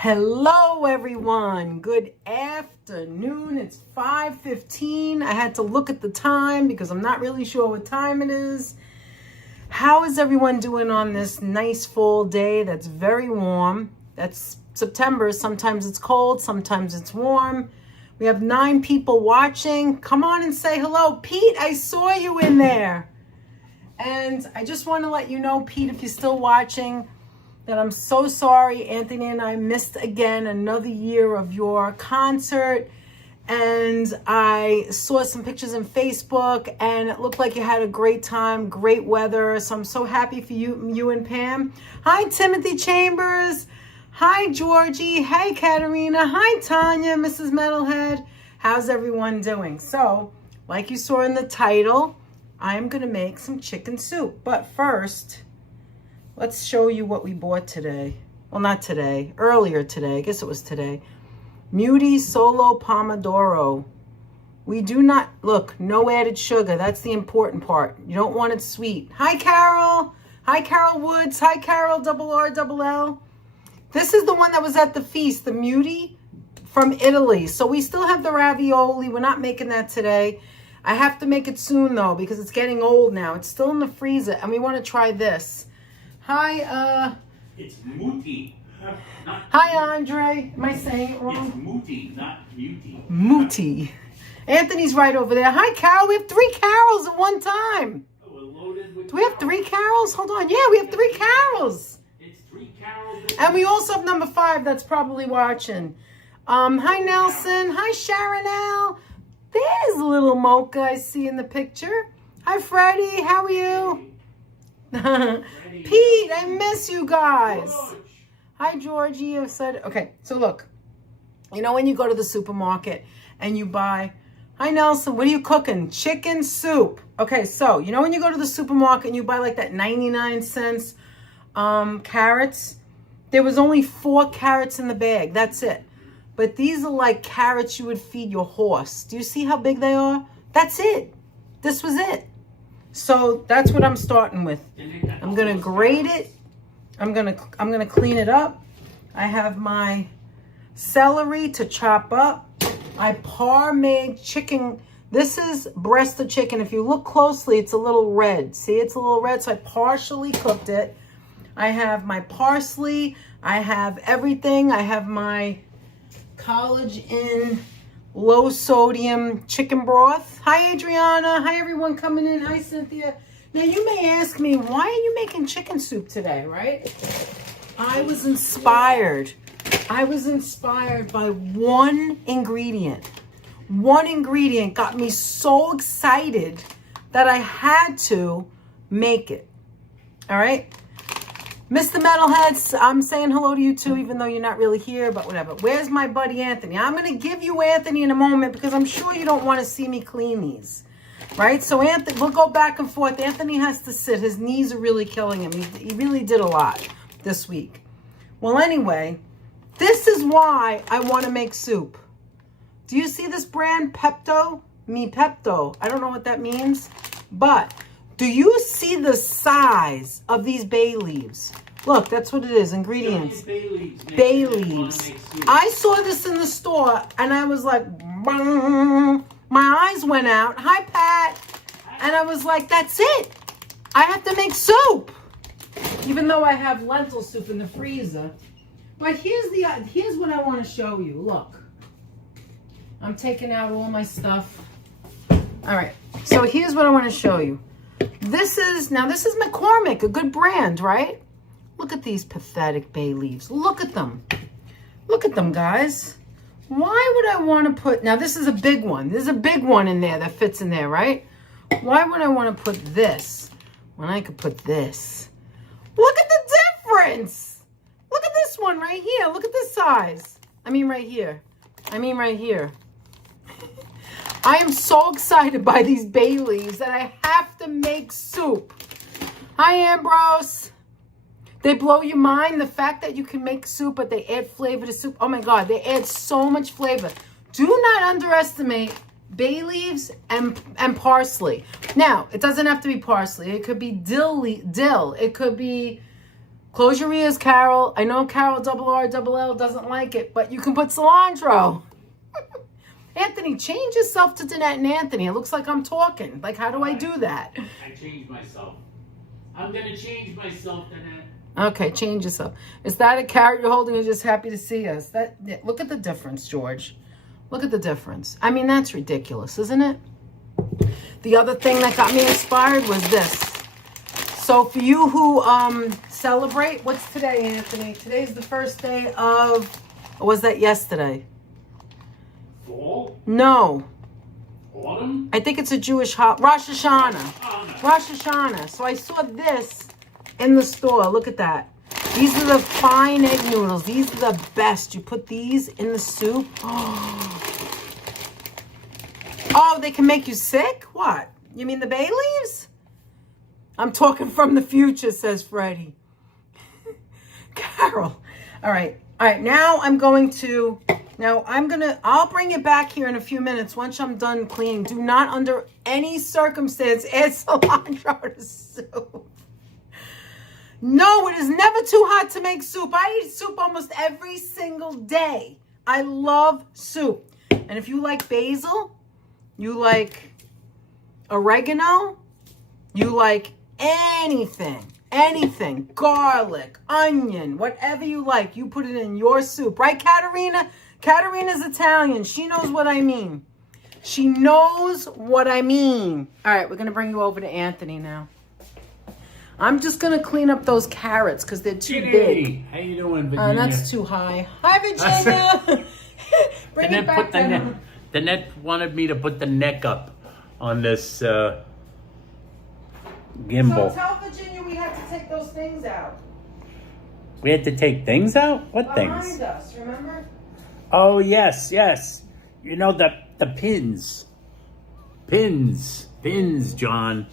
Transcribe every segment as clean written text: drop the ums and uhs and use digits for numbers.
Hello everyone, good afternoon. It's 5:15. I had to look at the time because I'm not really sure what time it is. How is everyone doing on this nice fall day that's very warm? That's September. Sometimes it's cold, sometimes it's warm. We have 9 people watching. Come on and say hello. Pete, I saw you in there. And I just want to let you know, Pete, if you're still watching, that I'm so sorry. Anthony and I missed again another year of your concert. And I saw some pictures on Facebook and it looked like you had a great time, great weather. So I'm so happy for you and Pam. Hi, Timothy Chambers. Hi, Georgie. Hey, Katerina. Hi, Tanya, Mrs. Metalhead. How's everyone doing? So, like you saw in the title, I'm going to make some chicken soup. But first, let's show you what we bought today. Well, not today. Earlier today. I guess it was today. Muti Solo Pomodoro. We do not, look, no added sugar. That's the important part. You don't want it sweet. Hi, Carol. Hi, Carol Woods. Hi, Carol RRLL. This is the one that was at the feast, the Muti from Italy. So we still have the ravioli. We're not making that today. I have to make it soon, though, because it's getting old now. It's still in the freezer, and we want to try this. Hi, It's Muti. Hi, Andre. Am I saying it wrong? It's Muti, not Muti. Muti. Anthony's right over there. Hi, Carol. We have 3 Carols at one time. Oh, we're loaded with Do we have 3 Carols? Hold on. Yeah, we have 3 Carols. It's 3 Carols. And we also have number 5 that's probably watching. Hi, Nelson. Hi, Sharon L. There's little Mocha I see in the picture. Hi, Freddie. How are you? Pete, I miss you guys. Hi, Georgie. You said, okay, so look. You know when you go to the supermarket and you buy, hi, Nelson, what are you cooking? Chicken soup. Okay, so you know when you go to the supermarket and you buy like that 99-cent carrots? There was only 4 carrots in the bag. That's it. But these are like carrots you would feed your horse. Do you see how big they are? That's it. This was it. So that's what I'm starting with. I'm gonna grate it. I'm gonna clean it up. I have my celery to chop up. I par-made chicken. This is breast of chicken. If you look closely, it's a little red. See, it's a little red. So I partially cooked it. I have my parsley. I have everything. I have my College Inn low sodium chicken broth. Hi, Adriana. Hi, everyone coming in. Hi, Cynthia. Now, you may ask me, why are you making chicken soup today, right? I was inspired. I was inspired by one ingredient. One ingredient got me so excited that I had to make it. All right? Mr. Metalheads, I'm saying hello to you too, even though you're not really here, but whatever. Where's my buddy Anthony? I'm going to give you Anthony in a moment because I'm sure you don't want to see me clean these. Right? So Anthony, we'll go back and forth. Anthony has to sit. His knees are really killing him. He really did a lot this week. Well, anyway, this is why I want to make soup. Do you see this brand, Pepto? Mi Pepto. I don't know what that means, but do you see the size of these bay leaves? Look, that's what it is. Ingredients. Bay leaves. I saw this in the store and I was like, bang. My eyes went out. Hi, Pat. And I was like, that's it. I have to make soup. Even though I have lentil soup in the freezer. But here's what I want to show you. Look. I'm taking out all my stuff. All right. So here's what I want to show you. This is McCormick, a good brand, right? Look at these pathetic bay leaves. Look at them. Look at them, guys. Why would I want to put, now this is a big one. There's a big one in there that fits in there, right? Why would I want to put this when I could put this? Look at the difference. Look at this one right here. Look at this size. I mean right here. I am so excited by these bay leaves that I have to make soup. Hi, Ambrose. They blow your mind, the fact that you can make soup, but they add flavor to soup. Oh, my God. They add so much flavor. Do not underestimate bay leaves and parsley. Now, it doesn't have to be parsley. It could be dill. It could be Close your ears, Carol. I know Carol RRL doesn't like it, but you can put cilantro. Anthony, change yourself to Danette and Anthony. It looks like I'm talking. Like, how do I do that? I changed myself. I'm gonna change myself, Danette. Okay, change yourself. Is that a carrot you're holding? You're just happy to see us. Look at the difference, George. Look at the difference. I mean, that's ridiculous, isn't it? The other thing that got me inspired was this. So for you who celebrate, what's today, Anthony? Today's the first day of, or was that yesterday? Fall? No. Autumn? I think it's a Jewish Rosh Hashanah. Rosh Hashanah. So I saw this in the store. Look at that. These are the fine egg noodles. These are the best. You put these in the soup. Oh, they can make you sick? What? You mean the bay leaves? I'm talking from the future, says Freddie. Carol. All right. Now I'll bring it back here in a few minutes once I'm done cleaning. Do not under any circumstance add cilantro to soup. No, it is never too hot to make soup. I eat soup almost every single day. I love soup. And if you like basil, you like oregano, you like anything, garlic, onion, whatever you like, you put it in your soup. Right, Katerina? Katerina's Italian. She knows what I mean. She knows what I mean. All right, we're going to bring you over to Anthony now. I'm just going to clean up those carrots because they're too big. How you doing, Virginia? That's too high. Hi, Virginia. Bring it back down. Danette wanted me to put the neck up on this gimbal. So tell Virginia we had to take those things out. We had to take things out? What things? Behind us, remember? Oh, yes. You know, the pins. Pins, John.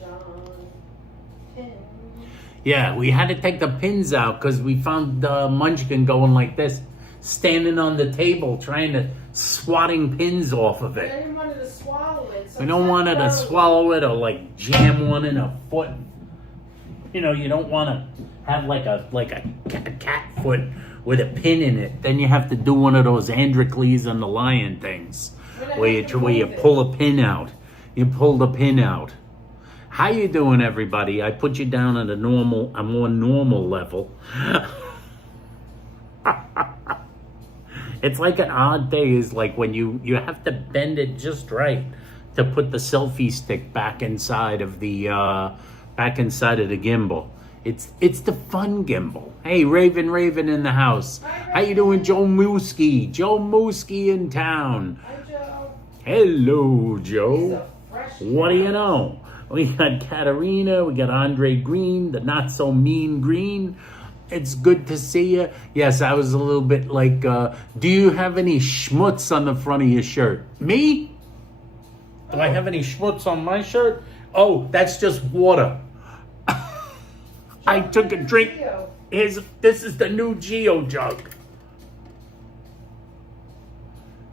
Yeah, we had to take the pins out because we found Munchkin going like this, standing on the table swatting pins off of it. I didn't want her to swallow it. So we don't want her to swallow it or like jam one in her foot. You know, you don't want to have like a cat foot with a pin in it. Then you have to do one of those Androcles and the Lion things where you pull a pin out. You pull the pin out. How you doing, everybody? I put you down at a more normal level. It's like an odd day. Is like when you have to bend it just right to put the selfie stick back inside of the gimbal. It's the fun gimbal. Hey, Raven in the house. How you doing, Joe Mooski? Joe Mooski in town. Hi, Joe. Hello, Joe. What do you know? We got Katerina, we got Andre Green, the not so mean Green. It's good to see you. Yes, I was a little bit like, do you have any schmutz on the front of your shirt? Me? Do I have any schmutz on my shirt? Oh, that's just water. I took a drink. This is the new Geo jug.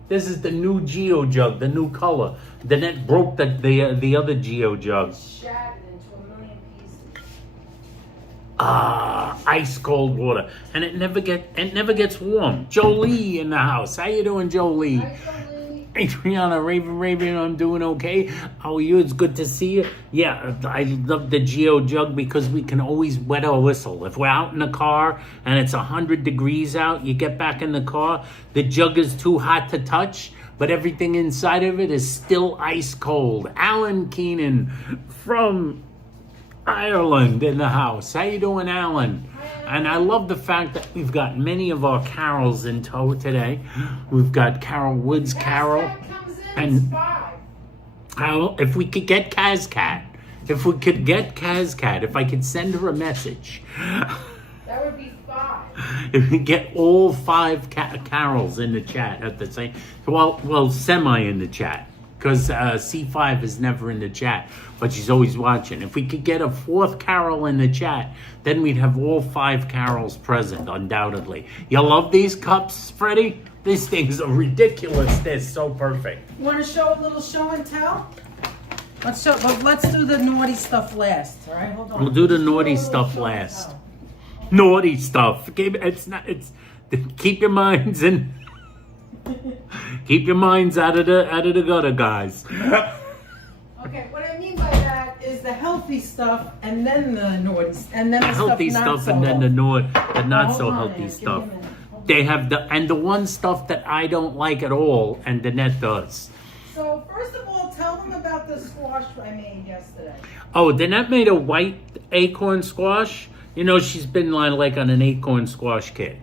This is the new Geo jug, the new color. Danette broke the other Geo jug. Shattered into a million pieces. Ice cold water, and it never gets warm. Jolie in the house. How you doing, Jolie? Hi, Jolie. Adriana, Raven, I'm doing okay. How are you? It's good to see you. Yeah, I love the Geo jug because we can always wet our whistle. If we're out in the car and it's 100 degrees out, you get back in the car, the jug is too hot to touch, but everything inside of it is still ice cold. Alan Keenan from Ireland in the house. How you doing, Alan? And I love the fact that we've got many of our carols in tow today. We've got Carol Woods Carol. And if we could get Kazcat, if I could send her a message. That would be 5. If we get all 5 carols in the chat at the same, well, semi in the chat. Because C5 is never in the chat, but she's always watching. If we could get a 4th Carol in the chat, then we'd have all 5 carols present, undoubtedly. You love these cups, Freddie? These things are ridiculous. They're so perfect. You want to show a little show and tell? Let's do the naughty stuff last, all right? Hold on. We'll do the naughty stuff last. Naughty stuff. It's not. It's keep your minds in. Keep your minds out of the gutter, guys. Okay, what I mean by that is the healthy stuff, and then the naughty, and then the healthy stuff, and then the not Hold so on, healthy give me a stuff. minute. Hold They have the one stuff that I don't like at all, and Danette does. So first of all, tell them about the squash I made yesterday. Oh, Danette made a white acorn squash. You know, she's been like on an acorn squash kick.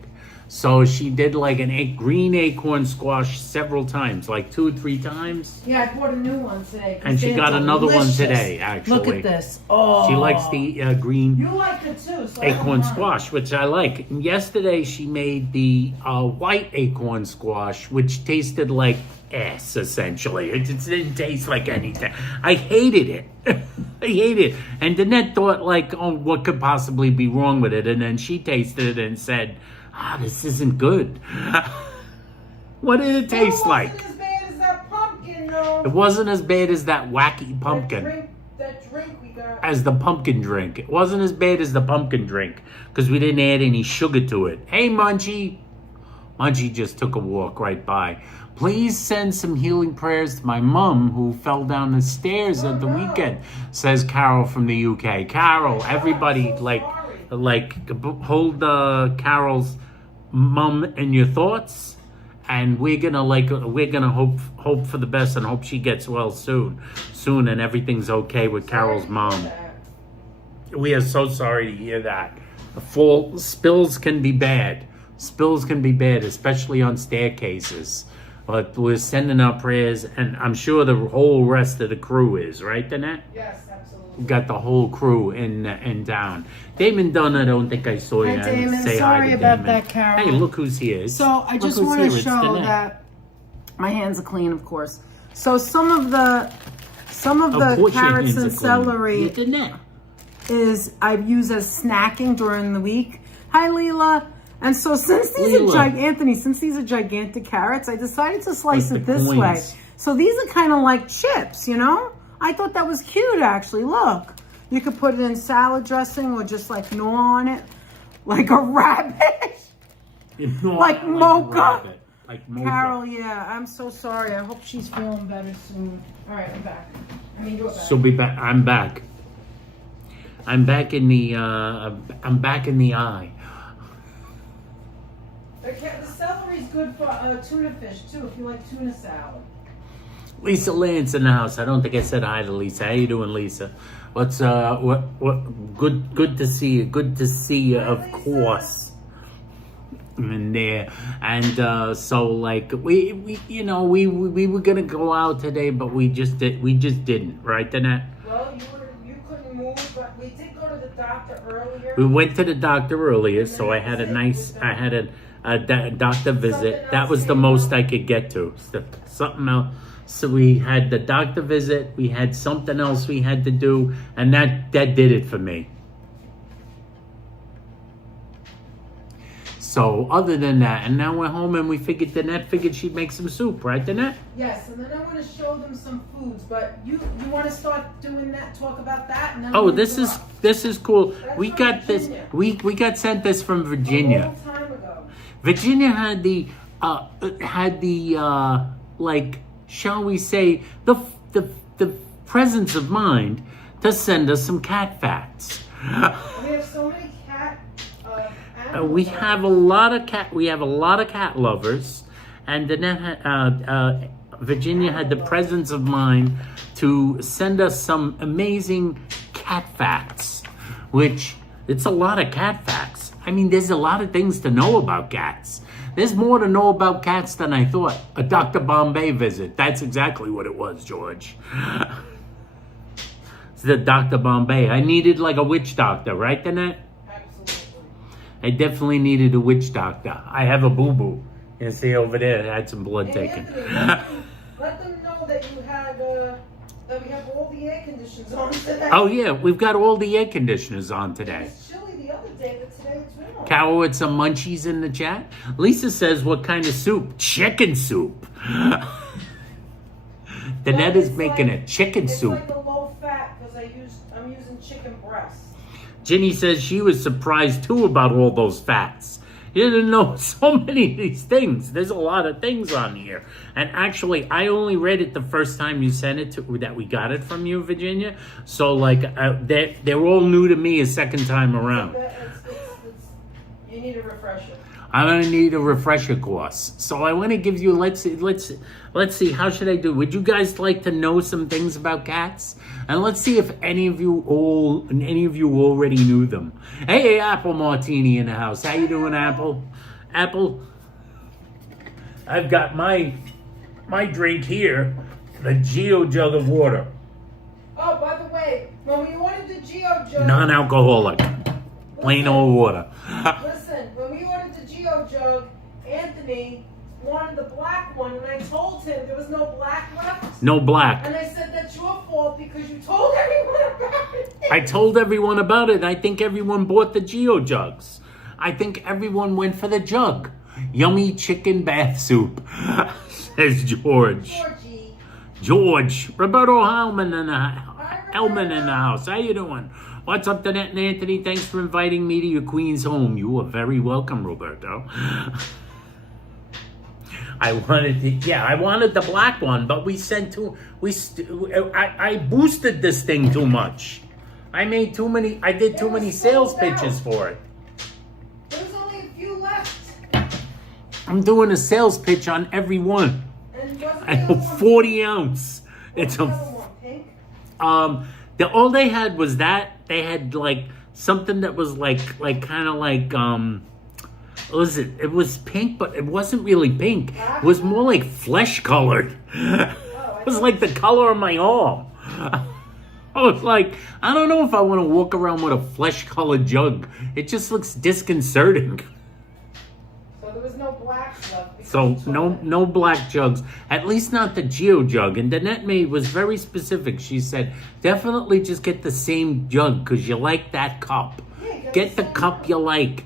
So she did like green acorn squash several times, like 2 or 3 times. Yeah, I bought a new one today. And she got another one today, actually. Look at this. Oh, She likes the green You like it too. So I don't acorn mind. squash, which I like. And yesterday she made the white acorn squash, which tasted like ass, essentially. It didn't taste like anything. I hated it. I hated it. And Danette thought like, oh, what could possibly be wrong with it? And then she tasted it and said, this isn't good. What did it taste like? It wasn't as bad as that pumpkin, though. It wasn't as bad as that wacky pumpkin. That drink we got. As the pumpkin drink. It wasn't as bad as the pumpkin drink because we didn't add any sugar to it. Hey, Munchie. Munchie just took a walk right by. Please send some healing prayers to my mom who fell down the stairs at the weekend, says Carol from the UK. Carol, everybody, hold Carol's mom in your thoughts, and we're gonna hope for the best and hope she gets well soon, and everything's okay with Carol's mom. We are so sorry to hear that. Spills can be bad. Spills can be bad, especially on staircases. But we're sending our prayers, and I'm sure the whole rest of the crew is, right, Danette? Yes, absolutely. We got the whole crew in town. Damon Dunn, I don't think I saw you. Hi, Damon. Say Sorry hi to about Damon. that, Carol. Hey, look who's here. So I just want to show that my hands are clean, of course. So some of the carrots and celery is I've used as snacking during the week. Hi, Leela. And so since these are gigantic carrots, I decided to slice it this way. So these are kind of like chips, you know? I thought that was cute, actually. Look, you could put it in salad dressing or just like gnaw on it like a rabbit. Like mocha. Carol, yeah, I'm so sorry. I hope she's feeling better soon. All right, I'm back. I mean, you're back. She'll be back. I'm back. I'm back in the eye. The celery's good for tuna fish too, if you like tuna salad. Lisa Lance in the house. I don't think I said hi to Lisa. How you doing, Lisa? What's what good to see you. Good to see you, of course. In there. And so like we were gonna go out today, but we just didn't, right, Danette? Well, you couldn't move, but we did go to the doctor earlier. We went to the doctor earlier, so I had a doctor visit. That was the most I could get to. Something else. So we had the doctor visit. We had something else we had to do, and that did it for me. So other than that, and now we're home, and Danette figured she'd make some soup, right, Danette? Yes, and then I want to show them some foods. But you want to start doing that? Talk about that. And then this is cool. That's We from got Virginia. this. We got sent this from Virginia. A long time ago. Virginia had the like, shall we say, the presence of mind to send us some cat facts. We have so many cat animals. We have a lot of cat lovers, and Danette, Virginia had the presence of mind to send us some amazing cat facts, which it's a lot of cat facts. I mean, there's a lot of things to know about cats. There's more to know about cats than I thought. A Dr. Bombay visit. That's exactly what it was, George. It's the Dr. Bombay. I needed like a witch doctor, right, Danette? Absolutely. I definitely needed a witch doctor. I have a boo-boo. You see over there, I had some blood taken. Anthony, let them know that you had that we have all the air conditioners on today. Oh yeah, we've got all the air conditioners on today. It was chilly the other day, but today it's warm. Carol with some munchies in the chat. Lisa says, what kind of soup? Chicken soup. Danette is making a chicken soup. It's like a low fat because I'm using chicken breast. Ginny says she was surprised too about all those facts. You didn't know so many of these things. There's a lot of things on here. And actually, I only read it the first time you sent it to, that we got it from you, Virginia. So, like, they're all new to me a second time around. You need a refresher. I'm going to need a refresher course. So I want to give you, let's see, how should I do? Would you guys like to know some things about cats? And let's see if any of you already knew them. Hey, Apple Martini in the house. How you doing, Apple? Apple? I've got my drink here, the Geo jug of water. Oh, by the way, when we ordered the Geo jug... Non-alcoholic. Plain old water. Listen, when we ordered the Geo jug, Anthony wanted the black one, and I told him there was no black left. No black. And I said, that's your fault because you told everyone about it. I told everyone about it. I think everyone bought the Geo jugs. I think everyone went for the jug. Yummy chicken bath soup, says George. George. Roberto Hellman in the house. How you doing? What's up, Danette and Anthony? Thanks for inviting me to your queen's home. You are very welcome, Roberto. I wanted the black one, but I boosted this thing too much. I did too many sales pitches for it. There's only a few left. I'm doing a sales pitch on every one. And a 40 ounce. It's a all they had was that. They had like something that was like kind of like what was it? It was pink, but it wasn't really pink. It was more like flesh colored. It was like the color of my arm. I was like, I don't know if I want to walk around with a flesh colored jug. It just looks disconcerting. So there was no black left. So no black jugs, at least not the Geo jug. And Danette was very specific. She said, definitely just get the same jug because you like that cup. Yeah, get the cup you like.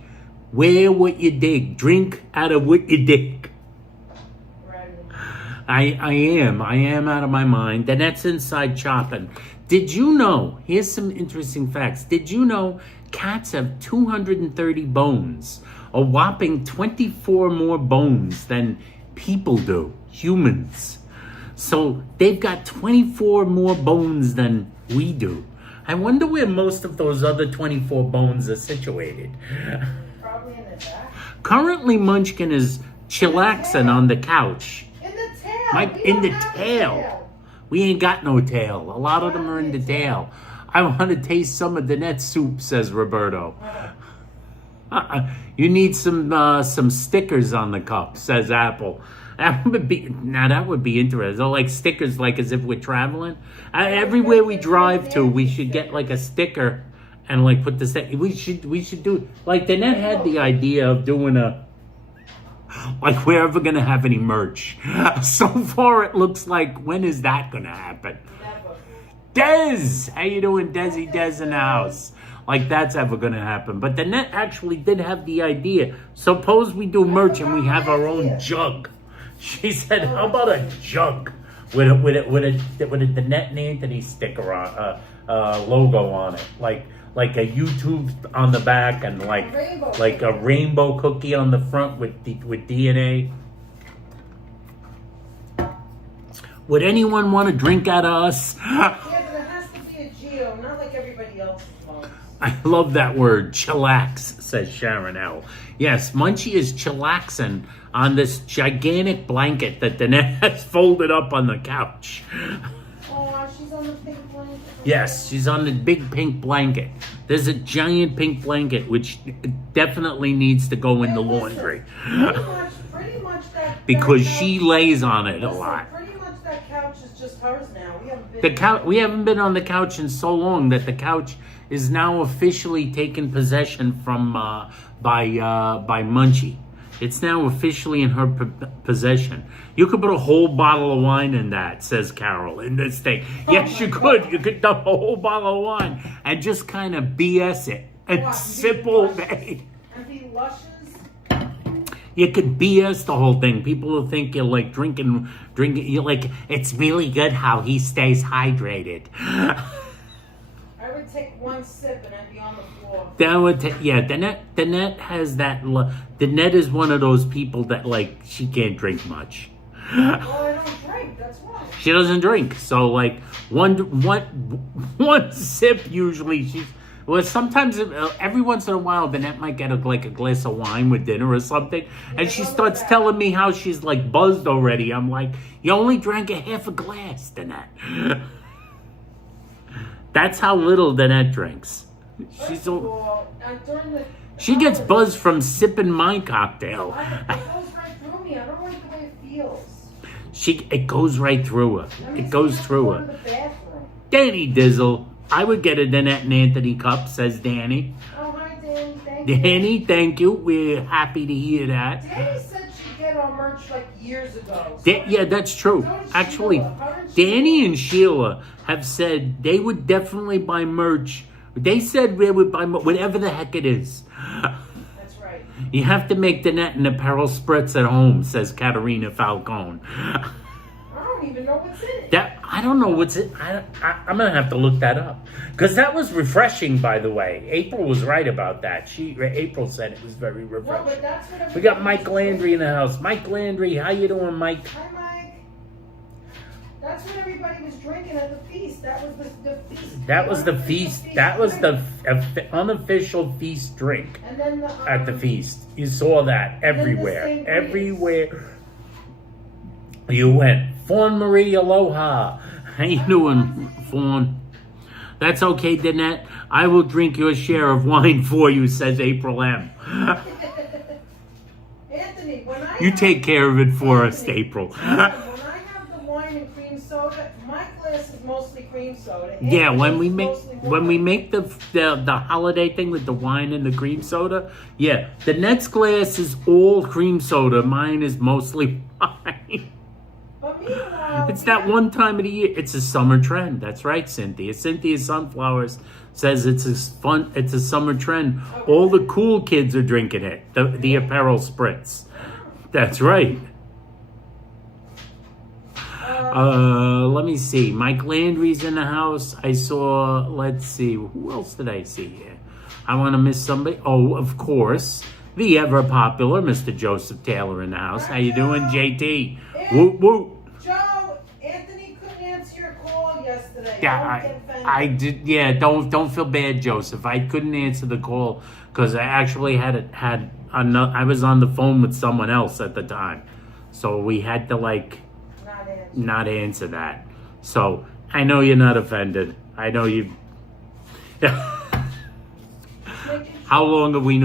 Wear what you dig. Drink out of what you dig. Right. I am out of my mind. Danette's inside chopping. Did you know, here's some interesting facts. Did you know cats have 230 bones? A whopping 24 more bones than people do, humans. So they've got 24 more bones than we do. I wonder where most of those other 24 bones are situated. Probably in the back. Currently, Munchkin is chillaxing on the couch. In the tail. In the tail. We ain't got no tail. A lot of them are in the tail. I want to taste some of Danette's soup, says Roberto. You need some stickers on the cup, says Apple. That would be interesting. So like stickers, like as if we're traveling. Everywhere we drive to, we should get like a sticker and like put the sticker. We should do like Danette had the idea of doing like we're ever gonna have any merch. So far, it looks like when is that gonna happen? Des, how you doing, Desi? Des in the house. Like that's ever gonna happen. But Danette actually did have the idea. Suppose we do merch and we have our own jug. She said, "How about a jug with a Danette and Anthony sticker on, logo on it, like a YouTube on the back and like a rainbow cookie on the front with DNA." Would anyone want to drink out of us? Yeah, but it has to be a Geo, not like everybody else's phones. I love that word, chillax, says Sharon L. Yes, Munchie is chillaxing on this gigantic blanket that Danette has folded up on the couch. Oh, she's on the pink blanket. Yes, she's on the big pink blanket. There's a giant pink blanket which definitely needs to go in the laundry. Pretty much that. Because she lays on it a lot. Pretty much that couch is just hers now. We haven't been on the couch in so long that the couch is now officially taken possession from by Munchie. It's now officially in her possession. You could put a whole bottle of wine in that, says Carol, in this thing. Yes, you could. You could dump a whole bottle of wine and just kind of BS it and sip all day. And be luscious. You could BS the whole thing. People will think you're like drinking. You're like, it's really good how he stays hydrated. I would take one sip and I'd be on the floor. Danette has that. Danette is one of those people that like she can't drink much. Well, I don't drink. That's why. She doesn't drink, so like one sip usually she's. Well, sometimes every once in a while, Danette might get a glass of wine with dinner or something, and she starts telling me how she's like buzzed already. I'm like, you only drank a half a glass, Danette. That's how little Danette drinks. She gets buzzed from sipping my cocktail. It goes right through me. I don't like the way it feels. It goes right through her. It goes through her. The bathroom. Danny Dizzle. I would get a Danette and Anthony cup, says Danny. Oh, hi, Danny. Thank you. Danny, thank you. We're happy to hear that. Danny said she'd get our merch like years ago. Yeah, that's true. Actually, Danny and Sheila have said they would definitely buy merch. They said they would buy whatever the heck it is. That's right. You have to make Danette an apparel spritz at home, says Katerina Falcone. I don't even know what's in it. I don't know what's it. I'm gonna have to look that up because that was refreshing. By the way, April was right about that. April said it was very refreshing. Well, but that's what we got Mike Landry in the house. Mike Landry, how you doing, Mike? Hi, Mike. That's what everybody was drinking at the feast. That was the feast. That was the feast. That was the unofficial feast drink. And then at the feast, you saw that everywhere. Everywhere you went. Fawn Marie, aloha. How you doing, Fawn? That's okay, Danette. I will drink your share of wine for you, says April M. Anthony, you take care of it for us, April. When I have the wine and cream soda, my glass is mostly cream soda. Yeah, when we make the holiday thing with the wine and the cream soda, yeah, the next glass is all cream soda. Mine is mostly wine. But meanwhile, it's that one time of the year. It's a summer trend. That's right, Cynthia. Cynthia Sunflowers says it's a summer trend. All the cool kids are drinking it. The apparel spritz. That's right. Let me see. Mike Landry's in the house. I saw, let's see. Who else did I see here? I want to miss somebody. Oh, of course. The ever popular Mr. Joseph Taylor in the house. How you doing, JT? Whoop, whoop. Joe, Anthony couldn't answer your call yesterday. Yeah, I did. Yeah, don't feel bad, Joseph. I couldn't answer the call because I actually I was on the phone with someone else at the time, so we had to not answer that. So I know you're not offended. I know you. How long do we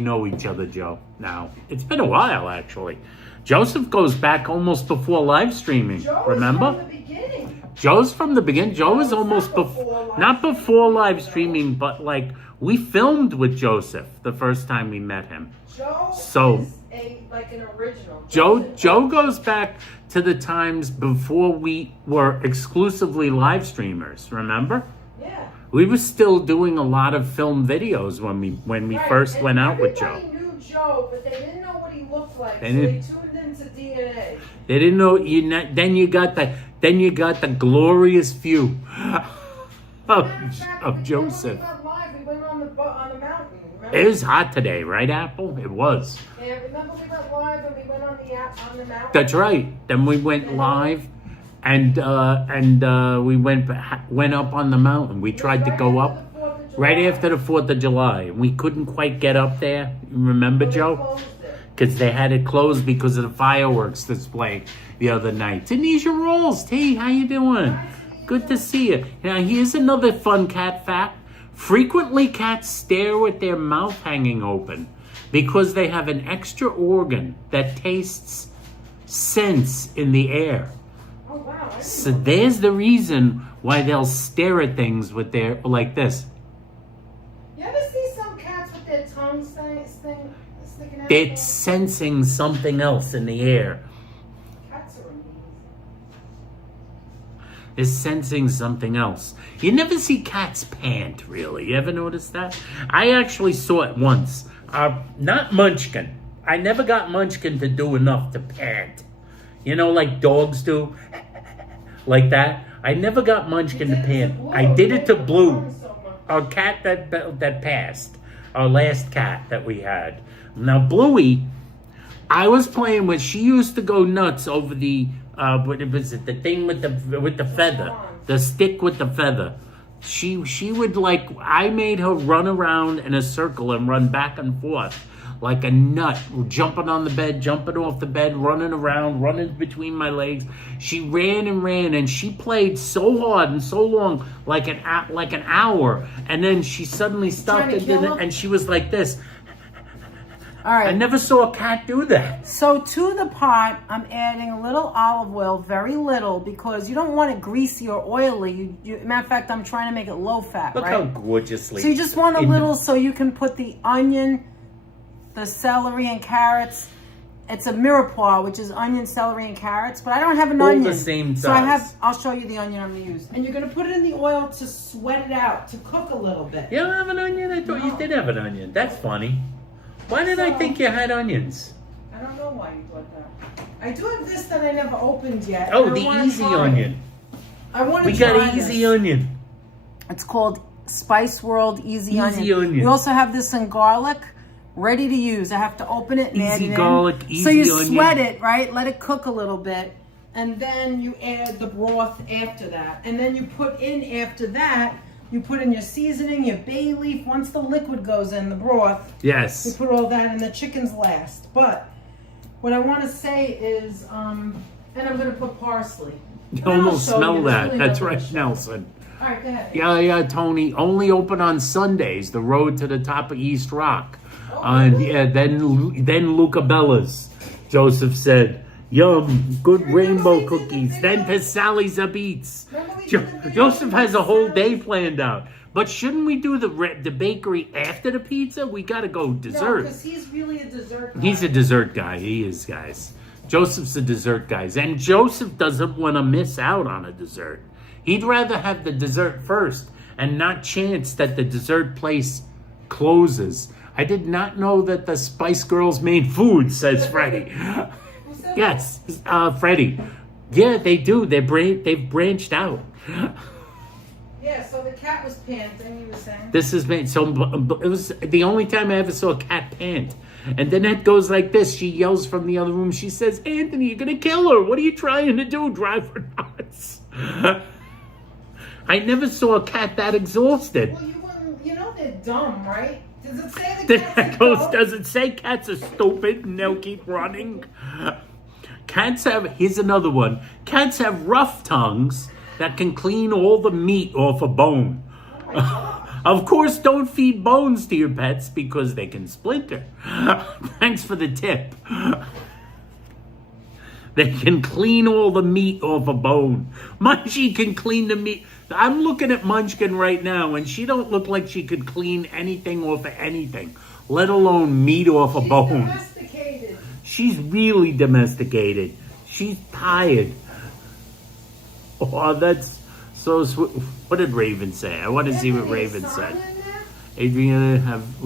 know each other, Joe? Now it's been a while, actually. Joseph goes back almost before live streaming. Remember? From the beginning. Joe's from the beginning. Joe was almost not before live streaming, but like we filmed with Joseph the first time we met him. Joe is an original. Joe goes back to the times before we were exclusively live streamers. Remember? Yeah. We were still doing a lot of film videos when we first went out with Joe. Everybody knew Joe, but they didn't know what he looked like, so they tuned into DNA. They didn't know Then you got the glorious view of Joseph. We went on the mountain. Remember? It was hot today, right, Apple? It was. Yeah, remember we went live and we went on the mountain. That's right. Then we went live. And we went up on the mountain. We tried to go up right after the 4th of July. We couldn't quite get up there. You remember, Joe? Because they had it closed because of the fireworks display the other night. Tanisha Rolls, T, how you doing? Good to see you. Now, here's another fun cat fact. Frequently, cats stare with their mouth hanging open because they have an extra organ that tastes scents in the air. Oh, wow. So there's the reason why they'll stare at things with their, like this. You ever see some cats with their tongues sticking out? They're sensing something else in the air. Cats are amazing. They're sensing something else. You never see cats pant, really. You ever notice that? I actually saw it once. Not Munchkin. I never got Munchkin to do enough to pant. You know, like dogs do. Like that. I never got Munchkin to pant. I did it to Blue. our cat that passed, our last cat that we had. Now Bluey, I was playing with. She used to go nuts over the what was it? The thing with the feather, the stick with the feather. She would like. I made her run around in a circle and run back and forth like a nut, jumping on the bed, jumping off the bed, running around, running between my legs. She ran and ran, and she played so hard and so long, like an hour, and then she suddenly stopped and she was like this. All right. I never saw a cat do that. So to the pot, I'm adding a little olive oil, very little, because you don't want it greasy or oily. Matter of fact, I'm trying to make it low fat, Look right? how gorgeously. So you just want a little so you can put the onion, the celery and carrots. It's a mirepoix, which is onion, celery, and carrots, but I don't have an onion. All the same size. So I'll show you the onion I'm going to use. And you're going to put it in the oil to sweat it out, to cook a little bit. You don't have an onion? I thought you did have an onion. That's funny. Why did I think you had onions? I don't know why you thought that. I do have this that I never opened yet. Oh, the easy onion. I want to We try got easy onion. It's called Spice World Easy Onion. Easy onion. We also have this in garlic, ready to use. I have to open it and add it in. Easy garlic, easy so you onion. sweat it, right? Let it cook a little bit. And then you add the broth after that. And then you put in after that, you put in your seasoning, your bay leaf. Once the liquid goes in, the broth, Yes. you put all that in. The chicken's last. But what I want to say is, and I'm going to put parsley. You And I'll almost show smell you. that. Really That's delicious. right, Nelson. All right, go ahead. Yeah, Tony. Only open on Sundays. The road to the top of East Rock. Oh, And really? yeah, then Luca Bella's. Joseph said, "Yum, good Remember rainbow we did the cookies." video? Then to Sally's Up Eats. Remember we did the video Joseph has a whole day Sally's? planned out. But shouldn't we do the bakery after the pizza? We got to go No, dessert. because he's really a dessert guy. He's a dessert guy. He is, guys. Joseph's a dessert guy. And Joseph doesn't want to miss out on a dessert. He'd rather have the dessert first and not chance that the dessert place closes. I did not know that the Spice Girls made food, says Freddie. Who said Yes, Freddie. Yeah, they do. They've branched out. Yeah, so the cat was panting, you were saying? This is made so. It was the only time I ever saw a cat pant. And Danette goes like this. She yells from the other room. She says, "Anthony, you're gonna kill her. What are you trying to do? Drive her nuts?" I never saw a cat that exhausted. Well, you wouldn't, you know they're dumb, right? Does it say the cats Danette are goes, dumb? does it say cats are stupid and they'll keep running? Cats have, here's another one. Cats have rough tongues that can clean all the meat off a bone. Of course, don't feed bones to your pets because they can splinter. Thanks for the tip. They can clean all the meat off a bone. Munchie can clean the meat. I'm looking at Munchkin right now, and she don't look like she could clean anything off of anything, let alone meat off a She's bone. domesticated. She's really domesticated. She's tired. Oh, that's so sweet. What did Raven say? I want to see what Raven said. Adriana, I've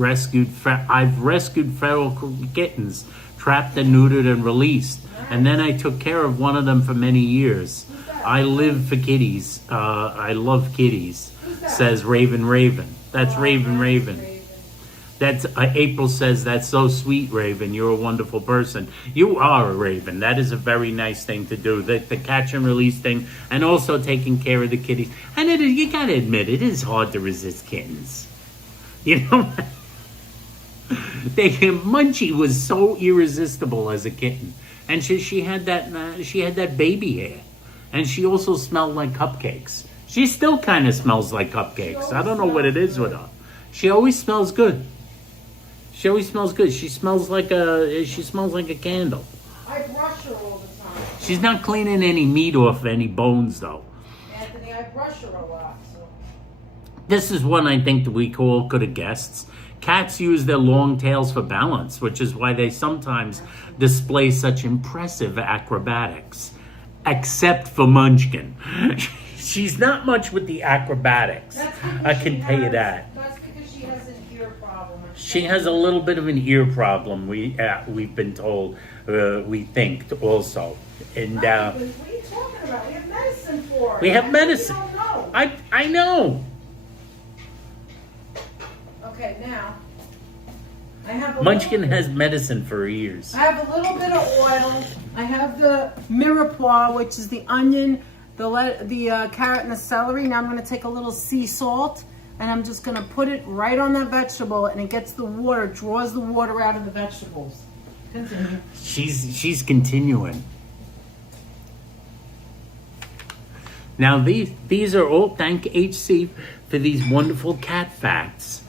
rescued feral kittens, trapped and neutered and released. And then I took care of one of them for many years. I live for kitties. I love kitties, says Raven. That's Raven. That's April says, "That's so sweet, Raven. You're a wonderful person." You are a Raven. That is a very nice thing to do. The catch and release thing, and also taking care of the kitties. And you gotta admit, it is hard to resist kittens. You know, Munchie was so irresistible as a kitten, and she had that baby hair, and she also smelled like cupcakes. She still kind of smells like cupcakes. I don't know what it is with her. She always smells good. She smells like a candle. I brush her all the time. She's not cleaning any meat off any bones, though. Anthony, I brush her a lot. So. This is one I think that we all could have guessed. Cats use their long tails for balance, which is why they sometimes display such impressive acrobatics. Except for Munchkin. She's not much with the acrobatics. I can tell you that. That's because she has an ear problem. She has a little bit of an ear problem. We've been told. We think also, and What are you talking about? We have medicine for it. we have medicine. You don't know. I know. right now. I have a Munchkin little, has medicine for ears. I have a little bit of oil. I have the mirepoix, which is the onion, the carrot, and the celery. Now I'm going to take a little sea salt, and I'm just going to put it right on that vegetable, and it gets the water, draws the water out of the vegetables. Continue. She's continuing. Now these are all, thank HC for these wonderful cat facts.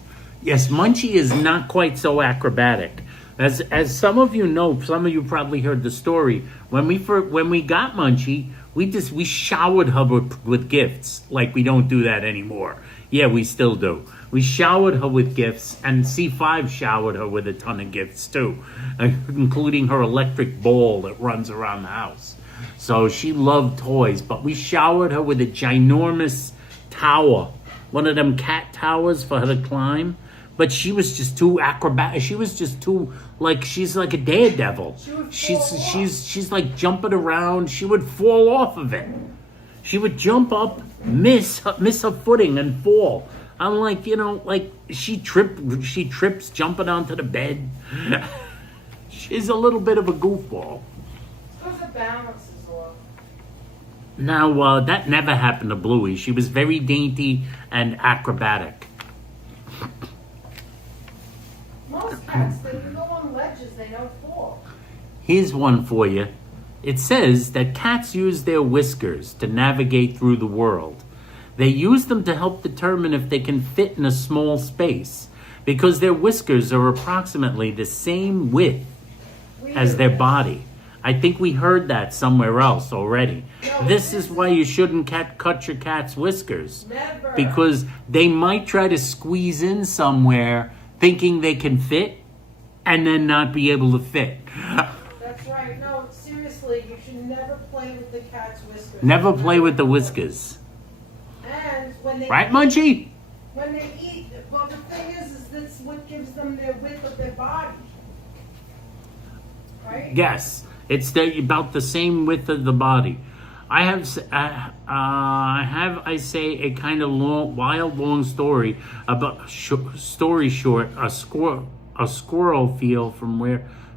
Yes, Munchie is not quite so acrobatic. As some of you know, some of you probably heard the story. When we got Munchie, we showered her with gifts. Like we don't do that anymore. Yeah, we still do. We showered her with gifts, and C5 showered her with a ton of gifts too, including her electric ball that runs around the house. So she loved toys, but we showered her with a ginormous tower, one of them cat towers for her to climb. But she was just too acrobatic. She was just too, like, she's like a daredevil. She's like jumping around. She would fall off of it. She would jump up, miss her footing and fall. I'm like, like she trips jumping onto the bed. She's a little bit of a goofball. Because the balance is off. Now, that never happened to Bluey. She was very dainty and acrobatic. Most cats, they go on ledges, they don't fall. Here's one for you. It says that cats use their whiskers to navigate through the world. They use them to help determine if they can fit in a small space, because their whiskers are approximately the same width as their body. I think we heard that somewhere else already. No, this is why you shouldn't cut your cat's whiskers. Never. Because they might try to squeeze in somewhere thinking they can fit and then not be able to fit. That's right. No, seriously, you should never play with the cat's whiskers. Never play with the whiskers. And when they Right, Munchie? When they eat, well, the thing is that's what gives them their width of their body. Right? Yes. It's about the same width of the body. I have a kind of long story about a squirrel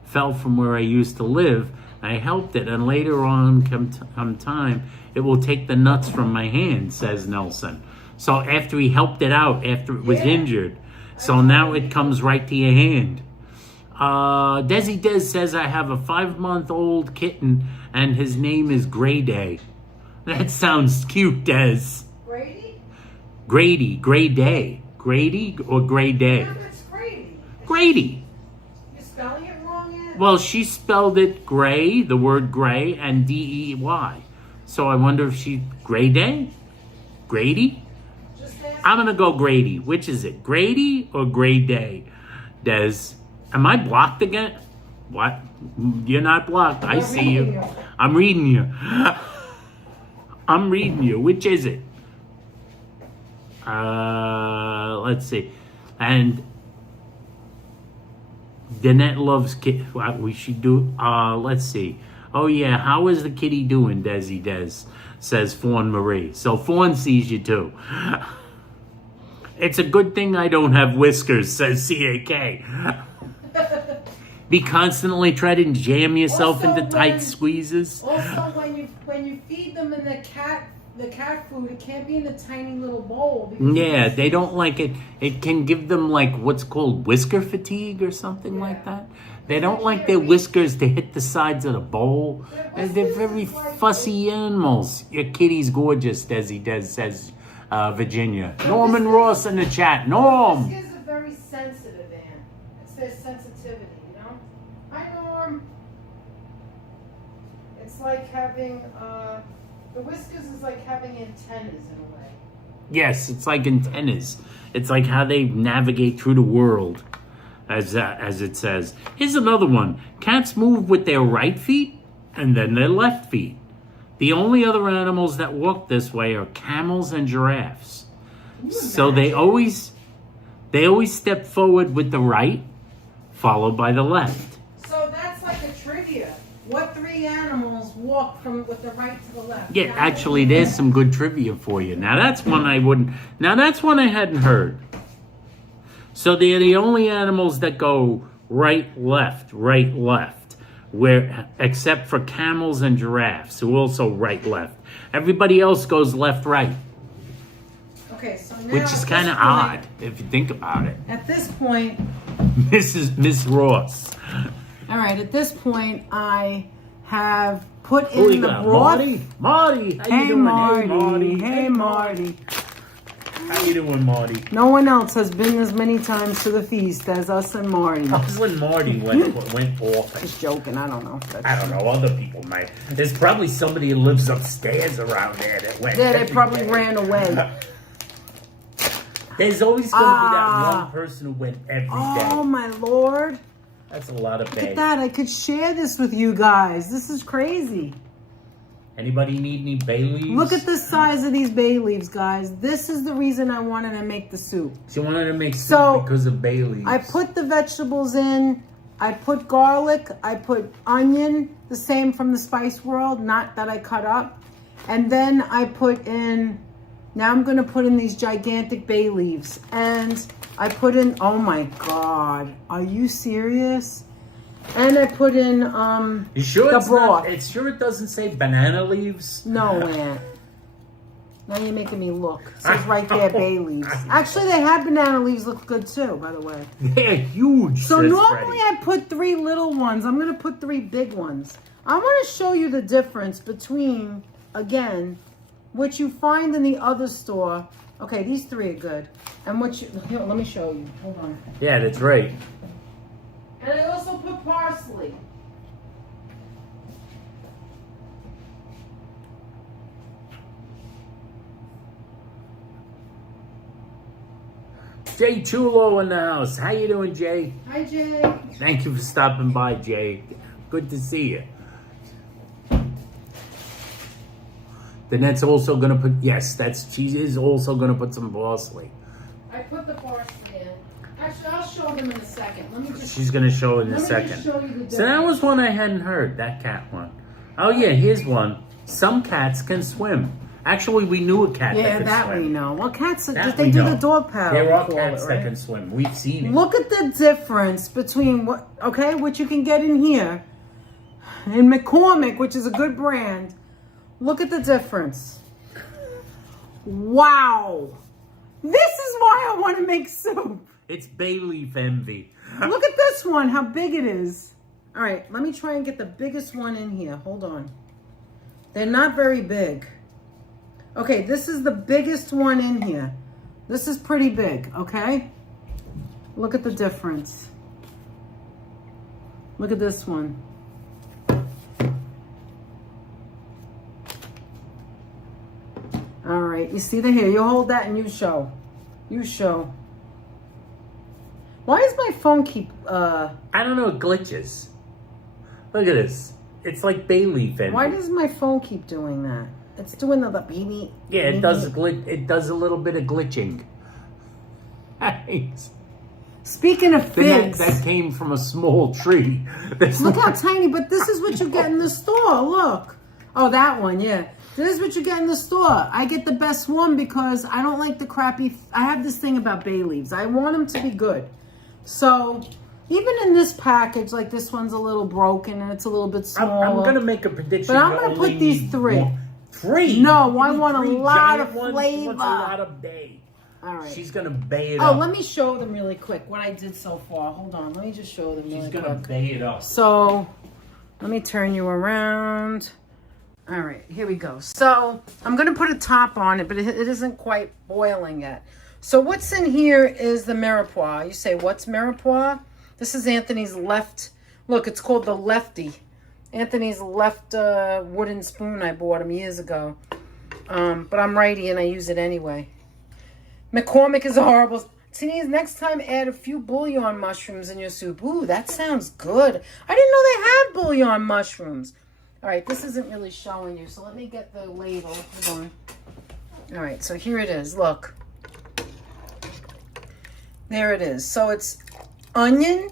fell from where I used to live. I helped it, and later on, come time, it will take the nuts from my hand, says Nelson. So after he helped it out, after it was injured, so now it comes right to your hand. Desi Des says I have a 5-month-old kitten and his name is Gray Day. That sounds cute, Des. Grady? Grady, Gray Day. Grady or Gray Day? Yeah, that's Grady. Grady. You're spelling it wrong yet? Well, she spelled it gray, the word gray, and D-E-Y. So I wonder if she... Gray Day? Grady? Just ask. I'm going to go Grady. Which is it? Grady or Gray Day? Des. Am I blocked again? What? You're not blocked. I see you. I'm reading you. I'm reading you. Which is it? Let's see. And Danette loves kitty. What we should do? Let's see. Oh yeah, how is the kitty doing, Desi Des? Says Fawn Marie. So Fawn sees you too. It's a good thing I don't have whiskers, says CAK. Be constantly trying to jam yourself Also, into tight squeezes. Also, when you feed them in the cat food, it can't be in a tiny little bowl. Yeah, they don't like it. It can give them like what's called whisker fatigue or something like that. They don't like their whiskers to hit the sides of the bowl. They're very fussy animals. Your kitty's gorgeous, Desi Des says Virginia. Norman Ross in the chat. Norm! Whiskers are very sensitive, Ann. It's their sensitivity, you know? Hi, Norm. It's like having, the whiskers is like having antennas in a way. Yes, it's like antennas. It's like how they navigate through the world, as it says. Here's another one. Cats move with their right feet and then their left feet. The only other animals that walk this way are camels and giraffes. So they always step forward with the right, followed by the left. So that's like a trivia. What 3 animals walk with the right to the left? Yeah, actually, there's some good trivia for you. Now that's one I hadn't heard. So they're the only animals that go right, left, where except for camels and giraffes, who also right, left. Everybody else goes left, right. Okay, so now Which is kind of odd if you think about it. At this point, Miss Ross. all right, at this point, I have put Who in you the got? broth. Marty, how you Hey, doing? Marty. Hey, Hey, Marty. How you doing, Marty? No one else has been as many times to the feast as us and Marty. That's when Marty went off. Just joking. I don't know. If that's I don't know. Other people might. There's probably somebody who lives upstairs around there that went. Yeah, they every probably day. ran away. There's always going to be that one person who went every day. Oh, my Lord. That's a lot of Look at bay. that. I could share this with you guys. This is crazy. Anybody need any bay leaves? Look at the size of these bay leaves, guys. This is the reason I wanted to make the soup. She wanted to make soup So, because of bay leaves. I put the vegetables in. I put garlic. I put onion, the same from the Spice World, not that I cut up. And then I put in, now I'm going to put in these gigantic bay leaves. And I put in, oh my God, are you serious? And I put in You sure the it's broth. not? It's sure it doesn't say banana leaves. No, Aunt. Now you're making me look. It says right there, bay leaves. Actually, they have banana leaves look good too, by the way. They're huge. So says normally Freddie. I put 3 little ones. I'm going to put 3 big ones. I want to show you the difference between, again, what you find in the other store. Okay, these 3 are good. And what you, here, let me show you. Hold on. Yeah, that's right. And I also put parsley. Jay Chulo in the house. How you doing, Jay? Hi, Jay. Thank you for stopping by, Jay. Good to see you. Danette's also gonna put, yes, she is also gonna put some parsley. I put the parsley in. Actually, I'll show them in a second. Let me just. She's gonna show in a Let me second. just show you the So that was one I hadn't heard, that cat one. Oh yeah, here's one. Some cats can swim. Actually, we knew a cat Yeah, that could that swim. we know. Well, cats, That they we do know. the dog paddle. There are call cats it, that right? can swim. We've seen it. Look at the difference between what you can get in here and McCormick, which is a good brand. Look at the difference. Wow. This is why I want to make soup. It's bay leaf envy. Look at this one, how big it is. All right, let me try and get the biggest one in here. Hold on. They're not very big. Okay, this is the biggest one in here. This is pretty big, okay? Look at the difference. Look at this one. All right, you see the here. You hold that and you show. You show. Why does my phone keep, I don't know, it glitches. Look at this. It's like bay leaf envy. why does my phone keep doing that? It's doing the beep. Yeah, it does it does a little bit of glitching. Thanks. Speaking of figs, That came from a small tree. look how tiny, but this is what you get in the store. Look. Oh, that one, yeah. This is what you get in the store. I get the best one because I don't like the crappy. I have this thing about bay leaves. I want them to be good. So even in this package, like this one's a little broken and it's a little bit smaller. I'm going to make a prediction. But I'm you going to only put these need 3. one. 3? No, You I need want a 3 lot giant of ones? She flavor. wants a lot of bay. All right. She's going to bay it Oh, up. let me show them really quick what I did so far. Hold on. Let me just show them really She's quick. going to bay it up. So, let me turn you around. All right, here we go. So, I'm going to put a top on it, but it isn't quite boiling yet. So, what's in here is the mirepoix. You say, what's mirepoix? This is Anthony's left. Look, it's called the Lefty. Anthony's left wooden spoon I bought him years ago. But I'm righty and I use it anyway. McCormick is horrible. Denise, next time add a few bouillon mushrooms in your soup. Ooh, that sounds good. I didn't know they had bouillon mushrooms. All right, this isn't really showing you, so let me get the ladle. Hold on. All right, so here it is. Look. There it is. So it's onion,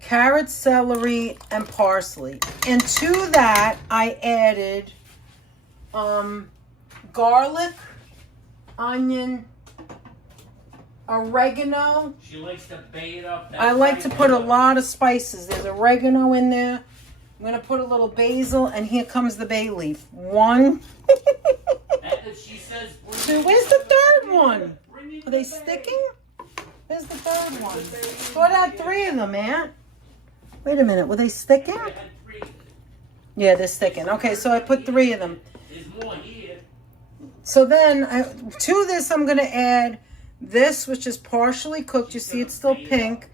carrot, celery, and parsley. And to that, I added garlic, onion, oregano. She likes to bait up. I like to put a lot of spices. There's oregano in there. I'm going to put a little basil, and here comes the bay leaf. 1. She says, Where's the third one? Are they sticking? Where's the third one? Thought I had 3 of them, man. Wait a minute. Were they sticking? Yeah, they're sticking. Okay, so I put 3 of them. There's more here. So then, to this, I'm going to add this, which is partially cooked. You see it's still pink.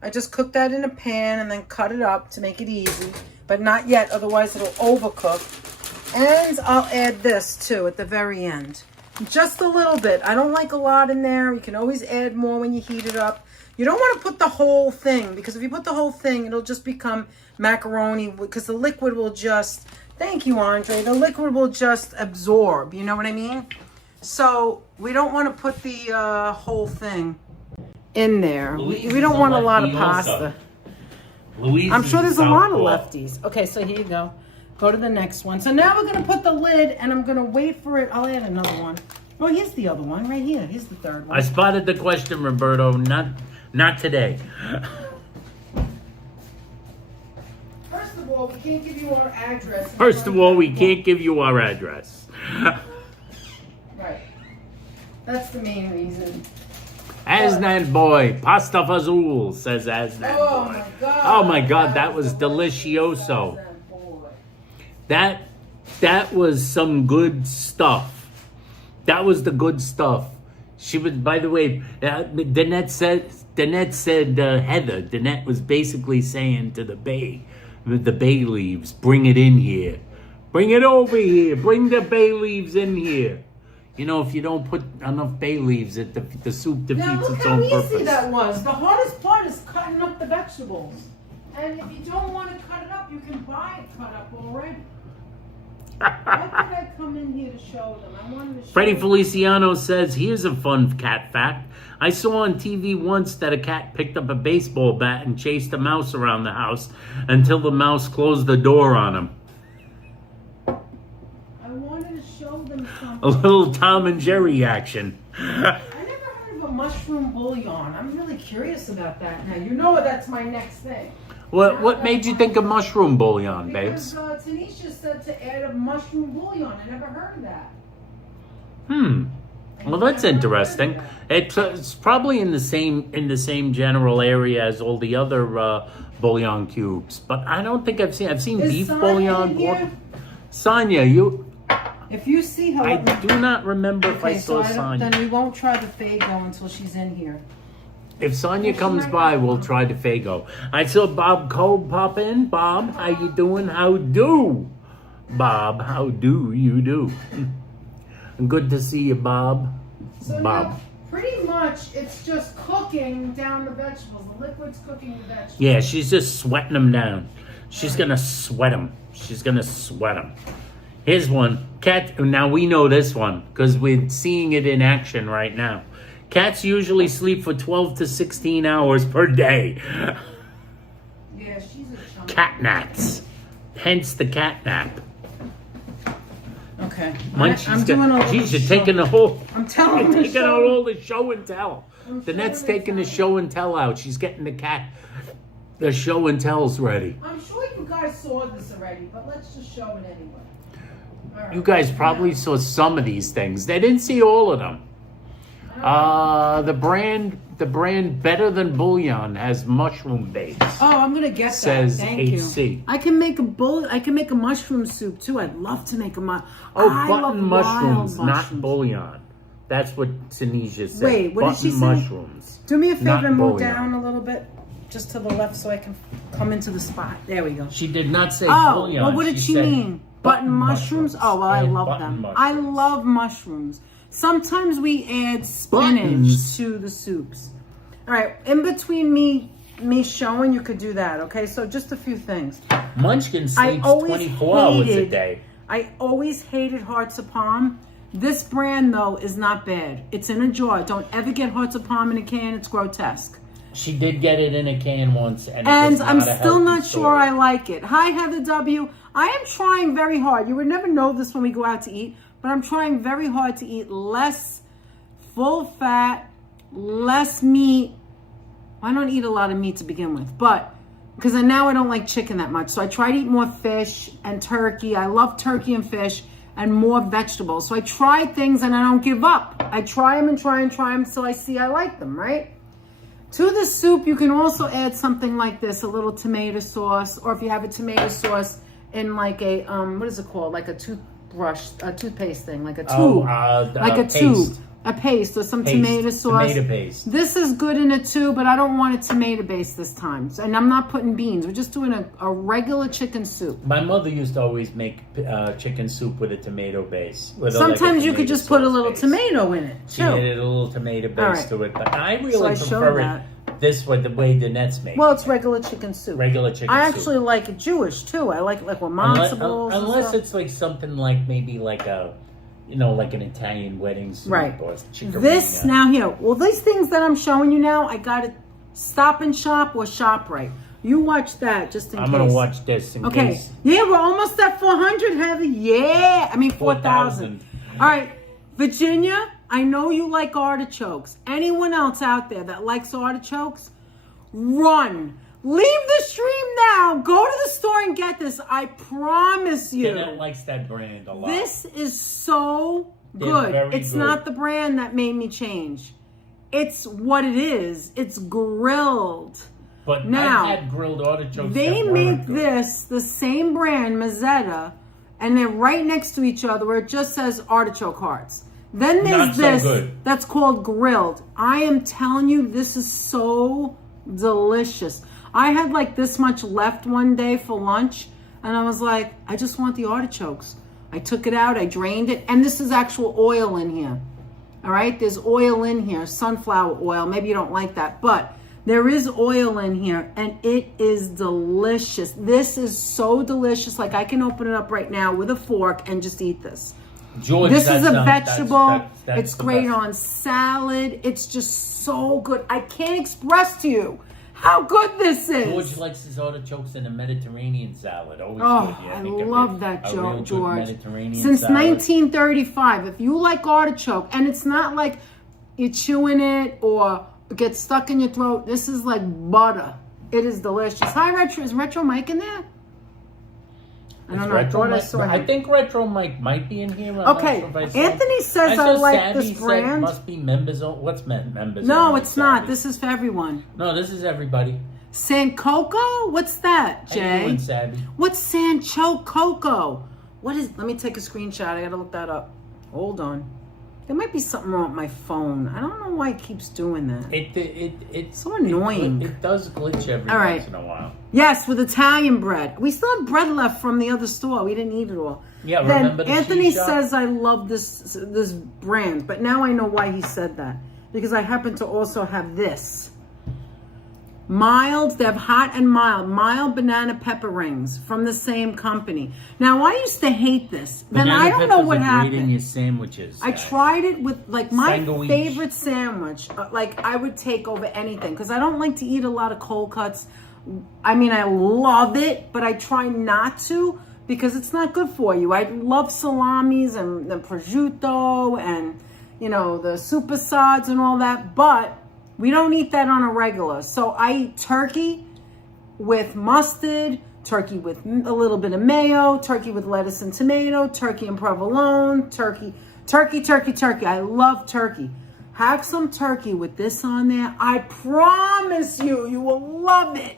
I just cooked that in a pan and then cut it up to make it easy. But not yet, otherwise it'll overcook. And I'll add this, too, at the very end. Just a little bit. I don't like a lot in there. You can always add more when you heat it up. You don't want to put the whole thing, because if you put the whole thing, it'll just become macaroni, because the liquid will just, thank you, Andre, the liquid will just absorb, you know what I mean? So we don't want to put the whole thing in there. We don't want a lot of pasta. I'm sure there's a lot of lefties. Okay, so here you go. Go to the next one. So now we're going to put the lid, and I'm going to wait for it. I'll add another one. Oh, here's the other one right here. Here's the third one. I spotted the question, Roberto. Not today. First of all, we can't give you our address. First of all, we can't give you our address. Right. That's the main reason. Asnan boy, pasta fazool, says Asnan Oh boy. my God. Oh my God, that was delicioso. That was some good stuff. That was the good stuff. She was, by the way, Danette said Heather. Danette was basically saying to the bay leaves, bring it in here. Bring it over here. Bring the bay leaves in here. You know, if you don't put enough bay leaves, the soup defeats its own purpose. Look how easy that was. The hardest part is cutting up the vegetables. And if you don't want to cut it up, you can buy it cut up already. Why did I come in here to show them? I wanted to show Freddie them. Feliciano says, here's a fun cat fact. I saw on TV once that a cat picked up a baseball bat and chased a mouse around the house until the mouse closed the door on him. I wanted to show them something. A little Tom and Jerry action. I never heard of a mushroom bouillon. I'm really curious about that now. You know that's my next thing. What made you think of mushroom bouillon, babes? Because Tanisha said to add a mushroom bouillon. I never heard of that. Well, that's interesting. It's probably in the same general area as all the other bouillon cubes, but I don't think I've seen Is beef Sonia bouillon. in here? Sonia, If you see her, I do not remember if I saw so Sonia. then we won't try the Faygo until she's in here. If Sonia comes by, we'll try the Faygo. I saw Bob Cole pop in. Bob, how you doing? How do? Bob, how do you do? Good to see you, Bob. So Bob. now, pretty much, it's just cooking down the vegetables. The liquid's cooking the vegetables. Yeah, she's just sweating them down. She's gonna sweat them. She's gonna sweat them. Here's one. Cat. Now we know this one because we're seeing it in action right now. Cats usually sleep for 12 to 16 hours per day. Yeah, she's a chunk. Cat naps. Hence the cat nap. Okay. You're taking the whole. I'm telling You're you. taking out all the show and tell. The net's showing taking and the show and tell out. She's getting the show and tells ready. I'm sure you guys saw this already, but let's just show it anyway. All right. You guys probably saw some of these things. They didn't see all of them. The brand Better Than Bouillon has mushroom base. Oh, I'm gonna get that. Says Thank HC. you. I can make a mushroom soup too. I'd love to make a Button mushrooms, not bouillon. That's what Tanisha said. Wait, what did she say? Mushrooms. Do me a favor not and move bouillon. down a little bit, just to the left, so I can come into the spot. There we go. She did not say Oh, bouillon. well, what did she said mean? Button mushrooms? Oh, well, I And love button them. I mushrooms. love mushrooms. Sometimes we add spinach Buttons. to the soups. All right, in between me showing, you could do that, okay? So just a few things. Munchkin sleeps always 24 hours a hated- day. I always hated Hearts of Palm. This brand, though, is not bad. It's in a jar. Don't ever get Hearts of Palm in a can. It's grotesque. She did get it in a can once, and I'm not a still not healthy sure story. I like it. Hi, Heather W. I am trying very hard. You would never know this when we go out to eat, but I'm trying very hard to eat less full fat, less meat. I don't eat a lot of meat to begin with, but because now I don't like chicken that much. So I try to eat more fish and turkey. I love turkey and fish and more vegetables. So I try things and I don't give up. I try them and try them until I see I like them, right? To the soup, you can also add something like this, a little tomato sauce, or if you have a tomato sauce in like a, what is it called? Like a toothpaste thing, like a tube. Like a tube. A paste or some tomato sauce. Tomato paste. This is good in a tube, but I don't want a tomato base this time. And I'm not putting beans. We're just doing a regular chicken soup. My mother used to always make chicken soup with a tomato base. Sometimes you could just put a little tomato in it, too. She added a little tomato base to it. But I really prefer it this way, the way Danette's making it. Well, it's regular chicken soup. Regular chicken soup. I actually like it Jewish, too. I like with matzo balls. Unless it's like something like maybe like a... like an Italian wedding soup or chicken. This now here. Well, these things that I'm showing you now, I got to Stop and Shop or ShopRite. You watch that just in case. I'm going to watch this in case. Yeah, we're almost at 400, Heather. Yeah. I mean, 4,000. All right. Virginia, I know you like artichokes. Anyone else out there that likes artichokes, run. Leave the stream now. Go to the store and get this. I promise you. Danette likes that brand a lot. This is so good. It's good. Not the brand that made me change. It's what it is. It's grilled. But now, I've had grilled artichokes. They make this, the same brand, Mazzetta, and they're right next to each other where it just says artichoke hearts. Then there's this that's called grilled. I am telling you, this is so delicious. I had like this much left one day for lunch, and I was like, I just want the artichokes. I took it out, I drained it, and this is actual oil in here. All right, there's oil in here, sunflower oil. Maybe you don't like that, but there is oil in here, and it is delicious. This is so delicious. Like, I can open it up right now with a fork and just eat this. George, this is a vegetable. It's great on salad. It's just so good. I can't express to you how good this is. George likes his artichokes in a Mediterranean salad. Always good. Yeah, I love that, George. Mediterranean Since salad. 1935, if you like artichoke, and it's not like you're chewing it or get stuck in your throat, this is like butter. It is delicious. Hi, Retro. Is Retro Mike in there? I don't know. I think Retro Mike might be in here. Okay. Anthony says I like this brand. Must be members. What's members? No, it's not. This is for everyone. No, this is everybody. Sancoco? What's that, Jay? How you doing, Sabby? What's Sancoco? What is? Let me take a screenshot. I gotta look that up. Hold on. There might be something wrong with my phone. I don't know why it keeps doing that. It's so annoying. It does glitch every once in a while. Yes, with Italian bread. We still have bread left from the other store. We didn't eat it all. Yeah, then remember the Anthony says I love this brand, but now I know why he said that. Because I happen to also have this. Mild, they have hot and mild banana pepper rings from the same company. Now, I used to hate this. Then I don't know what happened. Great in your sandwiches. I tried it with, like, my favorite sandwich. Like, I would take over anything. Because I don't like to eat a lot of cold cuts. I mean, I love it, but I try not to because it's not good for you. I love salamis and the prosciutto and, you know, the supersides and all that, but we don't eat that on a regular. So I eat turkey with mustard, turkey with a little bit of mayo, turkey with lettuce and tomato, turkey and provolone, turkey. I love turkey. Have some turkey with this on there. I promise you will love it.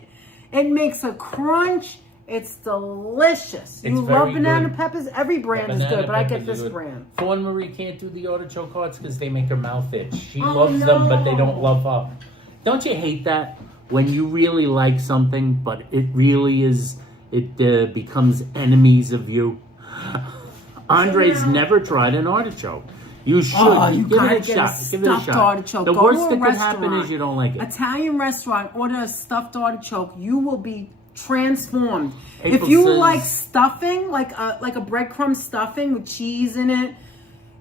It makes a crunch. It's delicious. You love banana peppers? Every brand is good, but I get this brand. Fawn Marie can't do the artichoke hearts because they make her mouth itch. She loves them, but they don't love her. Don't you hate that? When you really like something, but it really is, it becomes enemies of you. Andre's never tried an artichoke. You should. You give gotta it a get shot. a stuffed artichoke. The worst that could happen is you don't like it. Italian restaurant, order a stuffed artichoke. You will be transformed. April if you says, like stuffing, like a breadcrumb stuffing with cheese in it,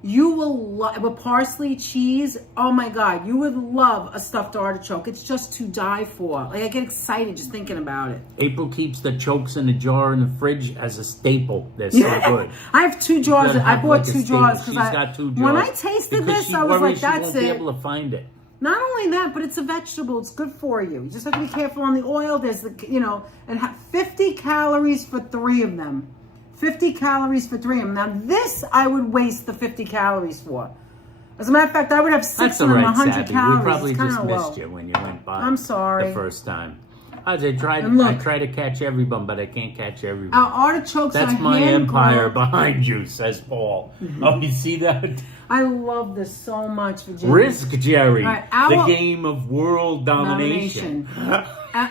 you will love with parsley cheese. Oh my God, you would love a stuffed artichoke. It's just to die for. Like, I get excited just thinking about it. April keeps the chokes in a jar in the fridge as a staple. They're so good. I have 2 jars. I bought 2 jars because got 2 jars. When I tasted this, I was like, "That's it." She won't be able to find it. Not only that, but it's a vegetable. It's good for you. You just have to be careful on the oil. There's the, and 50 calories for 3 of them. 50 calories for 3 of them. Now this I would waste the 50 calories for. As a matter of fact, I would have 6 of them, 100 calories. We probably it's just missed low. you when you went by. I'm sorry. The first time. I try to catch everyone, but I can't catch everyone. Our artichokes That's are my empire hand-grown. behind you, says Paul. Oh, you see that? I love this so much, Virginia. Risk, Jerry. Right, the game of world domination.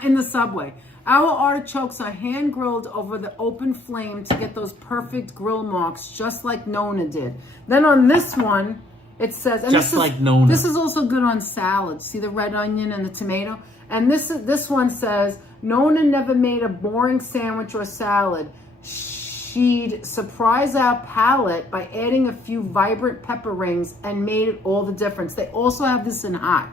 In the subway. Our artichokes are hand grilled over the open flame to get those perfect grill marks, just like Nona did. Then on this one, it says, and just like Nona. This is also good on salads. See the red onion and the tomato? And this one says, Nona never made a boring sandwich or salad. She'd surprise our palate by adding a few vibrant pepper rings and made it all the difference. They also have this in hot.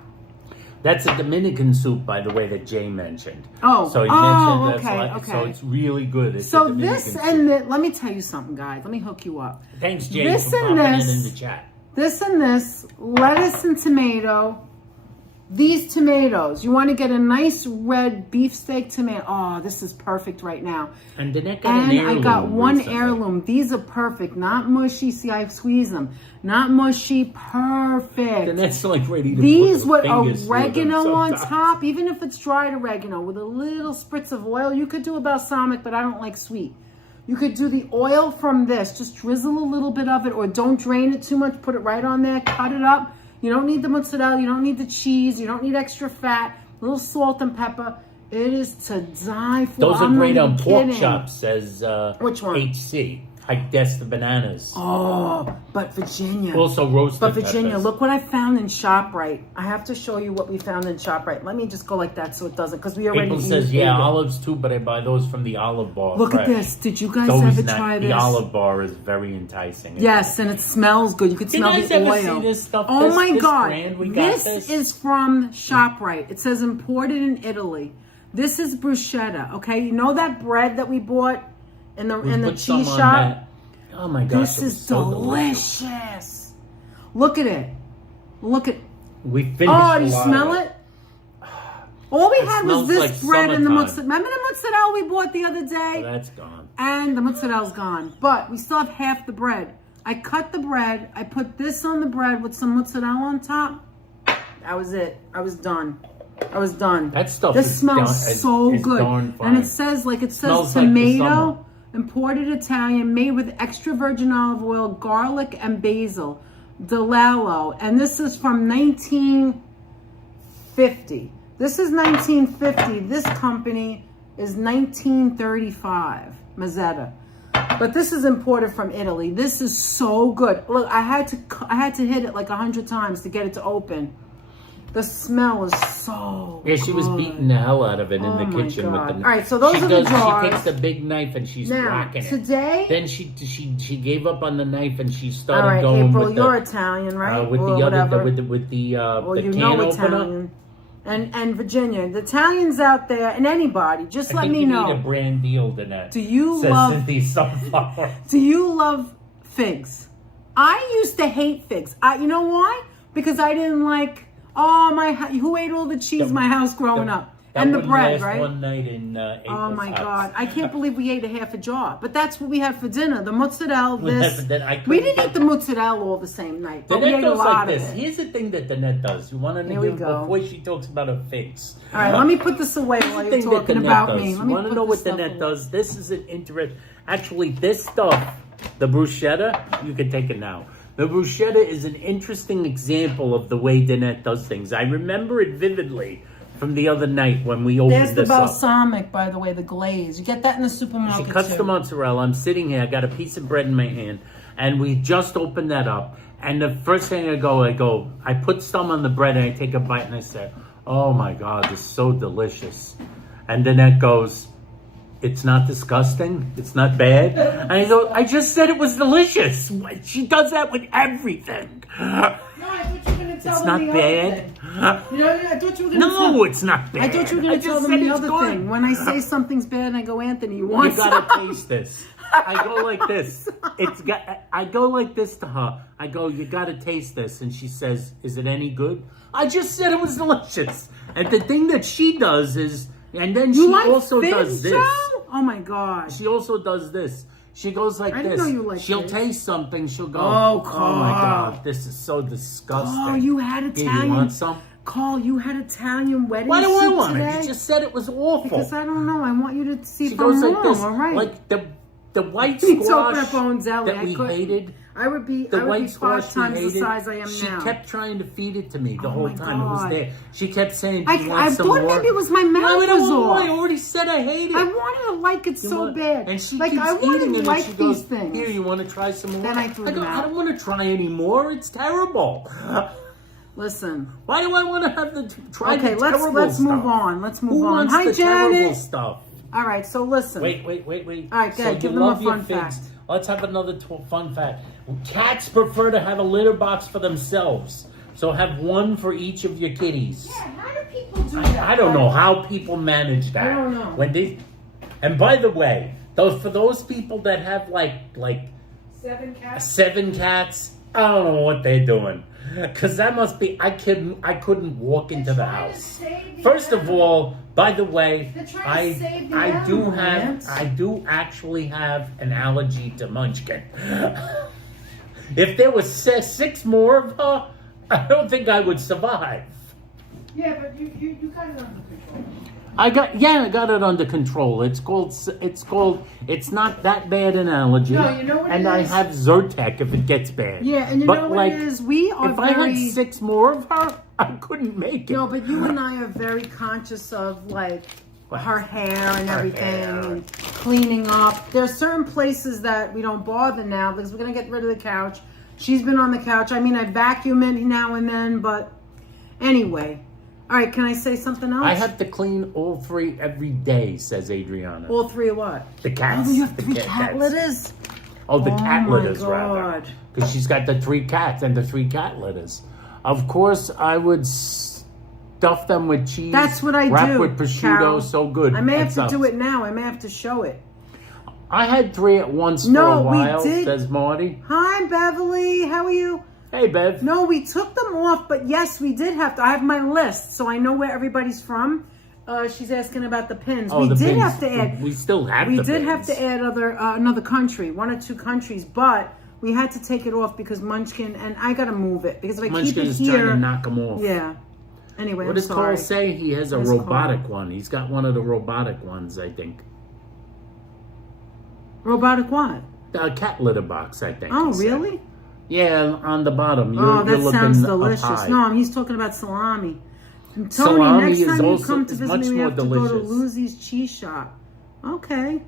That's a Dominican soup, by the way, that Jay mentioned. Oh, so he mentioned okay. So it's really good. It's so this and that, let me tell you something, guys. Let me hook you up. Thanks, Jay, this for and popping this, it in the chat. This and this, lettuce and tomato. These tomatoes, you want to get a nice red beefsteak tomato. Oh, this is perfect right now. And Danette got an heirloom I got one recently. heirloom. These are perfect, not mushy. See, I squeeze them. Not mushy, perfect. Danette's like ready to These put with her fingers oregano through them on sometimes. top, even if it's dried oregano with a little spritz of oil. You could do a balsamic, but I don't like sweet. You could do the oil from this. Just drizzle a little bit of it, or don't drain it too much. Put it right on there. Cut it up. You don't need the mozzarella. You don't need the cheese. You don't need extra fat. A little salt and pepper. It is to die for. Those are I'm great not on even pork kidding. chops, says Which one? HC. I guess the bananas. Oh, but Virginia. Also roasted But Virginia, peppers. look what I found in ShopRite. I have to show you what we found in ShopRite. Let me just go like that so it doesn't, because we already April used says, it. yeah, olives too, but I buy those from the olive bar. Look fresh. at this. Did you guys Those ever not- try The this? olive bar is very enticing. Yes, and it smells good. You could Did smell you guys the ever oil. see this stuff? Oh This- my this God. brand we got this? Is from ShopRite. It says imported in Italy. This is bruschetta, okay? You know that bread that we bought in the Put some cheese on shop? that. Oh my gosh, This it was is so delicious. Look at it. Look at. We finished Oh, a do you lot smell of it? All we It had was smells this like bread and the summertime. mozzarella. Remember the mozzarella we bought the other day? Oh, that's gone. And the mozzarella's gone. But we still have half the bread. I cut the bread. I put this on the bread with some mozzarella on top. That was it. I was done. That stuff This is smells darn- so is good. darn And fine. it says, like, Smells like the summer. tomato, imported Italian, made with extra virgin olive oil, garlic, and basil. Delalo. And this is from 1950. This is 1950. This company is 1935. Mazzetta. But this is imported from Italy. This is so good. Look, I had to hit it like 100 times to get it to open. The smell is so Yeah, she was good. beating the hell out of it in Oh the my kitchen with God. the. All right, so those are the jars. She takes the big knife and she's Now, whacking it. today. Then she gave up on the knife and she All started right, going April, with you're the Italian, right? with Or the other whatever. with the Well, the you can know opener. Italian. And Virginia, the Italians out there, and anybody, just I let think me you know. need a brand deal, Danette. Do you Says love? Cynthia Sunflower. Do you love figs? I used to hate figs. You know why? Because I didn't like. Who ate all the cheese in my house growing up? And the bread, right? One night in April's Oh my house. God! I can't believe we ate a half a jar. But that's what we had for dinner: the mozzarella. But then I We couldn't didn't eat the mozzarella all the same night, but we Danette ate a goes lot like of this. it. Here's the thing that Danette does. You want to Here we give go. before she talks about her fix. All right, let me put this away while you're Thing that talking Danette about does. me. You Let me want to put know this what stuff Danette away. does? This is an interest. Actually, this stuff, the bruschetta, you can take it now. The bruschetta is an interesting example of the way Danette does things. I remember it vividly from the other night when we opened There's the this up. balsamic, by the way, the glaze. You get that in the supermarket She cuts too. the mozzarella. I'm sitting here. I got a piece of bread in my hand, and we just opened that up. And the first thing I put some on the bread, and I take a bite, and I say, "Oh my God, this is so delicious." And Danette goes, "It's not disgusting. It's not bad." And I go, "I just said it was delicious." She does that with everything. No, I thought you were going to tell It's them not the bad. other thing. You know, I thought you were going to No, it's not bad. I thought you were going to tell just them said the it's other good. thing. When I say something's bad and I go, Anthony, you want You gotta some? taste this. I go like this. I go like this to her. I go, you got to taste this. And she says, is it any good? I just said it was delicious. And the thing that she does is, and then she also does this. Oh my God. She also does this. She goes like I this. didn't know you liked She'll this. taste something. She'll go, Oh, my Carl. God, this is so disgusting. Oh, you had Italian. You want some? Carl, you had Italian wedding Why do I soup want today? it? You just said it was awful. Because I don't know. I want you to see She if goes I'm like wrong. this. All right. Like the white It's open squash up on Zelly. that I we couldn't- hated. I would be The white 5 squash we times the hated. size I am She now. kept trying to feed it to me the Oh whole my time it was God. there. She kept saying, do you want I some thought more? maybe it was my mouth No, was off. I already said I hate it. I wanted to like it so bad. And she like keeps I eating wanted it, to and like she goes, these things. here, you want to try some more? Then I threw go, them out. I don't want to try anymore. It's terrible. Listen. Why do I want to have try Okay, the terrible let's stuff? move on. Let's move Who on. wants Hi, the terrible Janet. stuff? All right, so listen. Wait. All right, So good. you Give them a love your fun figs. fact. Let's have another fun fact. Cats prefer to have a litter box for themselves. So have one for each of your kitties. Yeah, how do people do that? I don't know how people manage that. I don't know. When they, and by the way, for those people that have like 7 cats. 7 cats, I don't know what they're doing. Cause that must be I couldn't walk into the house. First of all, by the way, I do actually have an allergy to Munchkin. If there was 6 more of her, I don't think I would survive. Yeah, but you got it under control. I got it under control. It's not that bad an allergy. No, you know what and it I is? have Zyrtec if it gets bad. Yeah, and you know what it is? We are if I had 6 more of her, I couldn't make it. No, but you and I are very conscious of like her hair and everything and cleaning up. There's certain places that we don't bother now because we're gonna get rid of the couch. She's been on the couch. I mean, I vacuum it now and then, but anyway. All right, can I say something else? I have to clean all 3 every day, says Adriana. All 3 of what? The cats. Oh, you have 3 the cat litters? Oh, the cat my litters, rather. God. Because she's got the 3 cats and the 3 cat litters. Of course, I would stuff them with cheese. That's what I wrap do, with prosciutto, Carol. so good. I may have That's to do it now. I may have to show it. I had 3 at once for No, a we while, did. says Marty. Hi, Beverly. How are you? Hey, Bev. No, we took them off, but yes, we did have to. I have my list, so I know where everybody's from. She's asking about the pins. Oh, we the did pins. have to add. We still have We the did pins. have to add another country, 1 or 2 countries, but we had to take it off because Munchkin, and I gotta move it because if I Munchkin keep it is here, trying to knock them off. yeah. Anyway, What I'm does sorry. Cole say? He has a Yes, robotic Cole. one. He's got one of the robotic ones, I think. Robotic what? A cat litter box, I think. Oh, he said. really? Yeah, on the bottom. Oh, that looking sounds up delicious. high. No, he's talking about salami. And Tony, Salami next is time you also- come to is visit much me, we more have to go to delicious. Lucy's Cheese Shop. Okay.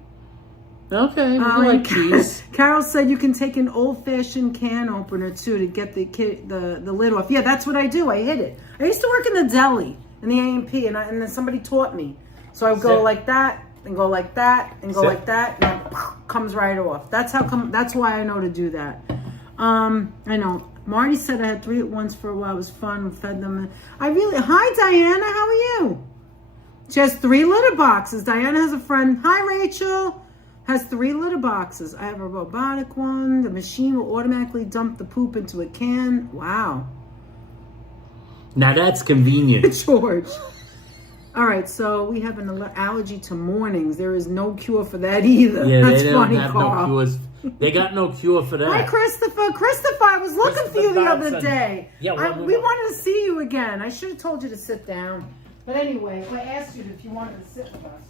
Okay, I like cheese. Carol said you can take an old-fashioned can opener too to get the lid off. Yeah, that's what I do. I hit it. I used to work in the deli in the A&P, and then somebody taught me. So I would go Sit. like that, and go like that, and go Sit. like that, and it comes right off. That's why I know to do that. I know. Marty said I had 3 at once for a while. It was fun. Fed them. Hi, Diana. How are you? She has 3 litter boxes. Diana has a friend. Hi, Rachel. Has 3 litter boxes. I have a robotic one. The machine will automatically dump the poop into a can. Wow. Now that's convenient. George. All right, so we have an allergy to mornings. There is no cure for that either. Yeah, That's they don't funny, have Carl. no cures. They got no cure for that. Hi, Christopher. Christopher, I was looking for you the other Christopher day. Yeah, we wanted to see you again. I should have told you to sit down. But anyway, I asked you if you wanted to sit with us.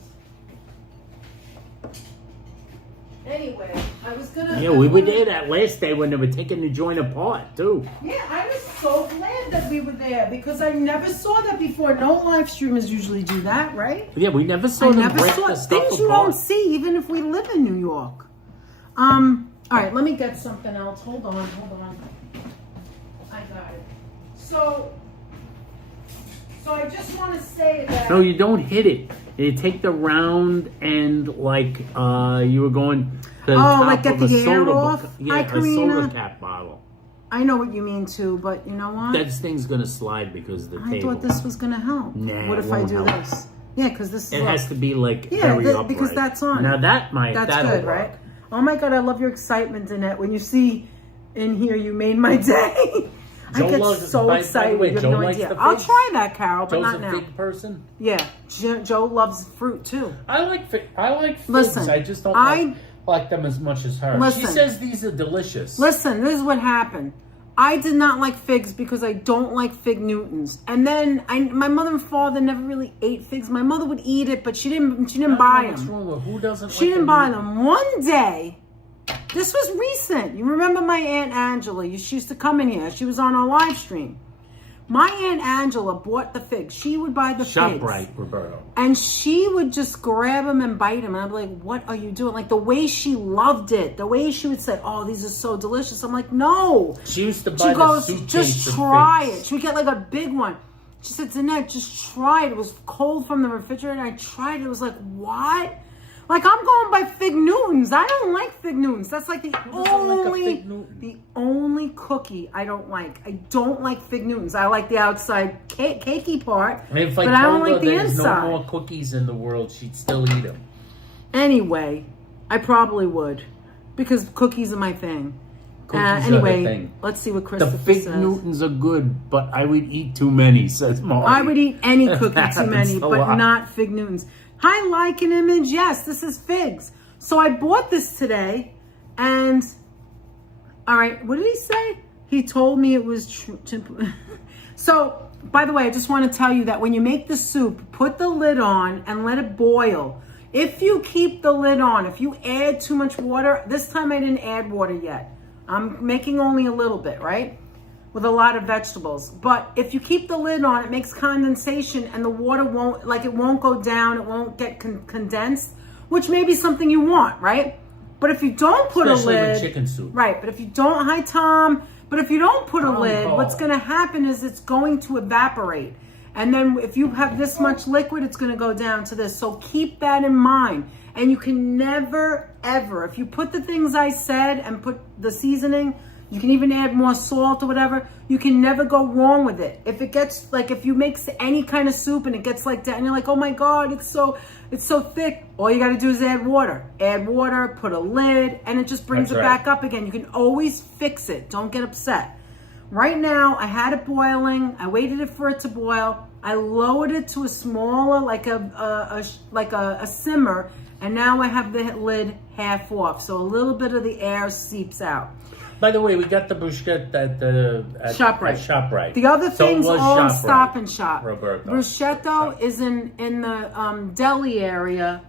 Anyway, I was gonna. Yeah, we were there that last day when they were taking the joint apart too. Yeah, I was so glad that we were there because I never saw that before. No live streamers usually do that, right? Yeah, we never saw I them never break saw the stuff things you apart. won't see even if we live in New York. All right, let me get something else. Hold on. I got it. So I just want to say that. No, you don't hit it. You take the round end like you were going to the top like get of a the air soda off? Yeah, Hi, a Karina. soda cap bottle. I know what you mean too, but you know what? That thing's gonna slide because of the I table. thought this was gonna help. Nah, what it if I won't do help. this? Yeah, because this is It has to be like Yeah, very upright. because that's on. Now that might That's that'll good, work. right? Oh my God, I love your excitement, Danette. When you see in here, you made my day. I get so excited. You have no idea. I'll try that, Carol, but not now. Joe's a fig person. Yeah, Joe loves fruit too. I like figs. Listen, I just don't like them as much as her. Listen, she says these are delicious. Listen, this is what happened. I did not like figs because I don't like fig Newtons. And then my mother and father never really ate figs. My mother would eat it, but she didn't buy them. What's wrong with who doesn't? She didn't buy them. One day, this was recent. You remember my Aunt Angela? She used to come in here. She was on our live stream. My Aunt Angela bought the figs. She would buy the figs. ShopRite, Roberto. And she would just grab them and bite them. And I'd be like, what are you doing? Like the way she loved it. The way she would say, oh, these are so delicious. I'm like, no. She used to buy the suitcase just try it. She would get like a big one. She said, Danette, just try it. It was cold from the refrigerator. And I tried it. It was like, what? Like I'm going by fig Newtons. I don't like fig Newtons. That's like the only cookie I don't like. I don't like fig Newtons. I like the outside cakey part, but I don't like the inside. No more cookies in the world, she'd still eat them. Anyway, I probably would because cookies are my thing. Anyway, let's see what Christopher says. The fig says. Newtons are good, but I would eat too many, says Marty. I would eat any cookie too many, but not fig Newtons. Hi, like an image. Yes, this is figs. So I bought this today, and all right, what did he say? He told me it was So, by the way, I just want to tell you that when you make the soup, put the lid on and let it boil. If you keep the lid on, if you add too much water, this time I didn't add water yet. I'm making only a little bit, right? With a lot of vegetables. But if you keep the lid on, it makes condensation and the water won't go down, it won't get condensed, which may be something you want, right? But if you don't put Especially a lid, with chicken soup. Right, but if you don't, hi Tom, but if you don't put a lid, what's gonna happen is it's going to evaporate. And then if you have this much liquid, it's gonna go down to this. So keep that in mind. And you can never, ever, if you put the things I said and put the seasoning, you can even add more salt or whatever. You can never go wrong with it. If it gets like, if you make any kind of soup and it gets like that and you're like, oh my God, it's so thick. All you got to do is add water, put a lid, and it just brings it back up again. You can always fix it. Don't get upset. Right now, I had it boiling. I waited for it to boil. I lowered it to a smaller, like a simmer. And now I have the lid half off. So a little bit of the air seeps out. By the way, we got the bruschetta at ShopRite. The other things all in Stop and Shop. Roberto. Bruschetta is in the deli area.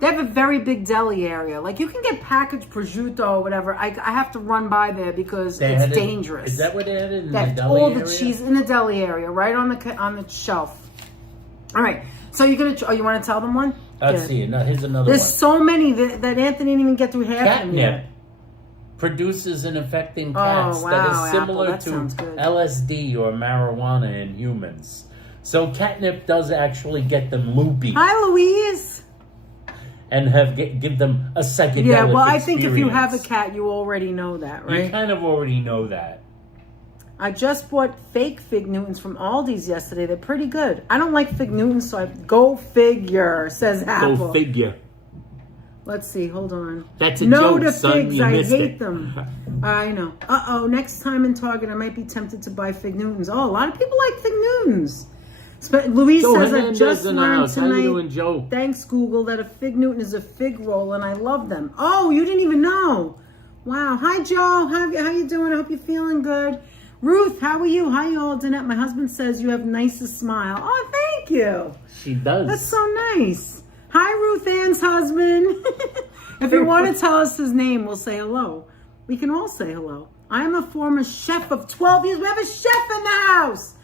They have a very big deli area. Like you can get packaged prosciutto or whatever. I have to run by there because it's dangerous. Is that what they had in the deli all area? The cheese in the deli area, right on the shelf. All right. So you're gonna. Oh, you want to tell them one? Let's see. No, here's another There's one. so many that Anthony didn't even get through half of them yet. Produces an effect in cats that is similar to LSD or marijuana in humans. So catnip does actually get them loopy. Hi, Louise. And give them a psychedelic Yeah, well, I experience. think if you have a cat, you already know that, right? You kind of already know that. I just bought fake fig Newtons from Aldi's yesterday. They're pretty good. I don't like fig Newtons, so go figure, says Apple. Go figure. Let's see, hold on. That's a joke, to son. Figs, You I missed hate it. them. I know. Next time in Target, I might be tempted to buy fig Newtons. Oh, a lot of people like fig Newtons. Louise says, I just learned tonight, how you doing, Joe? Thanks, Google, that a fig Newton is a fig roll, and I love them. Oh, you didn't even know. Wow. Hi, Joe. How you doing? I hope you're feeling good. Ruth, how are you? Hi, y'all. Danette, my husband says you have nicest smile. Oh, thank you. She does. That's so nice. Hi, Ruth Ann's husband. If you want to tell us his name, we'll say hello. We can all say hello. I am a former chef of 12 years. We have a chef in the house.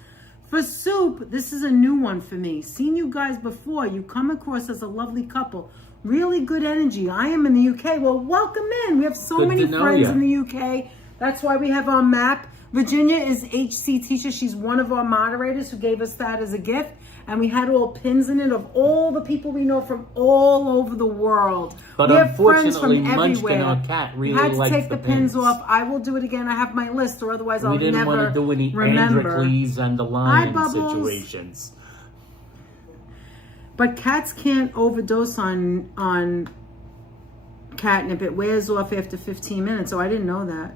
For soup, this is a new one for me. Seen you guys before. You come across as a lovely couple. Really good energy. I am in the UK. Well, welcome in. We have so many friends in the UK. That's why we have our map. Virginia is HC teacher. She's one of our moderators who gave us that as a gift. And we had all pins in it of all the people we know from all over the world. But we have friends from Munchkin, everywhere. our cat, really had to likes take the pins off. I will do it again. I have my list, or otherwise I'll never remember. We didn't want to do any Androcles and the lion situations. But cats can't overdose on catnip. It wears off after 15 minutes. Oh, I didn't know that.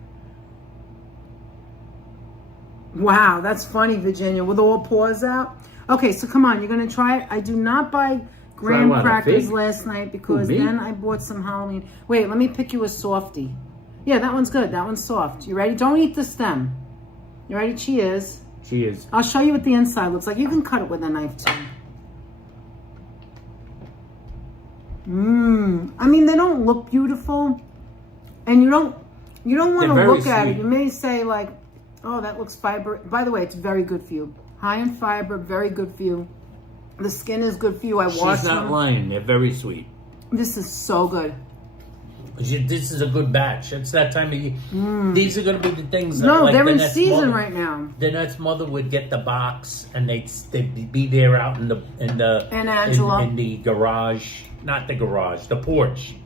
Wow, that's funny, Virginia, with all paws out. Okay, so come on, you're going to try it. I do not buy graham crackers last night because then I bought some Halloween. Wait, let me pick you a softie. Yeah, that one's good. That one's soft. You ready? Don't eat the stem. You ready? Cheers. Cheers. I'll show you what the inside looks like. You can cut it with a knife too. I mean, they don't look beautiful, and you don't want to look at it. You may say like, oh, that looks fiber. By the way, it's very good for you. High in fiber, very good for you. The skin is good for you. I wash them. She's not lying. They're very sweet. This is so good. This is a good batch. It's that time of year. These are going to be the things that, no, like, they're in season right now. Danette's mother would get the box, and they'd be there out in the and Angela in the garage, not the garage, the porch.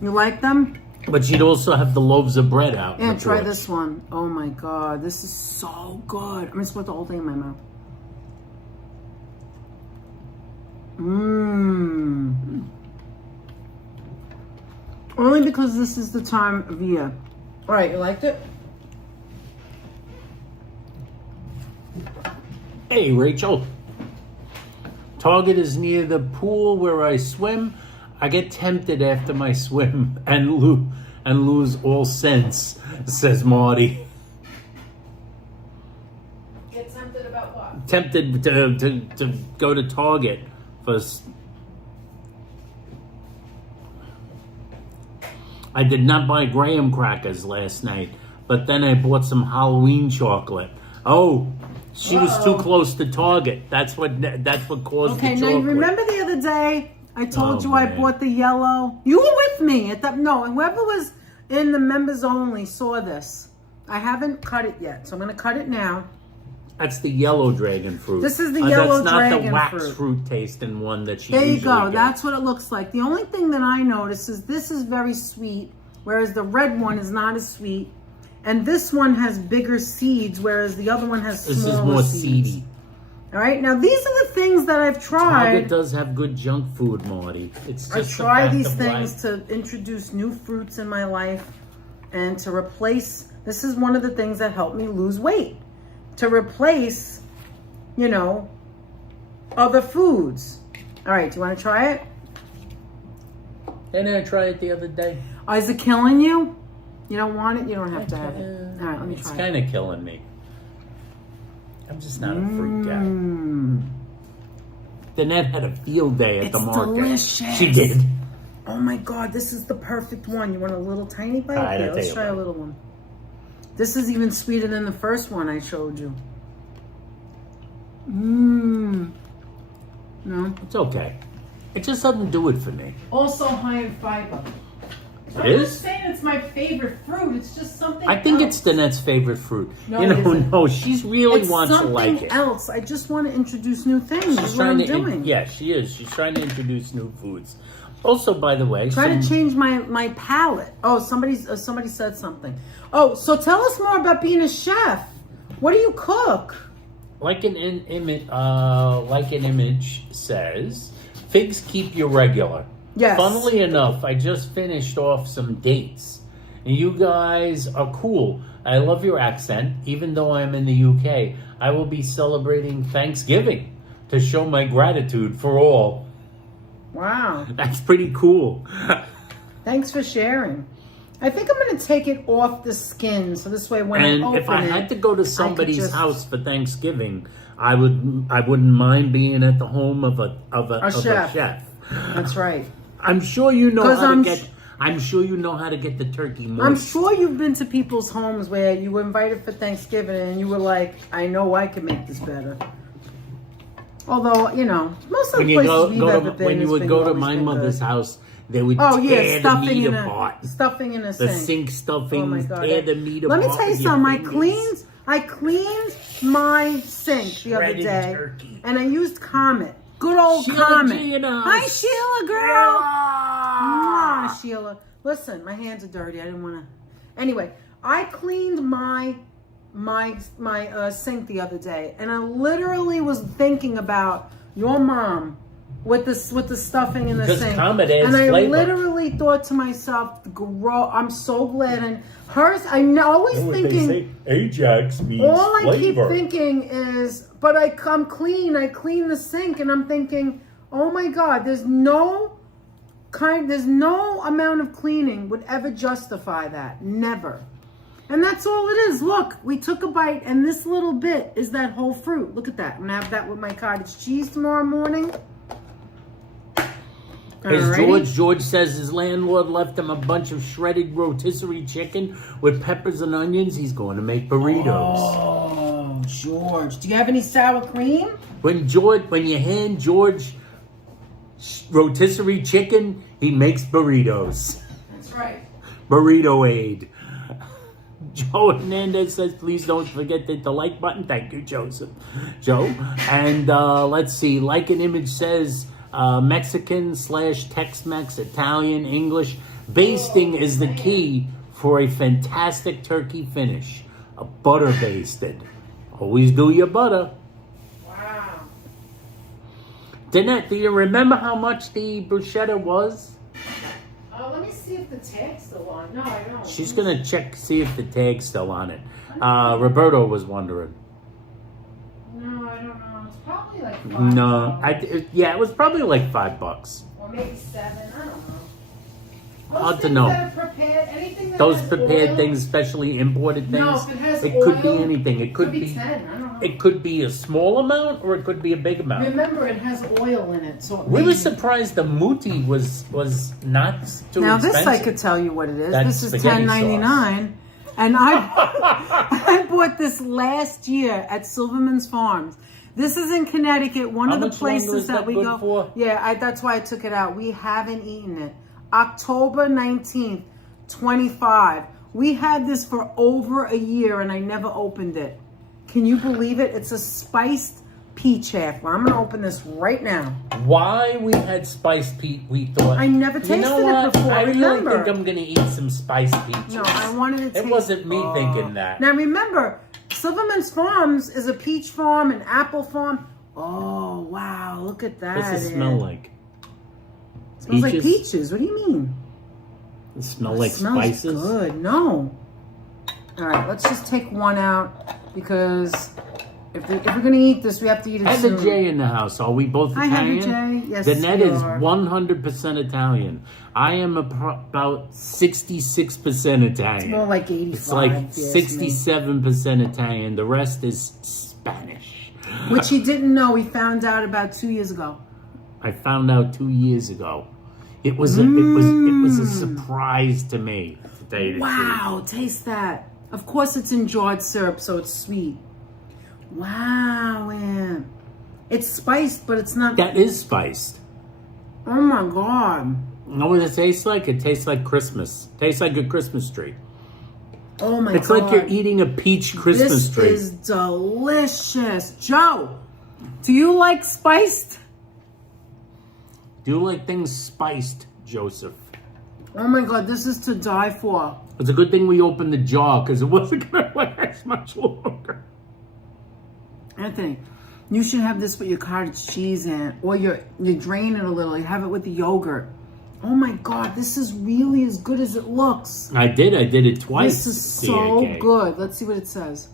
You like them? But she'd also have the loaves of bread out. Yeah, try this one. Oh my God, this is so good. I'm just put the whole thing in my mouth. Only because this is the time of year. All right, you liked it? Hey, Rachel. Target is near the pool where I swim. I get tempted after my swim and lose all sense, says Marty. Get tempted about what? Tempted to go to Target for... I did not buy graham crackers last night, but then I bought some Halloween chocolate. Oh, she was too close to Target. That's what caused the chocolate. Okay, now you remember the other day I told you I bought the yellow. You were with me at that. No, whoever was in the members only saw this. I haven't cut it yet, so I'm going to cut it now. That's the yellow dragon fruit. This is the yellow dragon fruit. That's not the wax fruit tasting one that she There you usually go. gets. That's what it looks like. The only thing that I notice is this is very sweet, whereas the red one is not as sweet. And this one has bigger seeds, whereas the other one has smaller seeds. This is more seedy. All right, now these are the things that I've tried. Target does have good junk food, Marty. It's just I try these things to introduce new fruits in my life and to replace. This is one of the things that helped me lose weight. To replace, you know, other foods. All right, do you want to try it? Didn't I try it the other day? Oh, is it killing you? You don't want it? You don't have to have it. All right, let me try it. It's kind of killing me. I'm just not a fruit guy. Danette had a field day at the market. It's delicious. She did. Oh my God, this is the perfect one. You want a little tiny bite? All right, Here, let's try a little one. This is even sweeter than the first one I showed you. No. It's okay. It just doesn't do it for me. Also high in fiber. It is? I'm not saying it's my favorite fruit. It's just something I think else. It's Danette's favorite fruit. No, it isn't. No, she's really It's wants to like something it. else. I just want to introduce new things. She's That's what I'm doing. Yeah, she is. She's trying to introduce new foods. Also, by the way, Try to change my palate. Oh, somebody said something. Oh, so tell us more about being a chef. What do you cook? Like an image says, figs keep you regular. Yes. Funnily enough, I just finished off some dates. And you guys are cool. I love your accent. Even though I'm in the UK, I will be celebrating Thanksgiving to show my gratitude for all. Wow. That's pretty cool. Thanks for sharing. I think I'm going to take it off the skin, so this way when I open it... if I had to go to somebody's house for Thanksgiving, I wouldn't mind being at the home of a chef. That's right. I'm sure you know I'm sure you know how to get the turkey moist. I'm sure you've been to people's homes where you were invited for Thanksgiving and you were like, I know I can make this better. Although, you know, most of the places we've ever been, when you would go to my mother's house, they would tear the meat apart. Stuffing in a sink. The sink stuffing, oh my God. tear the meat apart. Let me tell you something. I cleaned my sink the other day, and I used Comet. Good old Comet. Hi, Sheila, girl. Mwah, Sheila. Listen, my hands are dirty. I didn't want to. Anyway, I cleaned my sink the other day, and I literally was thinking about your mom with the stuffing in the Because sink. Comet adds And I flavor. literally thought to myself, I'm so glad. And hers, I'm always thinking, They say Ajax means all I keep flavor. thinking is, but I'm clean. I clean the sink, and I'm thinking, oh my God, there's no amount of cleaning would ever justify that. Never. And that's all it is. Look, we took a bite, and this little bit is that whole fruit. Look at that. I'm gonna have that with my cottage cheese tomorrow morning. Alrighty. George says his landlord left him a bunch of shredded rotisserie chicken with peppers and onions. He's going to make burritos. Oh, George. Do you have any sour cream? When you hand George rotisserie chicken, he makes burritos. That's right. Burrito aid. Joe Hernandez says, please don't forget to hit the like button. Thank you, Joe. And let's see. Like an Image says, Mexican / Tex-Mex, Italian, English. Basting is the key for a fantastic turkey finish. A butter basted. Always do your butter. Wow. Danette, do you remember how much the bruschetta was? Let me see if the tag's still on. No, I don't. She's going to check, see if the tag's still on it. Roberto was wondering. No, I don't know. It's probably like $5. No, it was probably like $5. Or maybe $7. I don't know. Hard to Those know. things that are prepared, anything that Those has prepared oil, things, especially imported things, No, if it has could be oil, anything. It could be 10. I don't know. it could be a small amount or it could be a big amount. Remember, it has oil in it, so it We were may- surprised the muti was not too Now expensive. this I could tell you what it is. That's This is spaghetti $10.99, and I bought this last year at Silverman's Farms. This is in Connecticut, one How of the much longer places is that we good go. for? Yeah, that's why I took it out. We haven't eaten it. October 19th, 25. We had this for over a year, and I never opened it. Can you believe it? It's a spiced peach half. Well, I'm going to open this right now. Why we had spiced peach, we thought. I never tasted it before. I really Remember. think I'm going to eat some spiced peaches. No, I wanted to taste. It wasn't me thinking that. Now remember, Silverman's Farms is a peach farm, an apple farm. Oh wow, look at that! What's it smell like? It smells like Peaches? peaches. What do you mean? It smell like It smells spices? good. No. All right, let's just take one out because if we're gonna eat this, we have to eat it I have soon. a J in the house. Are we both I have Italian? a J. Yes, Danette we is are. 100% Italian. I am about 66% Italian. More like 85. It's like if you ask me. 67% Italian. The rest is Spanish. Which he didn't know. He found out about 2 years ago. I found out 2 years ago. It was a surprise to me. To tell you the truth. Wow, taste that. Of course it's in jarred syrup, so it's sweet. Wow, man. It's spiced, but it's not... That is spiced. Oh my God. You know what it tastes like? It tastes like Christmas. Tastes like a Christmas tree. Oh my It's God. like you're eating a peach Christmas this tree. This is delicious. Joe, do you like spiced? Do you like things spiced, Joseph? Oh my God, this is to die for. It's a good thing we opened the jar because it wasn't going to last much longer. Anthony, you should have this with your cottage cheese in, or you drain it a little. You have it with the yogurt. Oh my God, this is really as good as it looks. I did it twice. This is so CAK. good. Let's see what it says.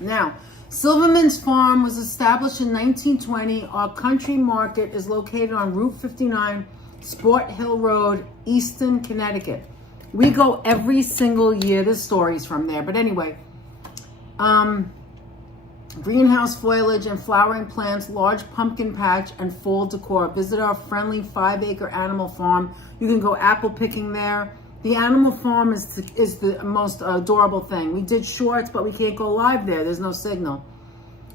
Now, Silverman's Farm was established in 1920. Our country market is located on Route 59, Sport Hill Road, Easton, Connecticut. We go every single year. There's stories from there. But anyway, greenhouse foliage and flowering plants, large pumpkin patch, and fall decor. Visit our friendly 5-acre animal farm. You can go apple picking there. The animal farm is the most adorable thing. We did shorts, but we can't go live there. There's no signal.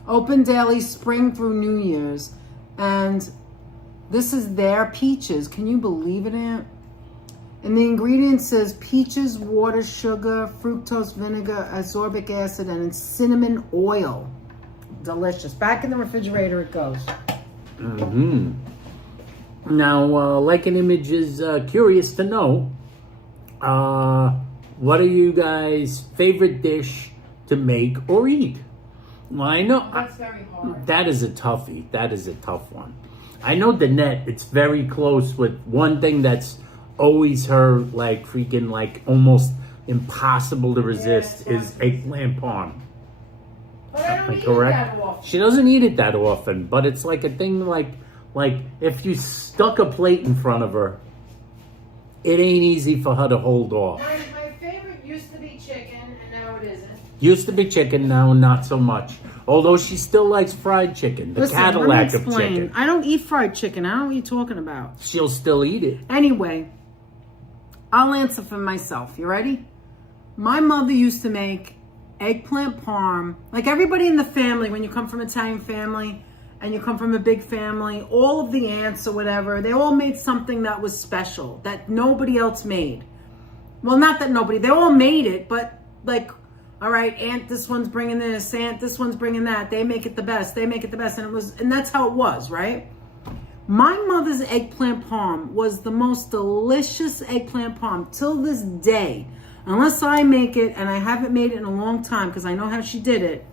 Open daily spring through New Year's. And this is their peaches. Can you believe it, Aunt? And the ingredients says peaches, water, sugar, fructose, vinegar, ascorbic acid, and cinnamon oil. Delicious. Back in the refrigerator it goes. Mm-hmm. Now, Like an Image is curious to know, what are you guys' favorite dish to make or eat? Well, I know That's very hard. that is a toughie. That is a tough one. I know Danette, it's very close with one thing that's always her, like, freaking, like, almost impossible to resist is eggplant parm. But I don't eat Correct? that often. She doesn't eat it that often, but it's like a thing like if you stuck a plate in front of her, it ain't easy for her to hold off. My favorite used to be chicken, and now it isn't. Used to be chicken, now not so much. Although she still likes fried chicken, the Cadillac of chicken. I don't eat fried chicken. I don't know what you're talking about. She'll still eat it. Anyway, I'll answer for myself. You ready? My mother used to make eggplant parm. Like everybody in the family, when you come from an Italian family and you come from a big family, all of the aunts or whatever, they all made something that was special, that nobody else made. Well, not that nobody, they all made it, but like, all right, aunt, this one's bringing this, aunt, this one's bringing that. They make it the best. They make it the best. And that's how it was, right? My mother's eggplant parm was the most delicious eggplant parm till this day. Unless I make it, and I haven't made it in a long time because I know how she did it.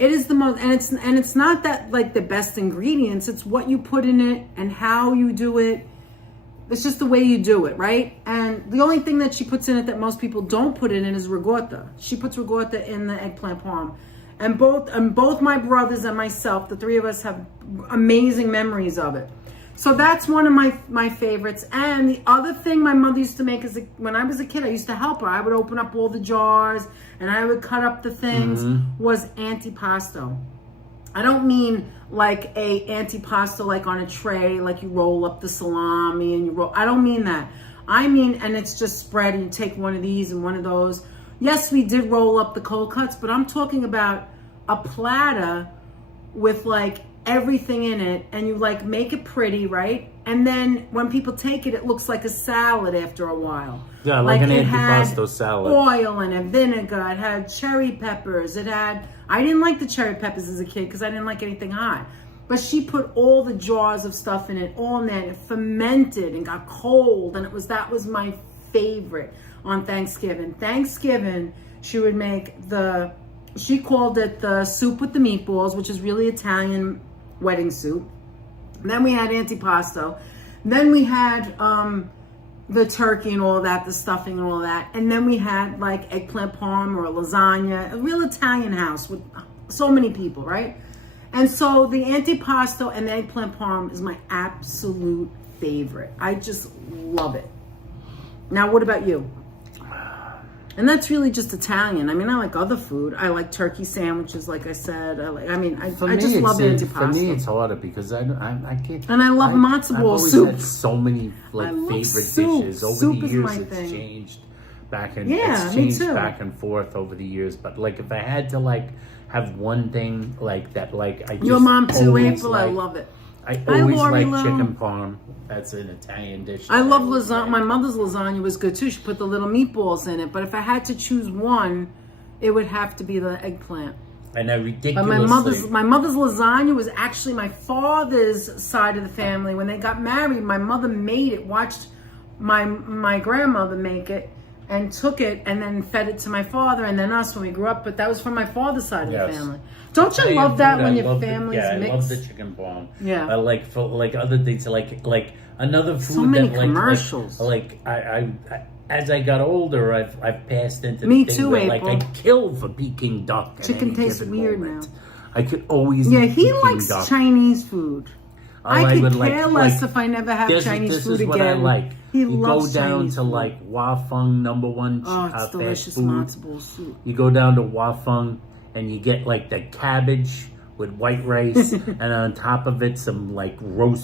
It is the most, and it's not that like the best ingredients. It's what you put in it and how you do it. It's just the way you do it, right? And the only thing that she puts in it that most people don't put in it is ricotta. She puts ricotta in the eggplant parm. And both my brothers and myself, the three of us, have amazing memories of it. So that's one of my favorites. And the other thing my mother used to make is when I was a kid, I used to help her. I would open up all the jars and I would cut up the things, was antipasto. I don't mean like a antipasto like on a tray, like you roll up the salami and you roll. I don't mean that. I mean, and it's just spread and you take one of these and one of those. Yes, we did roll up the cold cuts, but I'm talking about a platter with like everything in it, and you like make it pretty, right? And then when people take it, it looks like a salad after a while. Yeah, like an antipasto salad. Oil in it, vinegar. It had cherry peppers. I didn't like the cherry peppers as a kid because I didn't like anything hot. But she put all the jars of stuff in it, all in there, and it fermented and got cold, and that was my favorite on Thanksgiving. Thanksgiving, she would make she called it the soup with the meatballs, which is really Italian wedding soup. And then we had antipasto. Then we had the turkey and all that, the stuffing and all that. And then we had like eggplant parm or a lasagna, a real Italian house with so many people, right? And so the antipasto and the eggplant parm is my absolute favorite. I just love it. Now, what about you? And that's really just Italian. I mean, I like other food. I like turkey sandwiches, like I said. I just love antipasto. For me, it's harder because I can't. And I love matzo ball soup. I've always had so many favorite soup. dishes over Soup the is years. my It's thing. changed back and forth over the years. But like, if I had to like have one thing like that, like I just your mom too, always April. like, I love it. I always Lori like Lou. chicken parm. That's an Italian dish. I love lasagna. My mother's lasagna was good too. She put the little meatballs in it. But if I had to choose one, it would have to be the eggplant. And I But ridiculously. my mother's lasagna was actually my father's side of the family. When they got married, my mother made it. Watched my grandmother make it and took it and then fed it to my father and then us when we grew up. But that was from my father's side of the family. Don't you love that when your family's mixed? I love the chicken parm. Yeah. I like for like other things like another food so many that commercials. Like I as I got older, I've passed into Me the thing too, where, April. like I kill for Peking duck. Chicken tastes given weird moment. now. I could always Yeah, eat he Peking likes duck. Chinese food. I could would care less if I never have Chinese this food is what again. I like. He you loves go down Chinese to food. like Wafeng #1 Oh, it's fast delicious food. matzo ball soup. You go down to Wafeng and you get like the cabbage with white rice and on top of it some like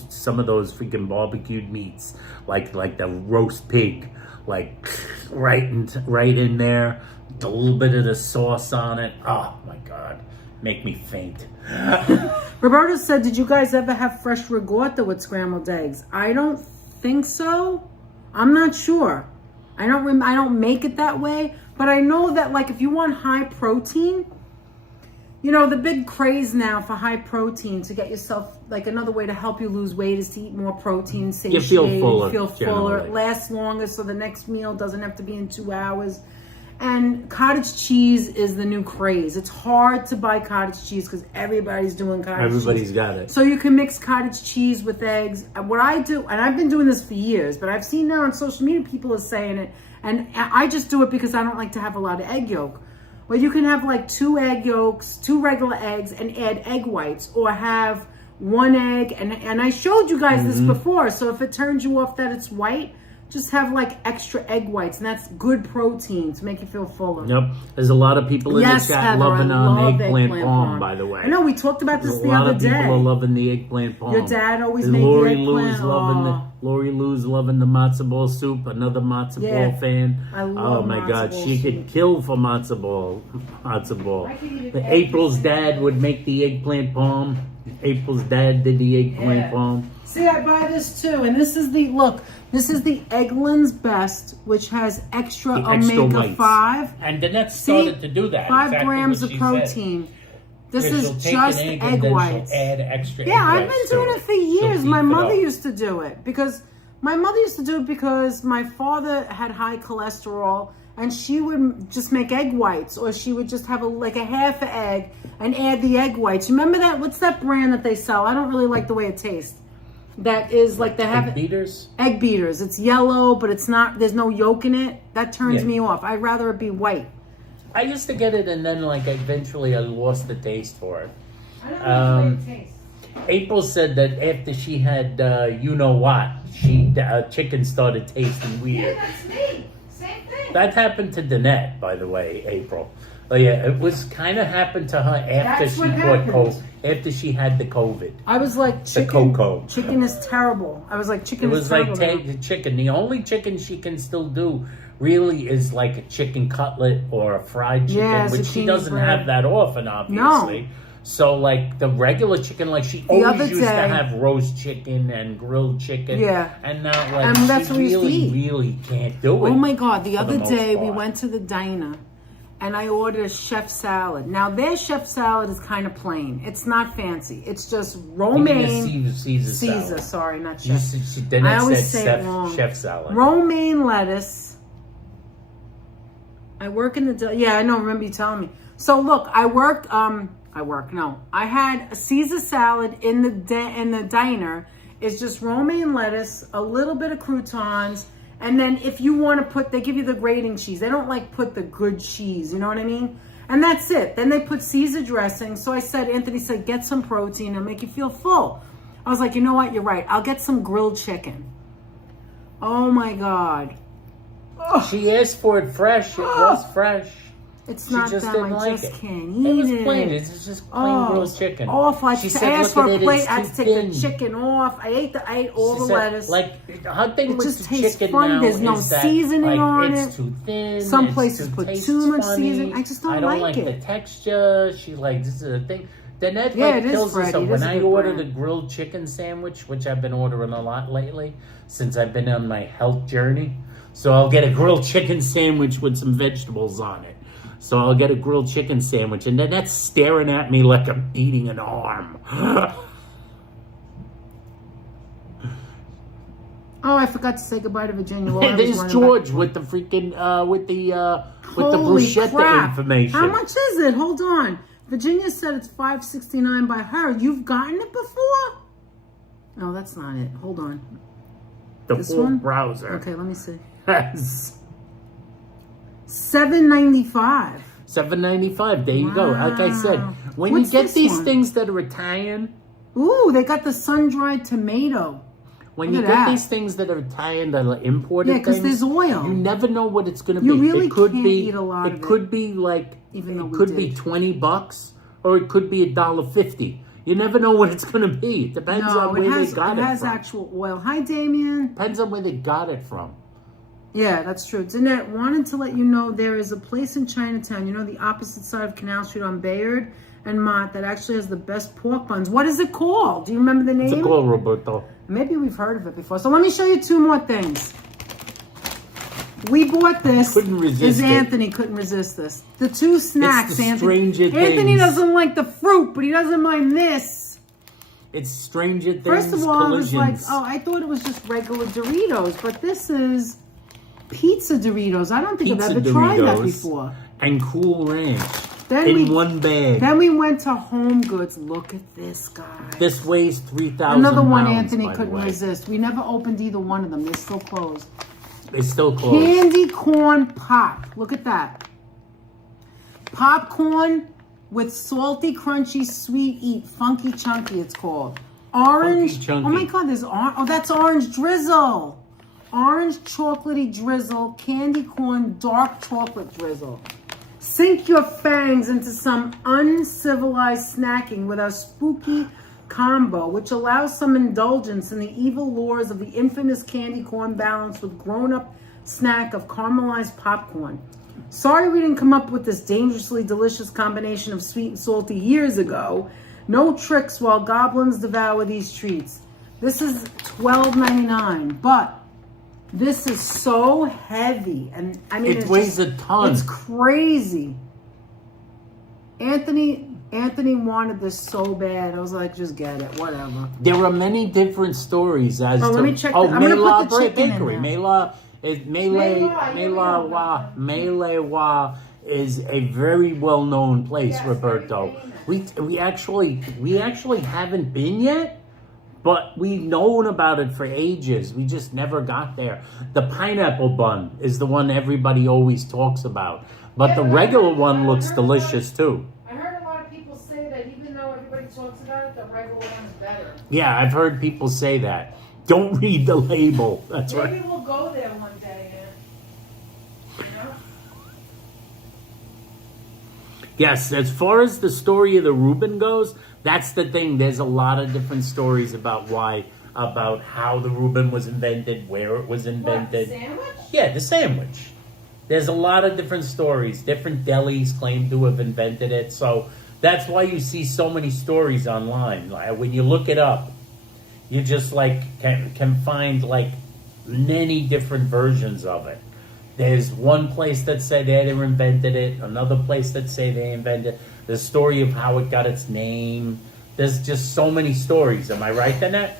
some of those freaking barbecued meats like the roast pig, like right in there, a little bit of the sauce on it. Oh my god, make me faint. Roberta said, did you guys ever have fresh ricotta with scrambled eggs? I don't think so. I'm not sure. I don't make it that way, but I know that like if you want high protein, you know, the big craze now for high protein to get yourself, like another way to help you lose weight is to eat more protein, satiated, feel fuller, feel fuller, generally. it lasts longer so the next meal doesn't have to be in 2 hours. And cottage cheese is the new craze. It's hard to buy cottage cheese because everybody's doing cottage cheese. Everybody's got it. So you can mix cottage cheese with eggs. And what I do, and I've been doing this for years, but I've seen now on social media people are saying it, and I just do it because I don't like to have a lot of egg yolk. Well, you can have like 2 egg yolks, 2 regular eggs, and add egg whites, or have 1 egg. And I showed you guys this before. So if it turns you off that it's white, just have like extra egg whites, and that's good protein to make you feel fuller. Yep. There's a lot of people in the chat Heather, loving love eggplant palm, by the way. I know, we talked about this the A lot other of people day. are loving the eggplant palm. Your dad always And made Lori the Lou's eggplant. Lori Lou's loving the matzo ball soup. Another matzo ball fan. I love Oh my matzo God, ball she soup. could kill for matzo ball. Matzo ball. I could eat it The every April's single dad would make the eggplant palm. April's dad did the eggplant palm. See, I buy this too, and this is the Eggland's Best, which has extra The extra omega-5. whites. And Danette started to do that. 5 exactly grams what of she protein. This said. is She'll take just an egg egg and then whites. She'll add extra Yeah, egg I've whites been to doing it for She'll years. beef My it mother up. used to do it because my father had high cholesterol, and she would just make egg whites, or she would just have a half an egg and add the egg whites. You remember that? What's that brand that they sell? I don't really like the way it tastes. That is like they have Egg beaters? Egg beaters. It's yellow, but it's not. There's no yolk in it. That turns Yeah. me off. I'd rather it be white. I used to get it, and then eventually I lost the taste for it. I don't know the way it tastes. April said that after she had chicken started tasting weird. Yeah, that's me. Same thing. That happened to Danette, by the way, April. Oh yeah, it was kind of happened to her after That's she what caught happened. COVID. After she had the COVID. I was like, The cocoa. Chicken is terrible. I was like, It chicken was is like terrible. the chicken. The only chicken she can still do really is like a chicken cutlet or a fried chicken, Yeah, which she zucchini doesn't bread. have that often, obviously. So like the regular chicken, like she other always used to day- have roast chicken and grilled chicken. Yeah. And now like And that's what we she used to really, eat. really can't do it. Oh my God. The for other most day we part. went to the diner and I ordered a chef salad. Now their chef salad is kind of plain. It's not fancy. It's just You mean romaine. a Caesar salad. Caesar, sorry, not You chef. said, Danette I always said say it wrong. chef salad. Romaine lettuce. I work in the yeah, I know. Remember you telling me. So look, I had a Caesar salad in the diner. It's just romaine lettuce, a little bit of croutons, and then if you want to put, they give you the grating cheese. They don't like put the good cheese. You know what I mean? And that's it. Then they put Caesar dressing. So Anthony said, get some protein and make you feel full. I was like, you know what? You're right. I'll get some grilled chicken. Oh my God. She asked for it fresh. It was fresh. It's She not just them. didn't I like just it. can't eat It was it. plain. It's just plain grilled chicken. Awful. I She just said, asked "Look for at a it, plate. it's I had too to take thin." the chicken off. I ate all She the said, lettuce. like her thing It with just the tastes chicken funny. now There's no is that, seasoning like, on it's it. too thin. Some it's places too, put tastes too much funny. seasoning. I just don't I don't like it. the texture. She like this is a thing. Danette Yeah, it is, kills Freddie. herself. It When is a I good ordered brand. a grilled chicken sandwich, which I've been ordering a lot lately since I've been on my health journey. So I'll get a grilled chicken sandwich with some vegetables on it. So I'll get a grilled chicken sandwich, and then that's staring at me like I'm eating an arm. Oh, I forgot to say goodbye to Virginia. While I was There's running George back. with the freaking with the Holy bruschetta crap. information. How much is it? Hold on. Virginia said it's $5.69 by her. You've gotten it before? No, that's not it. Hold on. The This full one? browser. Okay, let me see. Yes. $7.95. $7.95. There you go. Like I said, when What's you get this these one? things that are Italian, Ooh, they got the sun-dried tomato. when Look you at get that. these things that are Italian, that are imported Yeah, 'cause things, there's oil. you never know what it's going to be. You really it could can't be, eat a lot it of could it. be like, Even though it we could be did. $20, or it could be $1.50. You never know what it's going to be. It depends on No, where it they got it has from. actual oil. Hi, Damien. Depends on where they got it from. Yeah, that's true. Danette, wanted to let you know there is a place in Chinatown, you know, the opposite side of Canal Street on Bayard and Mott, that actually has the best pork buns. What is it called? Do you remember the name? It's a call, Roberto. Maybe we've heard of it before. So let me show you two more things. We bought this. Couldn't resist it. Anthony couldn't resist this. The two snacks, the Anthony. Stranger Anthony Things. doesn't like the fruit, but he doesn't mind this. It's Stranger Things First of all, I was like, collisions. oh, I thought it was just regular Doritos, but this is Pizza Doritos. I don't think Pizza I've ever tried that Doritos. before. And Cool Ranch Then in one bag. Then we went to Home Goods. Look at this, guys. This weighs 3,000 Another one pounds, Anthony by the couldn't way. resist. We never opened either one of them. They're still closed. It's still closed. Candy corn pop. Look at that. Popcorn with salty, crunchy, sweet eat. Funky Chunky, it's called. Orange. Funky Chunky. Oh my God, there's orange. Oh, that's orange drizzle. Orange chocolatey drizzle. Candy corn dark chocolate drizzle. Sink your fangs into some uncivilized snacking with our spooky combo, which allows some indulgence in the evil lures of the infamous candy corn balanced with grown-up snack of caramelized popcorn. Sorry we didn't come up with this dangerously delicious combination of sweet and salty years ago. No tricks while goblins devour these treats. This is $12.99, but this is so heavy, and I mean It weighs a ton. It's crazy. Anthony wanted this so bad. I was like, just get it, whatever. There are many different stories as to. Let me check. Oh, I'm gonna Mela put the chicken in Bakery. there. Melewa is a very well-known place, Roberto. We actually haven't been yet. But we've known about it for ages. We just never got there. The pineapple bun is the one everybody always talks about. But the regular one looks delicious too. I heard a lot of people say that even though everybody talks about it, the regular one's better. Yeah, I've heard people say that. Don't read the label. That's right. Maybe we'll go there one day, you know? Yes, as far as the story of the Reuben goes, that's the thing. There's a lot of different stories about how the Reuben was invented, where it was invented. What, sandwich? Yeah, the sandwich. There's a lot of different stories. Different delis claim to have invented it. So that's why you see so many stories online. Like, when you look it up, you just can find many different versions of it. There's one place that said they invented it, another place that say they invented it. The story of how it got its name. There's just so many stories. Am I right, Danette?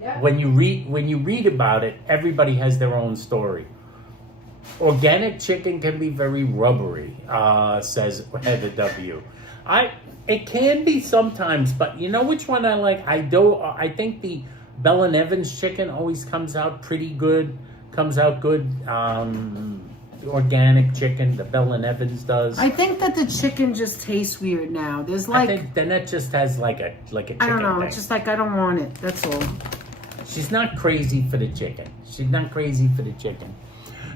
Yeah. When you read about it, everybody has their own story. Organic chicken can be very rubbery, says Heather W. It can be sometimes, but you know which one I like? I think the Bell and Evans chicken always comes out pretty good. Organic chicken, the Bell and Evans does. I think that the chicken just tastes weird now. There's I think Danette just has like a chicken I don't know. thing. It's just like I don't want it. That's all. She's not crazy for the chicken.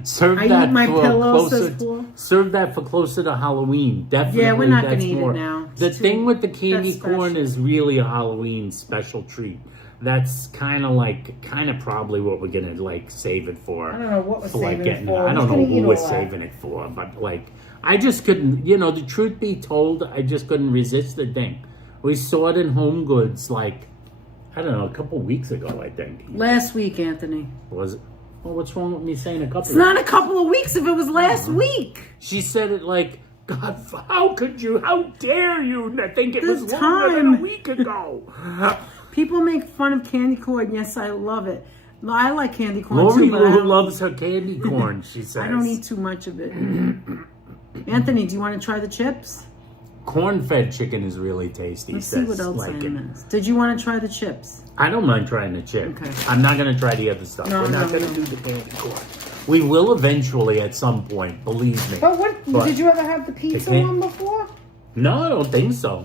Serve I that eat my for pillow, closer. says Paul. Serve that for closer to Halloween. Definitely. Yeah, we're not that's gonna eat it more. now. The It's thing too- with the candy that's corn special. is really a Halloween special treat. That's kind of probably what we're gonna save it for. I don't know what we're for saving it getting. for. I Who's don't know gonna who eat we're all that? saving it for, but I just couldn't. The truth be told, I just couldn't resist the thing. We saw it in Home Goods I don't know, a couple weeks ago. I think Last week, Anthony. was it. Well, what's wrong with me saying a couple? It's not a couple of weeks if it was last week. She said it God, how could you? How dare you think it was This longer than a time. week ago? People make fun of candy corn. Yes, I love it. No, I like candy corn Lori too, but I Lou don't, loves her candy corn, she says. I don't eat too much of it. Anthony, do you want to try the chips? Corn-fed chicken is really tasty, Let's see says what else like I it. missed. Did you want to try the chips? I don't mind trying the chip. Okay. I'm not going to try the other stuff. No, We're not no, going to no. do the candy corn. We will eventually at some point, believe me. But what? But did you ever have the pizza can't- one before? No, I don't think so.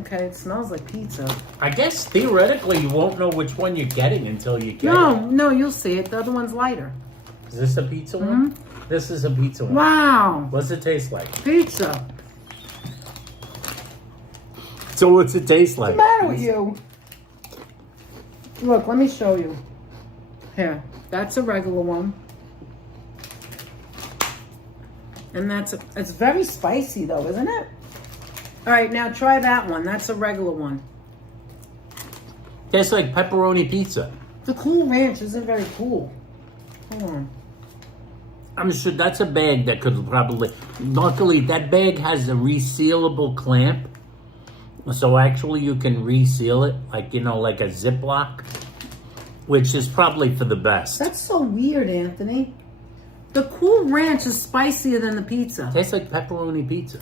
Okay, it smells like pizza. I guess theoretically you won't know which one you're getting until you get it. No, you'll see it. The other one's lighter. Is this a pizza one? This is a pizza one. Wow, What's it taste like? pizza. So what's it taste like? What's the matter with you? Look, let me show you. Here, that's a regular one. And it's very spicy though, isn't it? All right, now try that one. That's a regular one. Tastes like pepperoni pizza. The Cool Ranch isn't very cool. Hold on. I'm sure that's a bag that could probably... Luckily, that bag has a resealable clamp. So actually you can reseal it, like a Ziploc. Which is probably for the best. That's so weird, Anthony. The Cool Ranch is spicier than the pizza. Tastes like pepperoni pizza.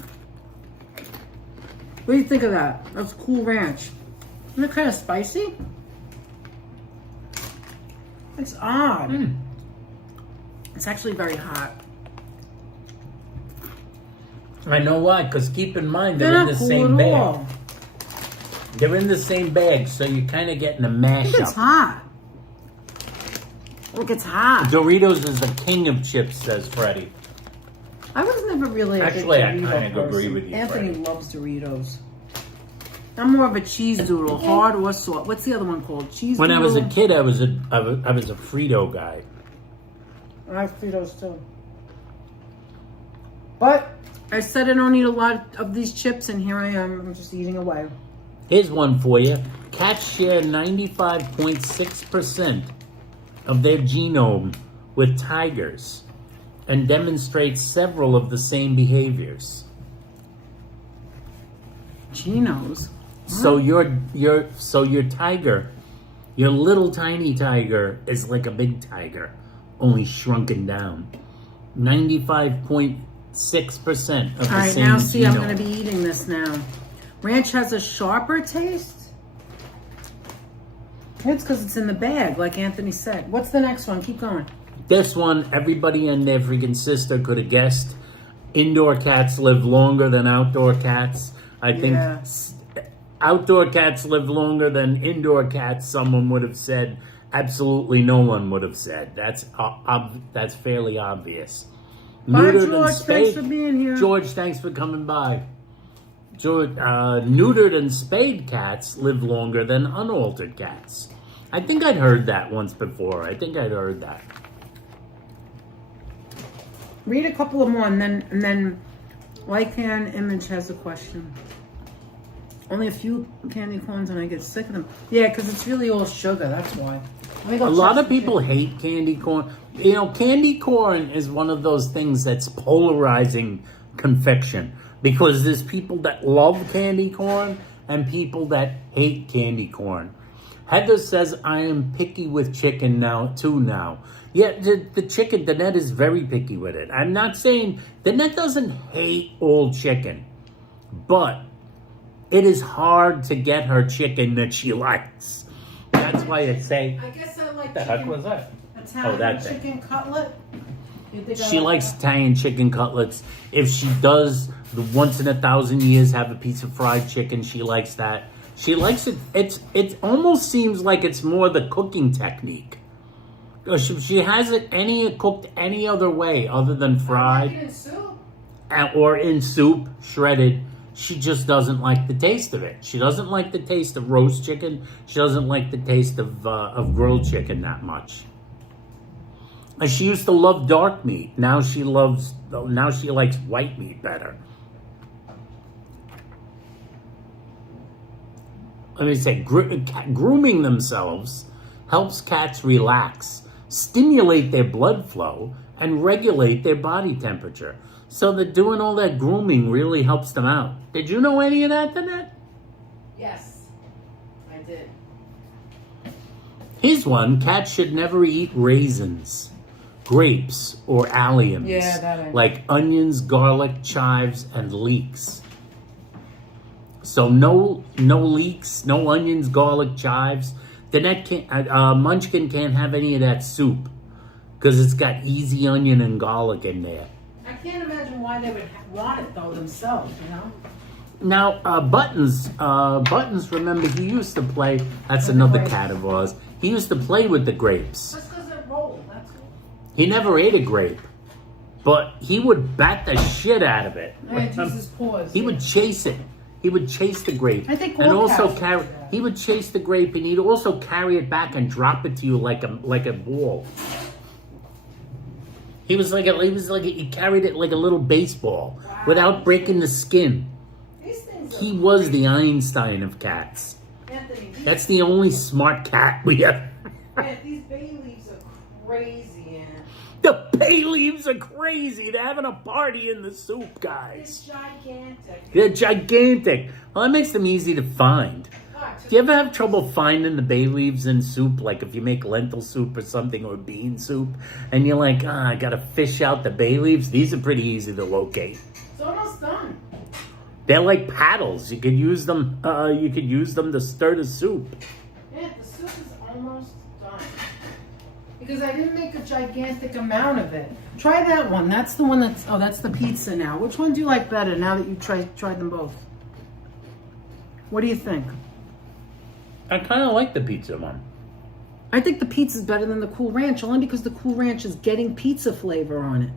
What do you think of that? That's Cool Ranch. Isn't it kind of spicy? It's odd. It's actually very hot. I know why, because keep in mind they're in not the cool same at bag. all. They're in the same bag, so you're kind of getting a I think it's mashup. hot. Look, it's hot. Doritos is the king of chips, says Freddie. I was never really a big Actually, I Dorito kind of agree person. with you, Anthony Freddie. loves Doritos. I'm more of a cheese doodle, hard or soft. What's the other one called? Cheese When I doodle? was a kid, I was a Frito guy. I have Fritos too. But I said I don't eat a lot of these chips, and here I am. I'm just eating away. Here's one for you. Cats share 95.6% of their genome with tigers and demonstrate several of the same behaviors. Chinos. So your tiger, your little tiny tiger is like a big tiger, only shrunken down. 95.6% of the All right, same now see, I'm genome. going to be eating this now. Ranch has a sharper taste. It's because it's in the bag, like Anthony said. What's the next one? Keep going. This one, everybody and their freaking sister could have guessed. Indoor cats live longer than outdoor cats. I think Yeah. outdoor cats live longer than indoor cats. Someone would have said. Absolutely no one would have said. That's fairly obvious. Bye, Neutered George. and Thanks spayed- for being here. George, thanks for coming by. George, neutered and spayed cats live longer than unaltered cats. I think I'd heard that once before. I think I'd heard that. Read a couple of more, and then Lycan Image has a question. Only a few candy corns, and I get sick of them. Yeah, because it's really all sugar. That's why. Let me go A check lot of some people shit. hate candy corn. You know, candy corn is one of those things that's polarizing confection because there's people that love candy corn and people that hate candy corn. Heather says, I am picky with chicken now. Yeah, the chicken, Danette is very picky with it. I'm not saying, Danette doesn't hate all chicken, but it is hard to get her chicken that she likes. That's why I say, I guess I like what the heck was that? Italian that thing. chicken cutlet. You think I She like likes that? Italian chicken cutlets. If she does the once in 1,000 years have a piece of fried chicken, she likes that. She likes it. It almost seems like it's more the cooking technique. Or she has it cooked any other way other than I like fried it in soup. or in soup, shredded. She just doesn't like the taste of it. She doesn't like the taste of roast chicken. She doesn't like the taste of grilled chicken that much. And she used to love dark meat. Now she likes white meat better. Let me say, grooming themselves helps cats relax, stimulate their blood flow, and regulate their body temperature. So that doing all that grooming really helps them out. Did you know any of that, Danette? Yes, I did. Here's one. Cats should never eat raisins, grapes, or alliums. Yeah, that I know. like onions, garlic, chives, and leeks. So no leeks, no onions, garlic, chives. Munchkin can't have any of that soup because it's got easy onion and garlic in there. I can't imagine why they would want it though themselves. You know. Now, Buttons, remember, he used to play, that's another cat of ours, he used to play with the grapes. Just because they're rolled. That's all. He never ate a grape, but he would bat the shit out of it. Yeah, use his paws. He would chase it. He would chase the grape. I think and all also cats carry. do that. He would chase the grape, and he'd also carry it back and drop it to you like a ball. He carried it like a little baseball without breaking the skin. These things are He was the Einstein of cats. Anthony, That's the only smart cat we have. these bay leaves are crazy, and The bay leaves are crazy. They're having a party in the soup, it's guys. gigantic. They're gigantic. Well, that makes them easy to find. Oh, Do you ever have trouble finding the bay leaves in soup? Like if you make lentil soup or something, or bean soup, and you're like, I gotta fish out the bay leaves. These are pretty easy to locate. It's almost done. They're like paddles. You could use them. You could use them to stir the soup. Yeah, the soup is almost done. Because I didn't make a gigantic amount of it. Try that one. That's the one that's the pizza now. Which one do you like better now that you tried them both? What do you think? I kind of like the pizza one. I think the pizza is better than the Cool Ranch, only because the Cool Ranch is getting pizza flavor on it.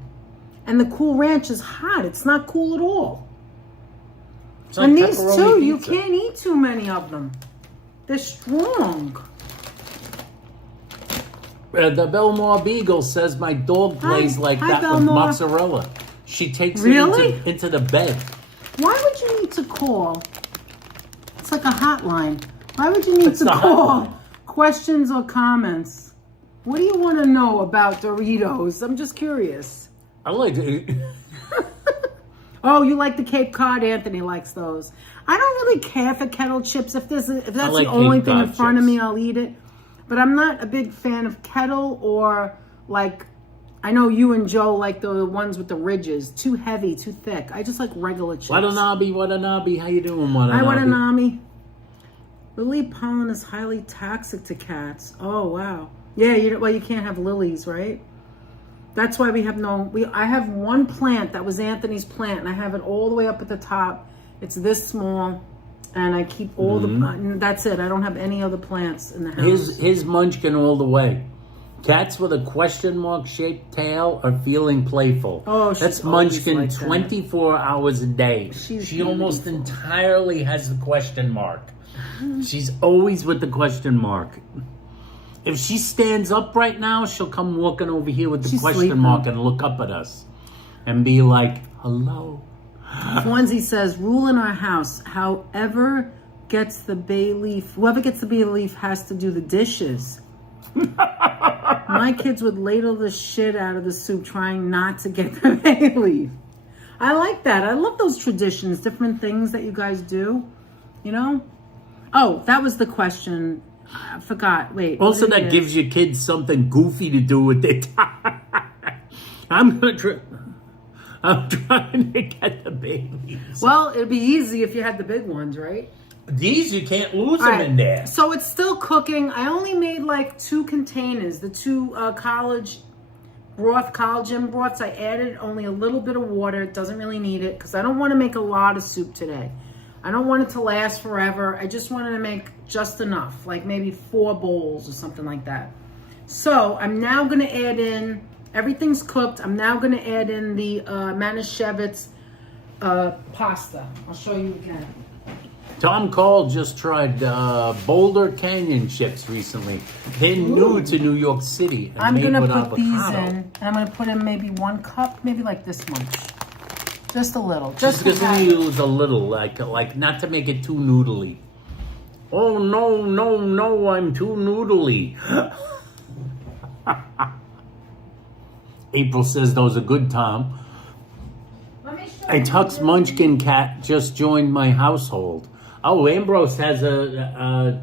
And the Cool Ranch is hot. It's not cool at all. Like and these two, pizza. you can't eat too many of them. They're strong. The Belmore Beagle says my dog plays like that Belmore. with mozzarella. She takes Really? it into the bed. Why would you need to call? It's like a hotline. Why would you need to call? Questions or comments? What do you want to know about Doritos? I'm just curious. I like it. Oh, you like the Cape Cod? Anthony likes those. I don't really care for kettle chips. If that's like the only Cape thing in Cod front of chips. me, I'll eat it. But I'm not a big fan of kettle or like, I know you and Joe like the ones with the ridges. Too heavy, too thick. I just like regular chips. Watanabe. How you doing, Watanabe? Hi, Watanabe. Lily pollen is highly toxic to cats. Oh, wow. Yeah, you can't have lilies, right? That's why I have one plant that was Anthony's plant, and I have it all the way up at the top. It's this small, and I keep all that's it. I don't have any other plants in the house. His munchkin all the way. Cats with a question mark shaped tail are feeling playful. Oh, she's that's always Munchkin like that. 24 hours a day. She's She almost entirely has the question mark. She's always with the question mark. If she stands up right now, she'll come walking over here with the question sleeping. mark and look up at us and be like, hello. Fonzie says, rule in our house, whoever gets the bay leaf has to do the dishes. My kids would ladle the shit out of the soup trying not to get the bay leaf. I like that. I love those traditions, different things that you guys do, you know? Oh, that was the question. I forgot. Wait. Also, that gives your kids something goofy to do with their time. I'm trying to get the babies. Well, it'd be easy if you had the big ones, right? These, you can't lose them in there. So it's still cooking. I only made like 2 containers. The 2 collagen broths. I added only a little bit of water. It doesn't really need it because I don't want to make a lot of soup today. I don't want it to last forever. I just wanted to make just enough, like maybe 4 bowls or something like that. So I'm now going to add in, everything's cooked. I'm now going to add in the Manischewitz pasta. I'll show you again. Tom Call just tried Boulder Canyon chips recently. They're new to New York City. I'm going to put these in. I'm going to put in maybe 1 cup, maybe like this much. Just a little. Just because we use a little, like not to make it too noodly. Oh, no, I'm too noodly. April says those are good, Tom. A Tux Munchkin cat just joined my household. Oh, Ambrose has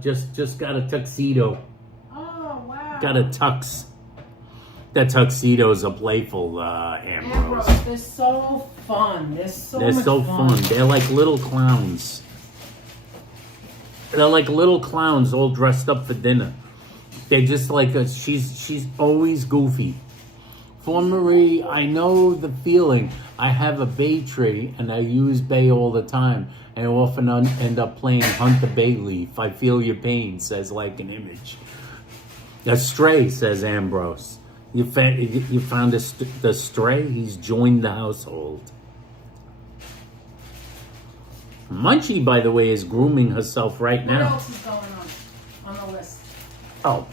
just got a tuxedo. Oh, wow. Got a tux. That tuxedo's a playful Ambrose. They're so fun. They're They're so fun. They're like little clowns. They're like little clowns all dressed up for dinner. They're just like she's always goofy. For Marie, I know the feeling. I have a bay tree and I use bay all the time. And I often end up playing Hunt the Bay Leaf. I feel your pain, says like an image. A stray, says Ambrose. You found the stray? He's joined the household. Munchie, by the way, is grooming herself right now. What else is going on the list? Oh,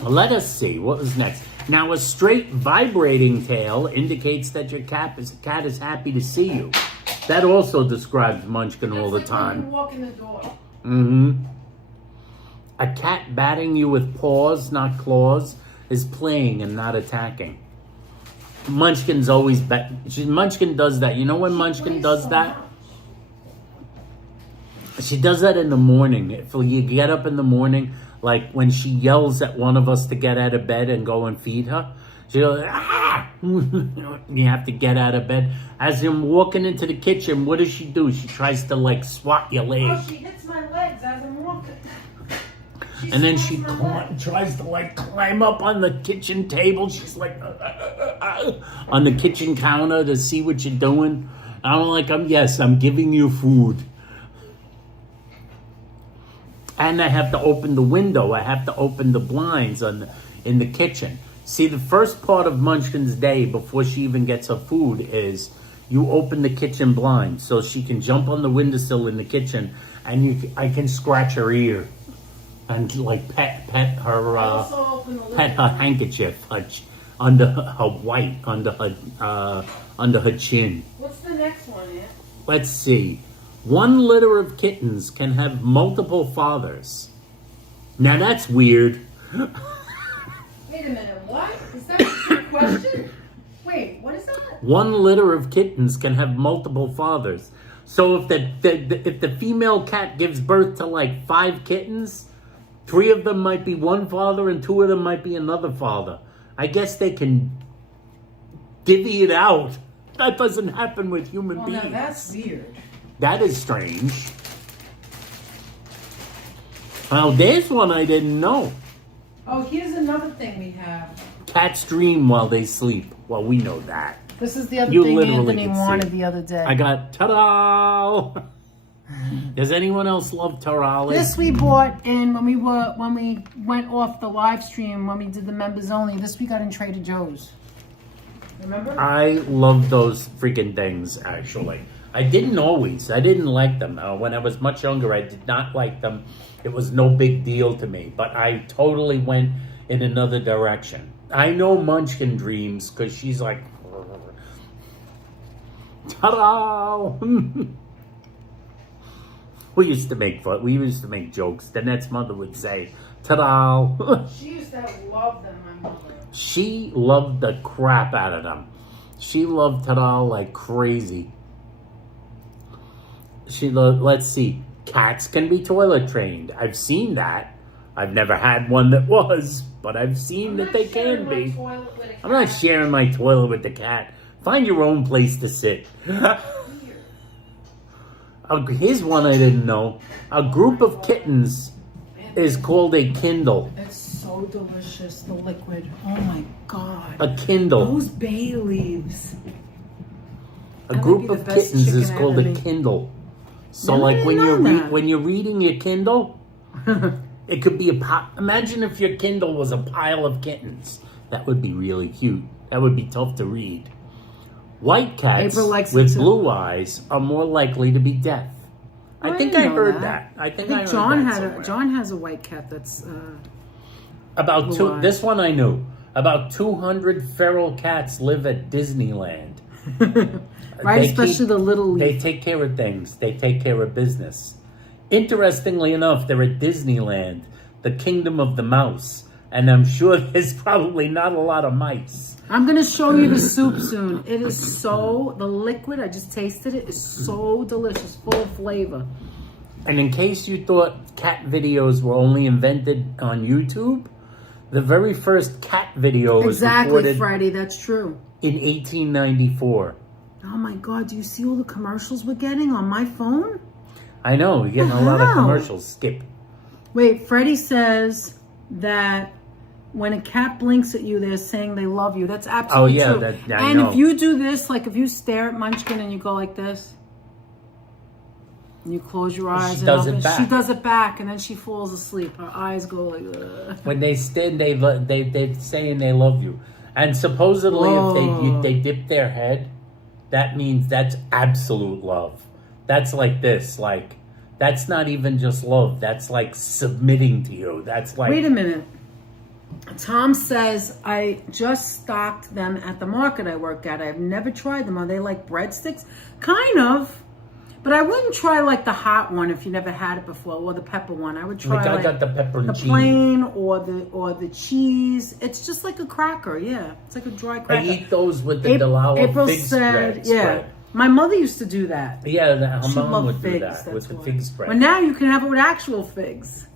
well, let us see. What was next? Now, a straight vibrating tail indicates that your cat is happy to see you. That also describes Munchkin all the time. When you walk in the door. Mm-hmm. A cat batting you with paws, not claws, is playing and not attacking. Munchkin's always Munchkin does that. You know when Munchkin does that? She does that in the morning. If you get up in the morning, like when she yells at one of us to get out of bed and go and feed her, she goes, ah! You have to get out of bed. As I'm walking into the kitchen, what does she do? She tries to like swat your leg. Oh, she hits my legs as I'm walking. And then she tries to like climb up on the kitchen table. She's like on the kitchen counter to see what you're doing. I'm like, I'm giving you food. And I have to open the window. I have to open the blinds in the kitchen. See, the first part of Munchkin's day before she even gets her food is you open the kitchen blinds so she can jump on the windowsill in the kitchen, and I can scratch her ear and like pet her handkerchief under her chin. What's the next one, Aunt? Let's see. One litter of kittens can have multiple fathers. Now that's weird. Wait a minute, what? Is that a question? Wait, what is that? One litter of kittens can have multiple fathers. So if the female cat gives birth to like 5 kittens, 3 of them might be one father and 2 of them might be another father. I guess they can divvy it out. That doesn't happen with human beings. Now that's weird. That is strange. Well, there's one I didn't know. Oh, here's another thing we have. Cats dream while they sleep. Well, we know that. This is the other You thing literally Anthony can see wanted it. the other day. I got ta-da! Does anyone else love tarali? This we bought in when we went off the live stream when we did the members only. This we got in Trader Joe's. Remember? I love those freaking things, actually. I didn't always. I didn't like them. When I was much younger, I did not like them. It was no big deal to me. But I totally went in another direction. I know Munchkin dreams because she's like, ta-da! We used to make fun. We used to make jokes. Danette's mother would say, ta-da! She used to love them, my mother. She loved the crap out of them. She loved ta-da like crazy. She loved, let's see, cats can be toilet trained. I've seen that. I've never had one that was, but I've seen that they can be. I'm not sharing my toilet with the cat. Find your own place to sit. Here's one I didn't know. A group of kittens is called a Kindle. It's so delicious, the liquid. Oh my God. A Kindle. Those bay leaves. A group of kittens is called a Kindle. So like when you're reading your Kindle, it could be imagine if your Kindle was a pile of kittens. That would be really cute. That would be tough to read. White cats with blue eyes are more likely to be deaf. I think I heard that. I think John has a white cat that's about two. This one I knew. About 200 feral cats live at Disneyland. Right, especially the little leaf. They take care of things. They take care of business. Interestingly enough, they're at Disneyland, the kingdom of the mouse. And I'm sure there's probably not a lot of mice. I'm going to show you the soup soon. It is so, the liquid, I just tasted it, is so delicious, full of flavor. And in case you thought cat videos were only invented on YouTube, the very first cat video was recorded Friday, that's true. In 1894. Oh my God, do you see all the commercials we're getting on my phone? I know, we're getting a lot of commercials. Skip. Wait, Freddie says that when a cat blinks at you, they're saying they love you. That's absolutely true. I know. If you do this, like if you stare at Munchkin and you go like this, and you close your eyes, she does it back, and then she falls asleep. Her eyes go like, ugh. When they stand, they're saying they love you. And supposedly if they dip their head, that means that's absolute love. That's like this, like, that's not even just love. That's like submitting to you. That's like... Wait a minute. Tom says, I just stocked them at the market I work at. I've never tried them. Are they like breadsticks? Kind of. But I wouldn't try like the hot one if you never had it before, or the pepper one. I would try I got the pepper and the cheese. plain or the cheese. It's just like a cracker, yeah. It's like a dry cracker. I eat those with the Dalawa April fig said, spread. My mother used to do that. Yeah, her She mom loved would do figs, that with that's the why. fig spread. But now you can have it with actual figs.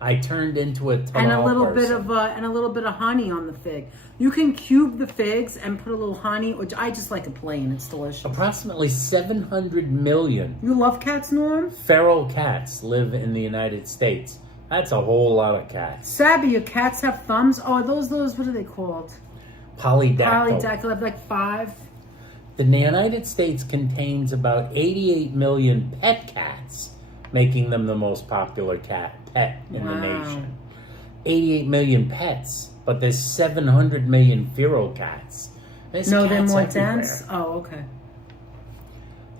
I turned into a And a Tanal little person. bit of honey on the fig. You can cube the figs and put a little honey, which I just like it plain. It's delicious. Approximately 700 million You love cats, Norm? feral cats live in the United States. That's a whole lot of cats. Sabby, your cats have thumbs? Oh, are those, what are they called? Polydactyl. Polydactyl. I have like 5. The United States contains about 88 million pet cats, making them the most popular pet in the nation. 88 million pets, but there's 700 million feral cats. There's No, cats they're more everywhere. dense? Oh, okay.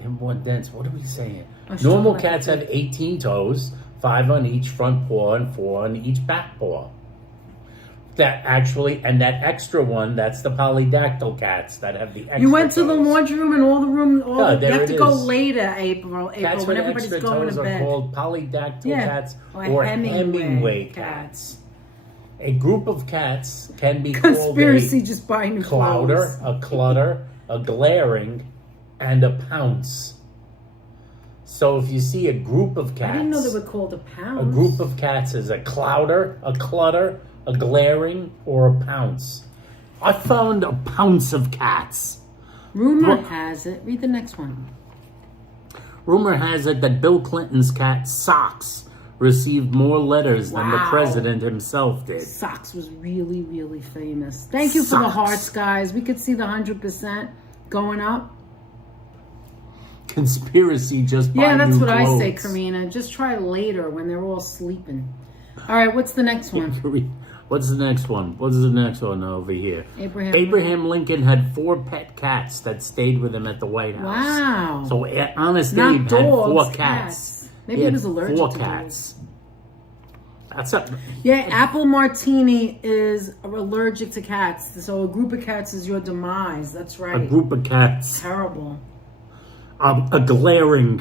They're more dense. What are we saying? Oh, she's Normal talking about cats have 18 toes, 5 on each front paw and 4 on each back paw. That extra one, that's the polydactyl cats that have the extra You went to the toes. laundry room and all the room. Yeah, you there have it to go is. later, April Cats when with everybody's extra going toes to are bed. called polydactyl Yeah, cats or or Hemingway Hemingway cats. cats. A group of cats can be Conspiracy, called just buy new a clouder, clothes. a clutter, a glaring, and a pounce. So if you see a group of cats, I didn't know they were called a pound. a group of cats is a clouder, a clutter, a glaring, or a pounce. I found a pounce of cats. Rumor What? has it. Read the next one. Rumor has it that Bill Clinton's cat Socks received more letters than the Wow. president himself did. Socks was really, really famous. Thank you for the Socks. hearts, guys. We could see the 100% going up. Conspiracy, just buy Yeah, that's new what I say, clothes. Karina. Just try later when they're all sleeping. All right, what's the next one? What's the next one? What's the next one over here? Abraham Lincoln had 4 pet cats that stayed with him at the White House. Wow. So Honest Not Abe had dogs, 4 cats. cats. Maybe He he had was allergic 4 to cats. That's a Yeah, apple martini is allergic to cats. So a group of cats is your demise. That's right. a group of cats. Terrible. A glaring.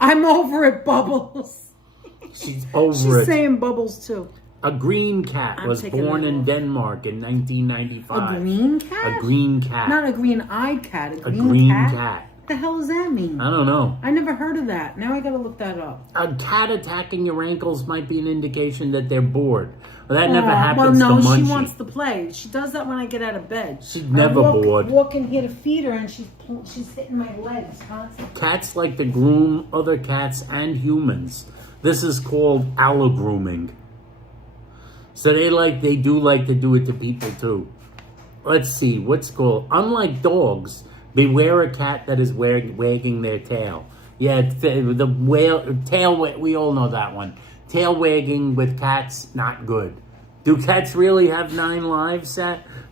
I'm over it, Bubbles. She's over She's it. saying Bubbles too. A green cat I'm was taking born that in off. Denmark in 1995. A green cat? A green cat. Not a green-eyed cat. A green cat. What the hell does that mean? I don't know. I never heard of that. Now I gotta look that up. A cat attacking your ankles might be an indication that they're bored. Well, that Aw, never well, happens no, to Munchie. she wants to play. She does that when I get out of bed. She's never bored. Walk in here to feed her, and she's hitting my legs constantly. Cats like to groom other cats and humans. This is called allogrooming. So they do like to do it to people too. Let's see, what's called, unlike dogs, beware a cat that is wagging their tail. Yeah, tail, we all know that one. Tail wagging with cats, not good. Do cats really have 9 lives,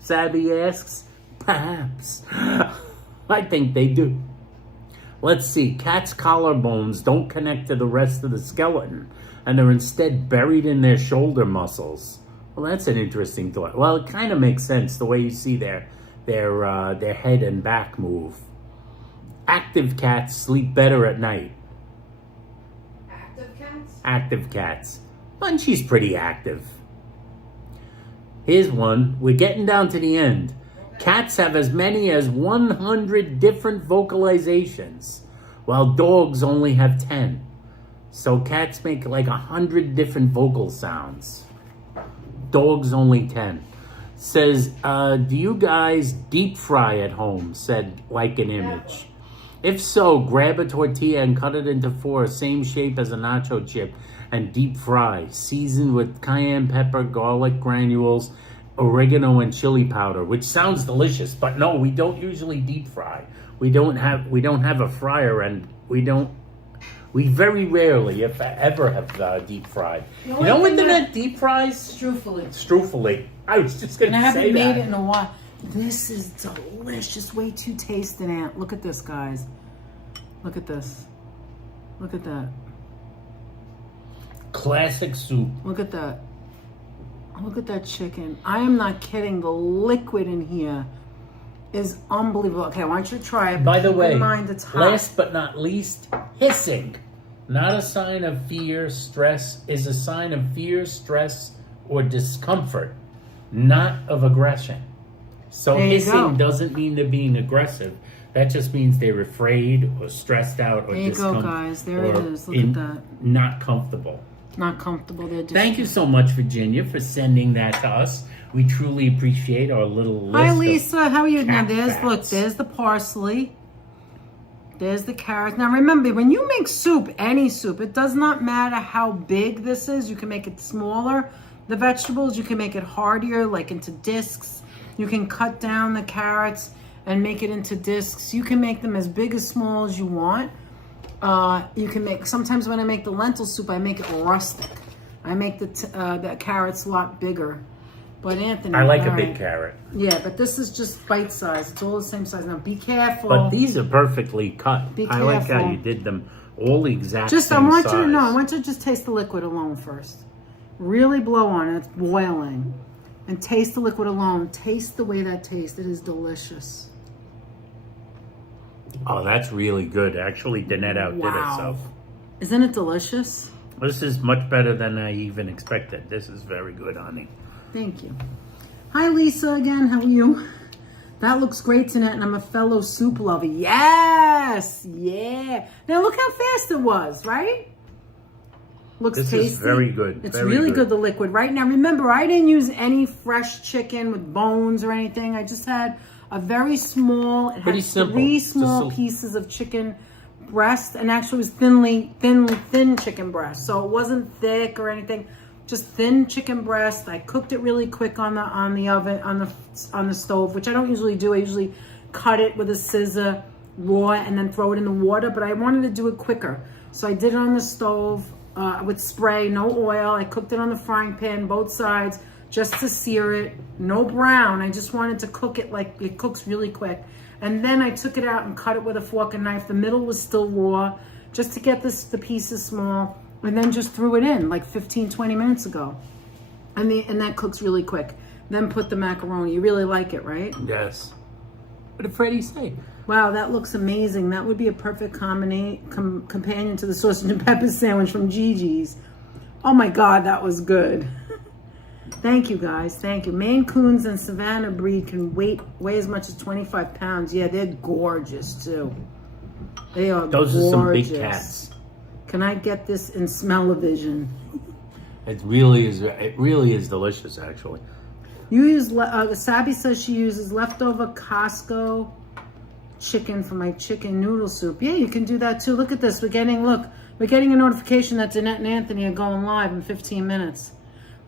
Sabby asks? Perhaps. I think they do. Let's see, cats' collarbones don't connect to the rest of the skeleton, and are instead buried in their shoulder muscles. Well, that's an interesting thought. Well, it kind of makes sense the way you see their head and back move. Active cats sleep better at night. Active cats? Active cats. Munchie's pretty active. Here's one. We're getting down to the end. Cats have as many as 100 different vocalizations, while dogs only have 10. So cats make like 100 different vocal sounds. Dogs only 10. Says, do you guys deep fry at home? Said like an image. If so, grab a tortilla and cut it into 4, same shape as a nacho chip, and deep fry. Season with cayenne pepper, garlic granules, oregano, and chili powder, which sounds delicious. But no, we don't usually deep fry. We don't have a fryer, and we very rarely, if ever, have deep fried. You know what Danette deep fries? Strufoli. I was just going to say that. And I haven't made it in a while. This is delicious. Wait till you taste it, Aunt. Look at this, guys. Look at this. Look at that. Classic soup. Look at that. Look at that chicken. I am not kidding. The liquid in here is unbelievable. Okay, I want you to try it. By the way, keep in mind it's hot. last but not least, hissing. Not a sign of fear, stress, is a sign of fear, stress, or discomfort, not of aggression. So There you hissing go. doesn't mean they're being aggressive. That just means they're afraid or stressed out or There you go, discomfortable. guys. There it is. Look at that. Not comfortable. Not comfortable. They're Thank you so much, Virginia, for sending that to us. We truly appreciate our little list. Hi, Lisa. How are you? Now, cat look, facts. there's the parsley. There's the carrots. Now, remember, when you make soup, any soup, it does not matter how big this is. You can make it smaller. The vegetables, you can make it heartier, like into discs. You can cut down the carrots and make it into discs. You can make them as big as small as you want. You can make, sometimes when I make the lentil soup, I make it rustic. I make the carrots a lot bigger. But Anthony, I like a big carrot. Yeah, but this is just bite size. It's all the same size. Now be careful. But these are perfectly cut. Be I like how careful. you did them all the exact Just, same I want size. you to know, I want you to just taste the liquid alone first. Really blow on it. It's boiling. And taste the liquid alone. Taste the way that tastes. It is delicious. Oh, that's really good. Actually, Danette outdid herself. Isn't it delicious? This is much better than I even expected. This is very good, honey. Thank you. Hi, Lisa, again. How are you? That looks great, Danette, and I'm a fellow soup lover. Yes! Yeah. Now, look how fast it was, right? Looks This tasty. is very good. It's very really good, the liquid. Right now, remember, I didn't use any fresh chicken with bones or anything. I just had a very small, it Pretty had simple. 3 Just small a- pieces of chicken breast, and actually it was thin chicken breast. So it wasn't thick or anything. Just thin chicken breast. I cooked it really quick on the oven, on the stove, which I don't usually do. I usually cut it with a scissor raw and then throw it in the water, but I wanted to do it quicker. So I did it on the stove with spray, no oil. I cooked it on the frying pan, both sides, just to sear it. No brown. I just wanted to cook it like it cooks really quick. And then I took it out and cut it with a fork and knife. The middle was still raw, just to get the pieces small. And then just threw it in like 15, 20 minutes ago. And that cooks really quick. Then put the macaroni. You really like it, right? Yes. What did Freddie say? Wow, that looks amazing. That would be a perfect companion to the sausage and pepper sandwich from Gigi's. Oh my God, that was good. Thank you, guys. Thank you. Maine Coons and Savannah breed can weigh as much as 25 pounds. Yeah, they're gorgeous too. They are Those gorgeous. are some big cats. Can I get this in smell-o-vision? It really is delicious, actually. You use, Sabi says she uses leftover Costco chicken for my chicken noodle soup. Yeah, you can do that too. Look at this. We're getting a notification that Danette and Anthony are going live in 15 minutes.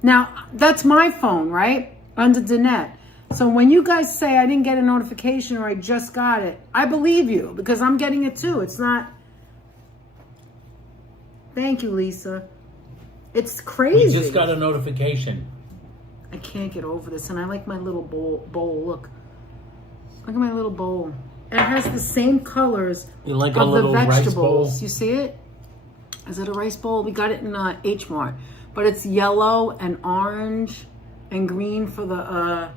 Now, that's my phone, right? Under Danette. So when you guys say I didn't get a notification or I just got it, I believe you because I'm getting it too. It's not... Thank you, Lisa. It's crazy. We just got a notification. I can't get over this, and I like my little bowl. Look at my little bowl. It has the same colors You like a of the little rice vegetables. bowl? You see it? Is it a rice bowl? We got it in H Mart, but it's yellow and orange and green for the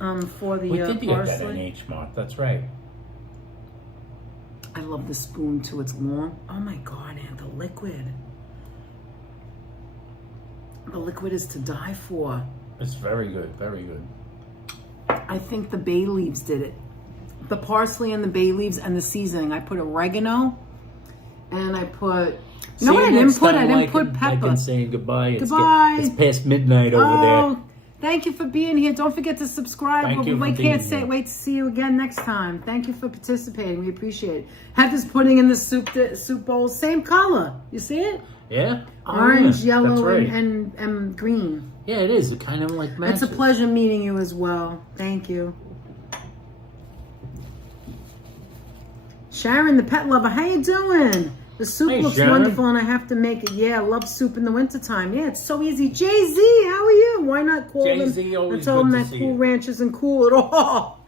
We did get that in parsley. H Mart. That's right. I love the spoon too. It's long. Oh my God, and the liquid. The liquid is to die for. It's very good. Very good. I think the bay leaves did it. The parsley and the bay leaves and the seasoning. I put oregano and I put... You know what I didn't put? I didn't put pepper. Like saying goodbye. Goodbye. It's past midnight over there. Thank you for being here. Don't forget to subscribe. Thank you for We being can't here. wait to see you again next time. Thank you for participating. We appreciate it. Have this pudding in the soup bowl. Same color. You see it? Yeah? Orange, yeah. That's yellow, right. and green. Yeah, it is. It kind of like matches. It's a pleasure meeting you as well. Thank you. Sharon, the pet lover, how you doing? The soup Hey, looks Sharon. wonderful and I have to make it. Yeah, I love soup in the wintertime. Yeah, it's so easy. Jay-Z, how are you? Why not call Jay-Z, them always and tell them good to that see Cool you. Ranch isn't cool at all?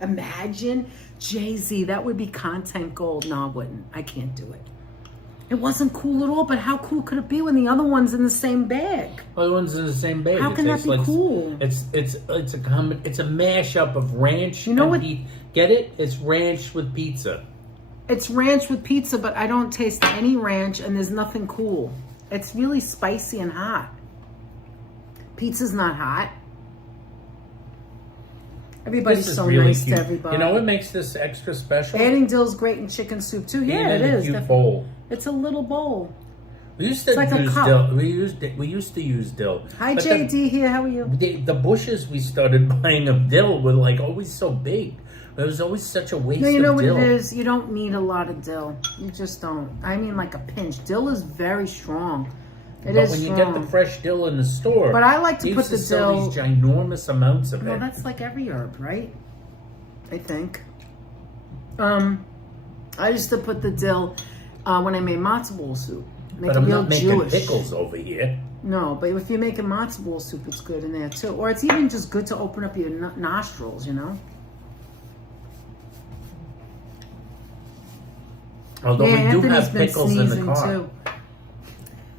Imagine Jay-Z. That would be content gold. No, I wouldn't. I can't do it. It wasn't cool at all, but how cool could it be when the other one's in the same bag? Other one's in the same bag. How can that tastes be like- cool? It's a mashup of ranch. You know and what- Get it? It's ranch with pizza. It's ranch with pizza, but I don't taste any ranch and there's nothing cool. It's really spicy and hot. Pizza's not hot. Everybody's This is so really nice cute. to everybody. You know what makes this extra special? Adding dill's great in chicken soup too. Yeah, it is. Cute bowl. It's a little bowl. We used to It's like a use cup. dill. We used to use dill. Hi, But JD here. How are you? the bushes we started buying of dill were like always so big. There was always such a waste No, you know of what dill. it is? You don't need a lot of dill. You just don't. I mean, like a pinch. Dill is very strong. It is But when you strong. get the fresh dill in the store, But I like to they put used the to sell dill. these ginormous amounts of Well, it. that's like every herb, right? I think. I used to put the dill when I made matzo ball soup. Make But it I'm real not making Jewish. pickles over here. No, but if you're making matzo ball soup, it's good in there too. Or it's even just good to open up your nostrils, you know? Although Yeah, we do Anthony's have been pickles in the sneezing car. too.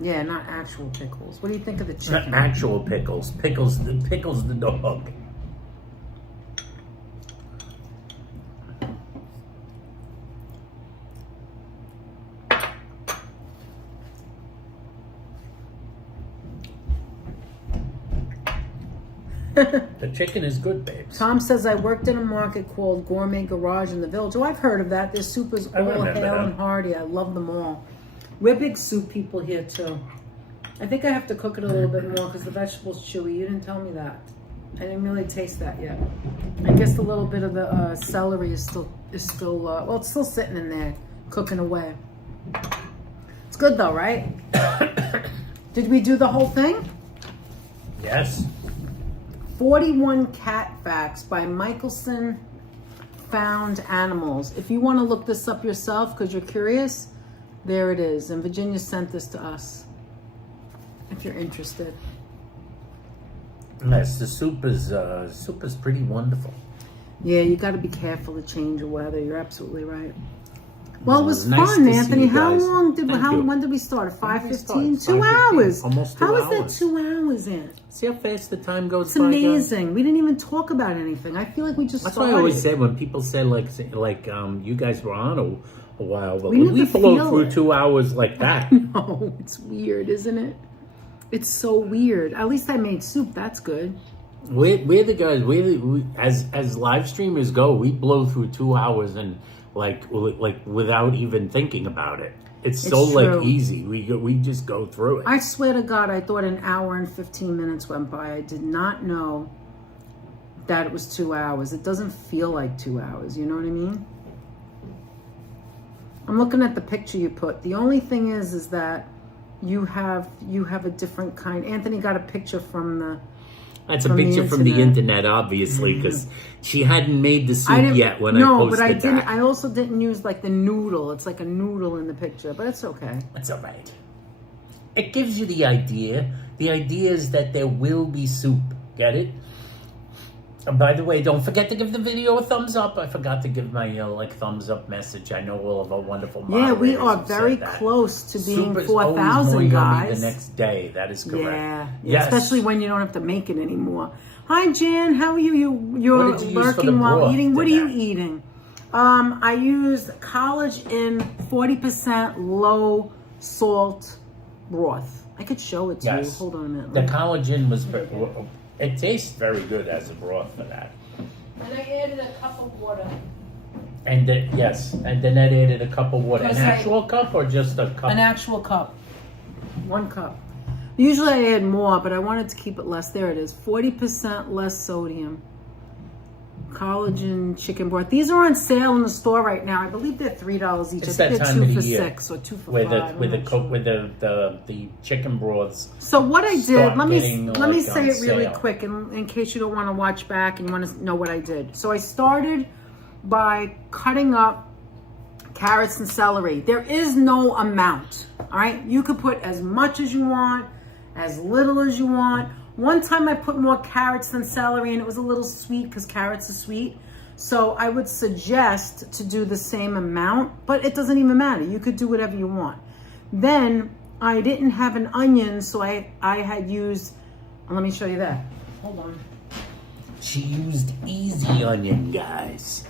Yeah, not actual pickles. What do you think of the Not chicken? actual pickles. Pickles the dog. The chicken is good, babes. Tom says, I worked in a market called Gourmet Garage in the Village. Oh, I've heard of that. Their soup is I all remember hale that. and hearty. I love them all. We're big soup people here, too. I think I have to cook it a little bit more because the vegetables chewy. You didn't tell me that. I didn't really taste that yet. I guess a little bit of the celery is still well, it's still sitting in there, cooking away. It's good though, right? Did we do the whole thing? Yes. 41 Cat Facts by Michelson Found Animals. If you want to look this up yourself because you're curious, there it is. And Virginia sent this to us. If you're interested. Yes, the soup is pretty wonderful. Yeah, you got to be careful to change the weather. You're absolutely right. Well, it was Nice fun, to see Anthony. you How guys. long did Thank you. when did we start? At When did we 5:15? start? 2 hours. Almost 2 How is hours. that 2 hours in? See how fast the time goes It's by, guys? amazing. We didn't even talk about anything. I feel like we just That's started. why I always say when people say like you guys were on a while, but We we never blow feel through it. 2 hours like that. No, it's weird, isn't it? It's so weird. At least I made soup. That's good. We're the guys. As live streamers go, we blow through 2 hours and like without even thinking about it. It's so true. like easy. We just go through it. I swear to God, I thought an hour and 15 minutes went by. I did not know that it was 2 hours. It doesn't feel like 2 hours. You know what I mean? I'm looking at the picture you put. The only thing is that you have a different kind. Anthony got a picture from the. That's a from the picture from the internet. internet, obviously, because she hadn't made the soup yet when I No, posted but I didn't. that. I also didn't use like the noodle. It's like a noodle in the picture, but it's okay. That's all right. It gives you the idea. The idea is that there will be soup. Get it? And by the way, don't forget to give the video a thumbs up. I forgot to give my thumbs up message. I know we'll have a wonderful Yeah, we moderators are who very said that. close to being Soup is 4,000 always going to guys. be the next day. That is correct. Yeah, Yes. especially when you don't have to make it anymore. Hi, Jan. How are you? You're What did you use for lurking the while broth eating. What are you today? eating? I used College Inn 40% low salt broth. I could show it to you. Yes. Hold on a minute. The collagen was... It tastes very good as a broth for that. And I added a cup of water. And yes, and Danette added a cup of water. An Because actual cup or just a cup? An actual cup. 1 cup. Usually I add more, but I wanted to keep it less. There it is. 40% less sodium. Collagen chicken broth. These are on sale in the store right now. I believe they're $3 each. It's I think that they're time 2 of for the year $6 or 2 for with $5. the chicken broths. So what I did, Start let me getting, say on it really sale. quick in case you don't want to watch back and you want to know what I did. So I started by cutting up carrots and celery. There is no amount, all right? You could put as much as you want, as little as you want. One time I put more carrots than celery and it was a little sweet because carrots are sweet. So I would suggest to do the same amount, but it doesn't even matter. You could do whatever you want. Then I didn't have an onion, so I had used, let me show you that. Hold on. She used easy onion, guys.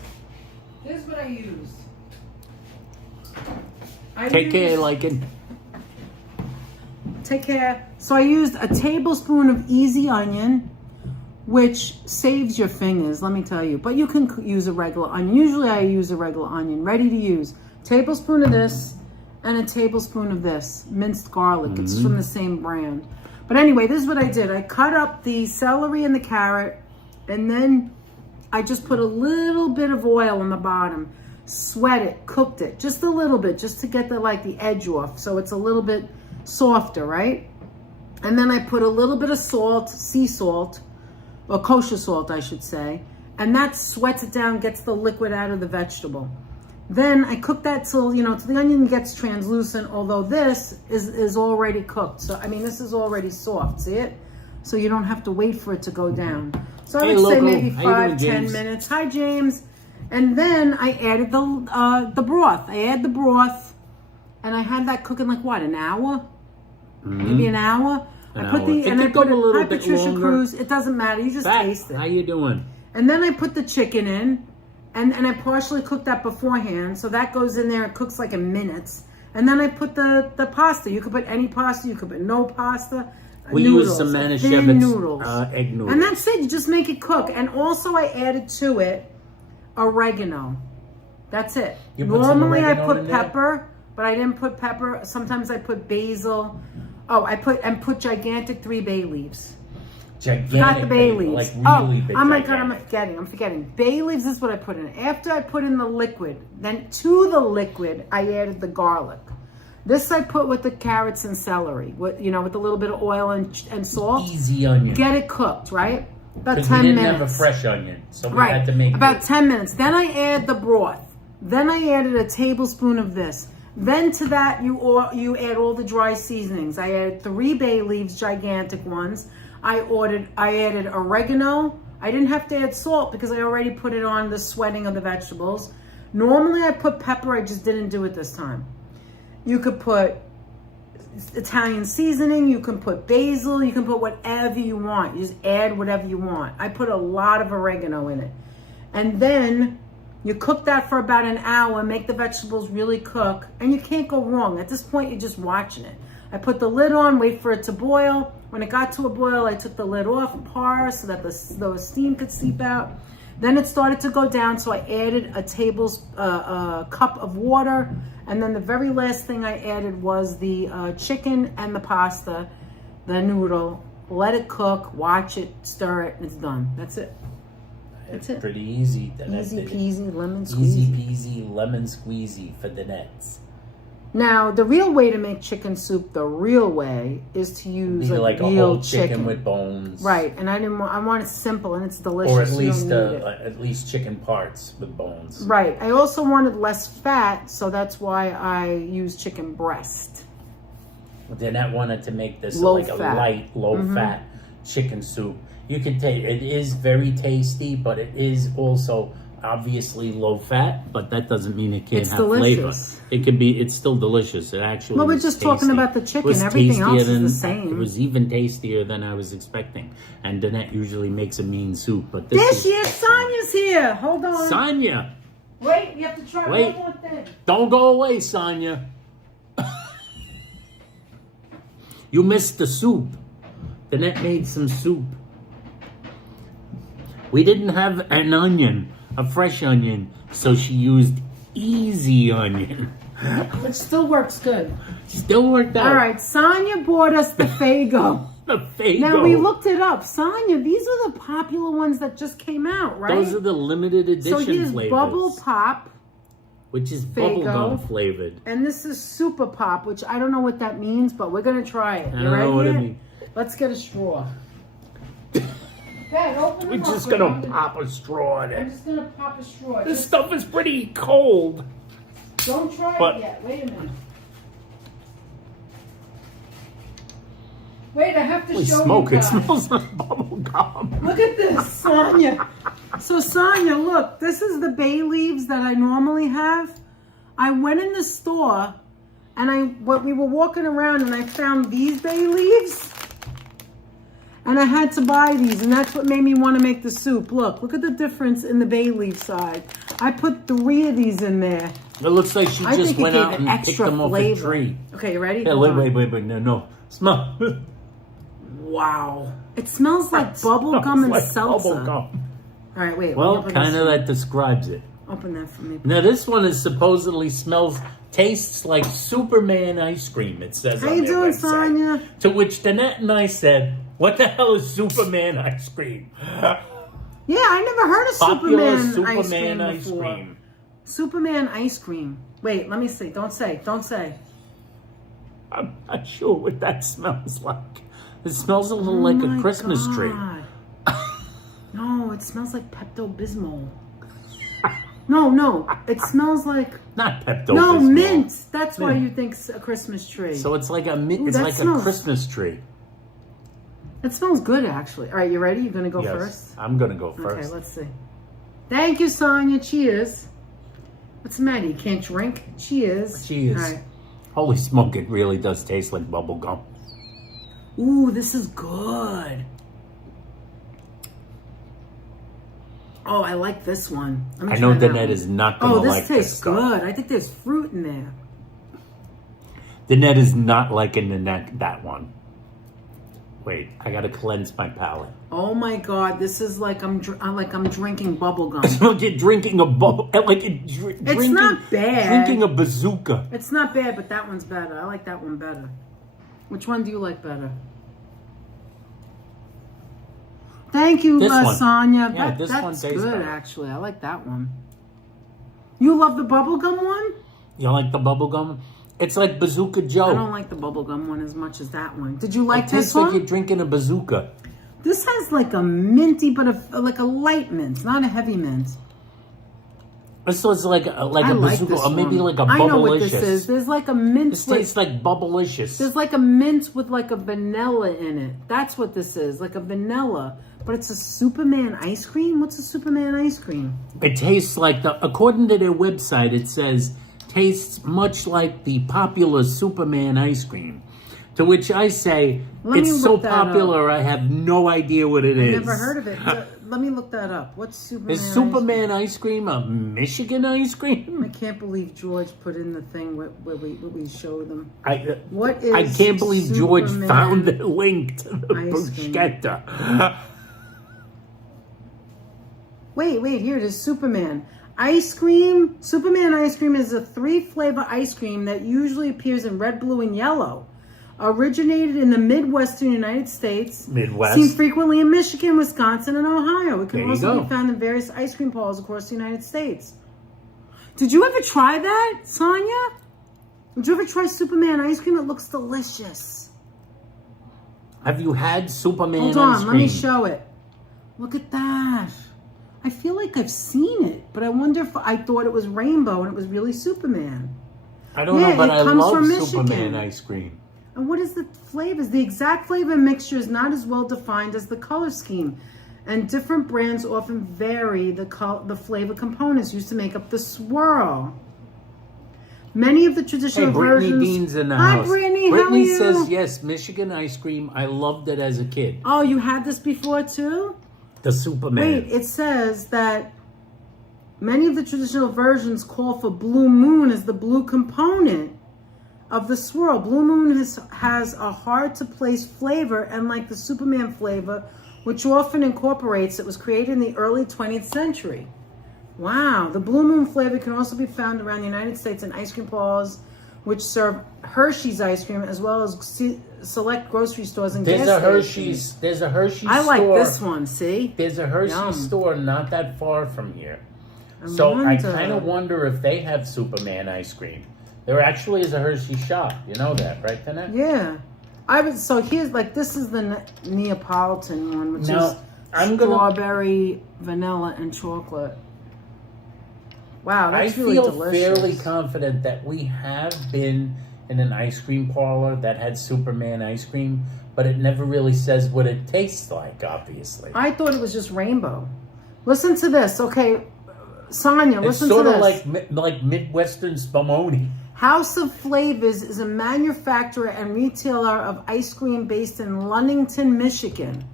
Here's what I used. Take care, Lycan. Take care. So I used a tablespoon of easy onion, which saves your fingers, let me tell you. But you can use a regular onion. Usually I use a regular onion, ready to use. Tablespoon of this and a tablespoon of this, minced garlic. It's from the same brand. But anyway, this is what I did. I cut up the celery and the carrot, and then I just put a little bit of oil on the bottom, sweat it, cooked it, just a little bit, just to get the edge off, so it's a little bit softer, right? And then I put a little bit of salt, sea salt, or kosher salt, I should say, and that sweats it down, gets the liquid out of the vegetable. Then I cook that till the onion gets translucent, although this is already cooked. So, I mean, this is already soft, see it? So you don't have to wait for it to go down. So I would say maybe 5-10 minutes. Hi, James. And then I added the broth. I add the broth, and I had that cooking like what, an hour? Maybe an hour? I put a little bit Patricia longer. Cruz. It doesn't matter. You just taste it. How you doing? And then I put the chicken in. And I partially cooked that beforehand, so that goes in there. It cooks like in minutes. And then I put the pasta. You could put any pasta. You could put no pasta. We use some Manischewitz egg noodles. And that's it. You just make it cook. And also I added to it oregano. That's it. Normally I put pepper, but I didn't put pepper. Sometimes I put basil. Oh, I put gigantic 3 bay leaves. Gigantic. Not the bay leaves. Like really big. Oh my God, I'm forgetting. Bay leaves is what I put in. After I put in the liquid, then to the liquid, I added the garlic. This I put with the carrots and celery, with a little bit of oil and salt. Easy onion. Get it cooked, right? About 10 minutes. We didn't have a fresh onion, so we had to make about 10 minutes. Then I add the broth. Then I added a tablespoon of this. Then to that, you add all the dry seasonings. I added 3 bay leaves, gigantic ones. I added oregano. I didn't have to add salt because I already put it on the sweating of the vegetables. Normally I put pepper, I just didn't do it this time. You could put Italian seasoning, you can put basil, you can put whatever you want. You just add whatever you want. I put a lot of oregano in it. And then you cook that for about an hour, make the vegetables really cook, and you can't go wrong. At this point, you're just watching it. I put the lid on, wait for it to boil. When it got to a boil, I took the lid off, par, so that the steam could seep out. Then it started to go down, so I added a cup of water. And then the very last thing I added was the chicken and the pasta, the noodle. Let it cook, watch it, stir it, and it's done. That's it. That's it. Pretty easy. Easy peasy, lemon squeezy. Easy peasy, lemon squeezy for Danettes. Now, the real way to make chicken soup, the real way, is to use like real a whole chicken with bones. Right, and I want it simple and it's delicious. Or at least chicken parts with bones. Right. I also wanted less fat, so that's why I use chicken breast. Danette wanted to make this a light, low-fat chicken soup. You can taste it is very tasty, but it is also obviously low fat, but that doesn't mean it can't have delicious. Flavor. It's still delicious. It actually we're just talking about the chicken. Everything else is the same. It was even tastier than I was expecting. And Danette usually makes a mean soup, but this year Sonia's here. Hold on. Sonia. Wait, you have to try one more thing. Don't go away, Sonia. You missed the soup. Danette made some soup. We didn't have an onion. A fresh onion, so she used easy onion. Which still works good. Still worked out. All right, Sonia bought us the Faygo. The Faygo. Now, we looked it up. Sonia, these are the popular ones that just came out, right? Those are the limited edition flavors. So here's Bubble Pop. Which is Faygo, bubblegum flavored. And this is Super Pop, which I don't know what that means, but we're going to try it. I don't know what it means. Let's get a straw. Dad, we're just going to pop a straw in it. I'm just going to pop a straw. This stuff is pretty cold. Don't try it yet. Wait a minute. Wait, I have to show smoke. you guys. It smells like bubble gum. Look at this, Sonia. So, Sonia, look. This is the bay leaves that I normally have. I went in the store, and we were walking around, and I found these bay leaves. And I had to buy these, and that's what made me want to make the soup. Look at the difference in the bay leaf side. I put 3 of these in there. It looks like she just went out and picked them off a tree. Okay, you ready? Yeah, wait, no. Smell. Wow. It smells like bubble gum and like seltzer. bubble gum. All right, wait. Well, kind of that describes it. Open that for me. Now, this one is supposedly tastes like Superman ice cream, it says How on you their doing, website. Sonia? To which Danette and I said, what the hell is Superman ice cream? Yeah, I never heard of Popular Superman ice before. cream. Superman ice cream. Wait, let me see. Don't say. I'm not sure what that smells like. It smells a little like a Christmas tree. No, it smells like Pepto-Bismol. No, it smells like... Not Pepto-Bismol. No, mint. That's why you think it's a Christmas tree. So it's like a Christmas tree. It smells good, actually. All right, you ready? You're going to go first? I'm going to go first. Okay, let's see. Thank you, Sonia. Cheers. What's the matter? You can't drink? Cheers. Cheers. All right. Holy smoke, it really does taste like bubble gum. Ooh, this is good. Oh, I like this one. I know Danette is not going to like this. Oh, this tastes good. I think there's fruit in there. Danette is not liking that one. Wait, I got to cleanse my palate. Oh my God, this is like I'm drinking bubble gum. It's like you're drinking a bubble. It's not bad. Drinking a bazooka. It's not bad, but that one's better. I like that one better. Which one do you like better? Thank you, Sonia. Yeah, this one that's tastes good, better. actually. I like that one. You love the bubblegum one? You like the bubble gum? It's like Bazooka Joe. I don't like the bubblegum one as much as that one. Did you like it this tastes one? like you're drinking a bazooka. This has like a minty, but like a light mint, not a heavy mint. This was like a bazooka, or maybe like a bubblicious. I know what this is. There's like a mint. This tastes like bubblicious. There's like a mint with like a vanilla in it. That's what this is, like a vanilla. But it's a Superman ice cream? What's a Superman ice cream? It tastes like according to their website, it says, tastes much like the popular Superman ice cream. To which I say, it's so popular, I have no idea what it is. I've never heard of it. Let me look that up. What's Superman Is Superman ice cream a Michigan ice cream? I can't believe George put in the thing where we showed them. What is I can't believe George found the link to the bruschetta. Wait, here it is, Superman. Ice cream. Superman ice cream is a 3-flavor ice cream that usually appears in red, blue, and yellow. Originated in the Midwestern United States. Seen frequently in Michigan, Wisconsin, and Ohio. It can also be found in various ice cream parlors across the United States. Did you ever try that, Sonia? Did you ever try Superman ice cream? It looks delicious. Have you had Superman ice cream? Hold on, let me show it. Look at that. I feel like I've seen it, but I wonder if I thought it was rainbow and it was really Superman. I don't know, but I love Superman ice cream. And what is the flavors? The exact flavor mixture is not as well defined as the color scheme, and different brands often vary the flavor components used to make up the swirl. Many of the traditional versions... Brittany Dean's in the house. Hi, Brittany, how are Brittany you? says, yes, Michigan ice cream. I loved it as a kid. Oh, you had this before, too? The Superman. Wait, it says that many of the traditional versions call for Blue Moon as the blue component of the swirl. Blue Moon has a hard-to-place flavor, and like the Superman flavor, which often incorporates, it was created in the early 20th century. Wow. The Blue Moon flavor can also be found around the United States in ice cream parlors, which serve Hershey's ice cream, as well as select grocery stores and gas stations. There's a Hershey's store. I like this one, see? There's a Hershey's store not that far from here. I kind of wonder if they have Superman ice cream. There actually is a Hershey shop. You know that, right, Danette? Yeah. So here's, this is the Neapolitan one, which is strawberry, vanilla, and chocolate. Wow, that's really delicious. I feel fairly confident that we have been in an ice cream parlor that had Superman ice cream, but it never really says what it tastes like, obviously. I thought it was just rainbow. Listen to this, okay? Sonia, listen to this. It's sort of like Midwestern Spumoni. House of Flavors is a manufacturer and retailer of ice cream based in Ludington, Michigan.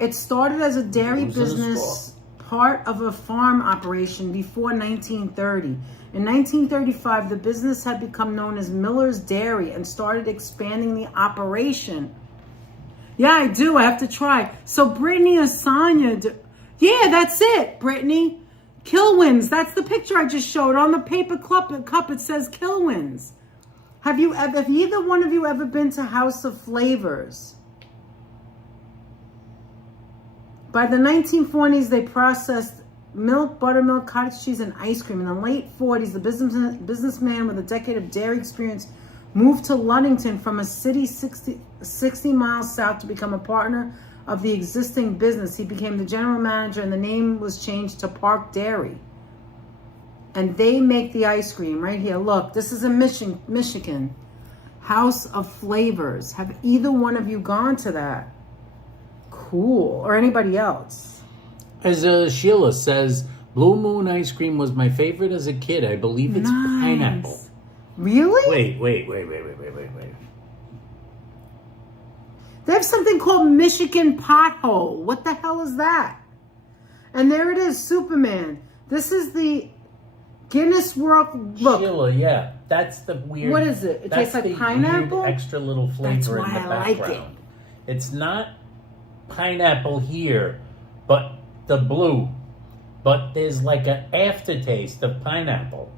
It started as a dairy business, part of a farm operation before 1930. In 1935, the business had become known as Miller's Dairy and started expanding the operation. Yeah, I do. I have to try. So Brittany Asanya, yeah, that's it, Brittany. Kilwins, that's the picture I just showed. On the paper cup it says Kilwins. Have either one of you ever been to House of Flavors? By the 1940s, they processed milk, buttermilk, cottage cheese, and ice cream. In the late 40s, the businessman with a decade of dairy experience moved to Ludington from a city 60 miles south to become a partner of the existing business. He became the general manager, and the name was changed to Park Dairy. And they make the ice cream right here. Look, this is in Michigan. House of Flavors. Have either one of you gone to that? Cool. Or anybody else? As Sheila says, Blue Moon ice cream was my favorite as a kid. I believe it's pineapple. Really? Wait. They have something called Michigan Pothole. What the hell is that? And there it is, Superman. This is the Guinness World. Look. Sheila, yeah. That's the weird. What is it? It tastes like pineapple? Weird extra little flavor in the background. Like it. It's not pineapple here, but the blue. But there's like an aftertaste of pineapple.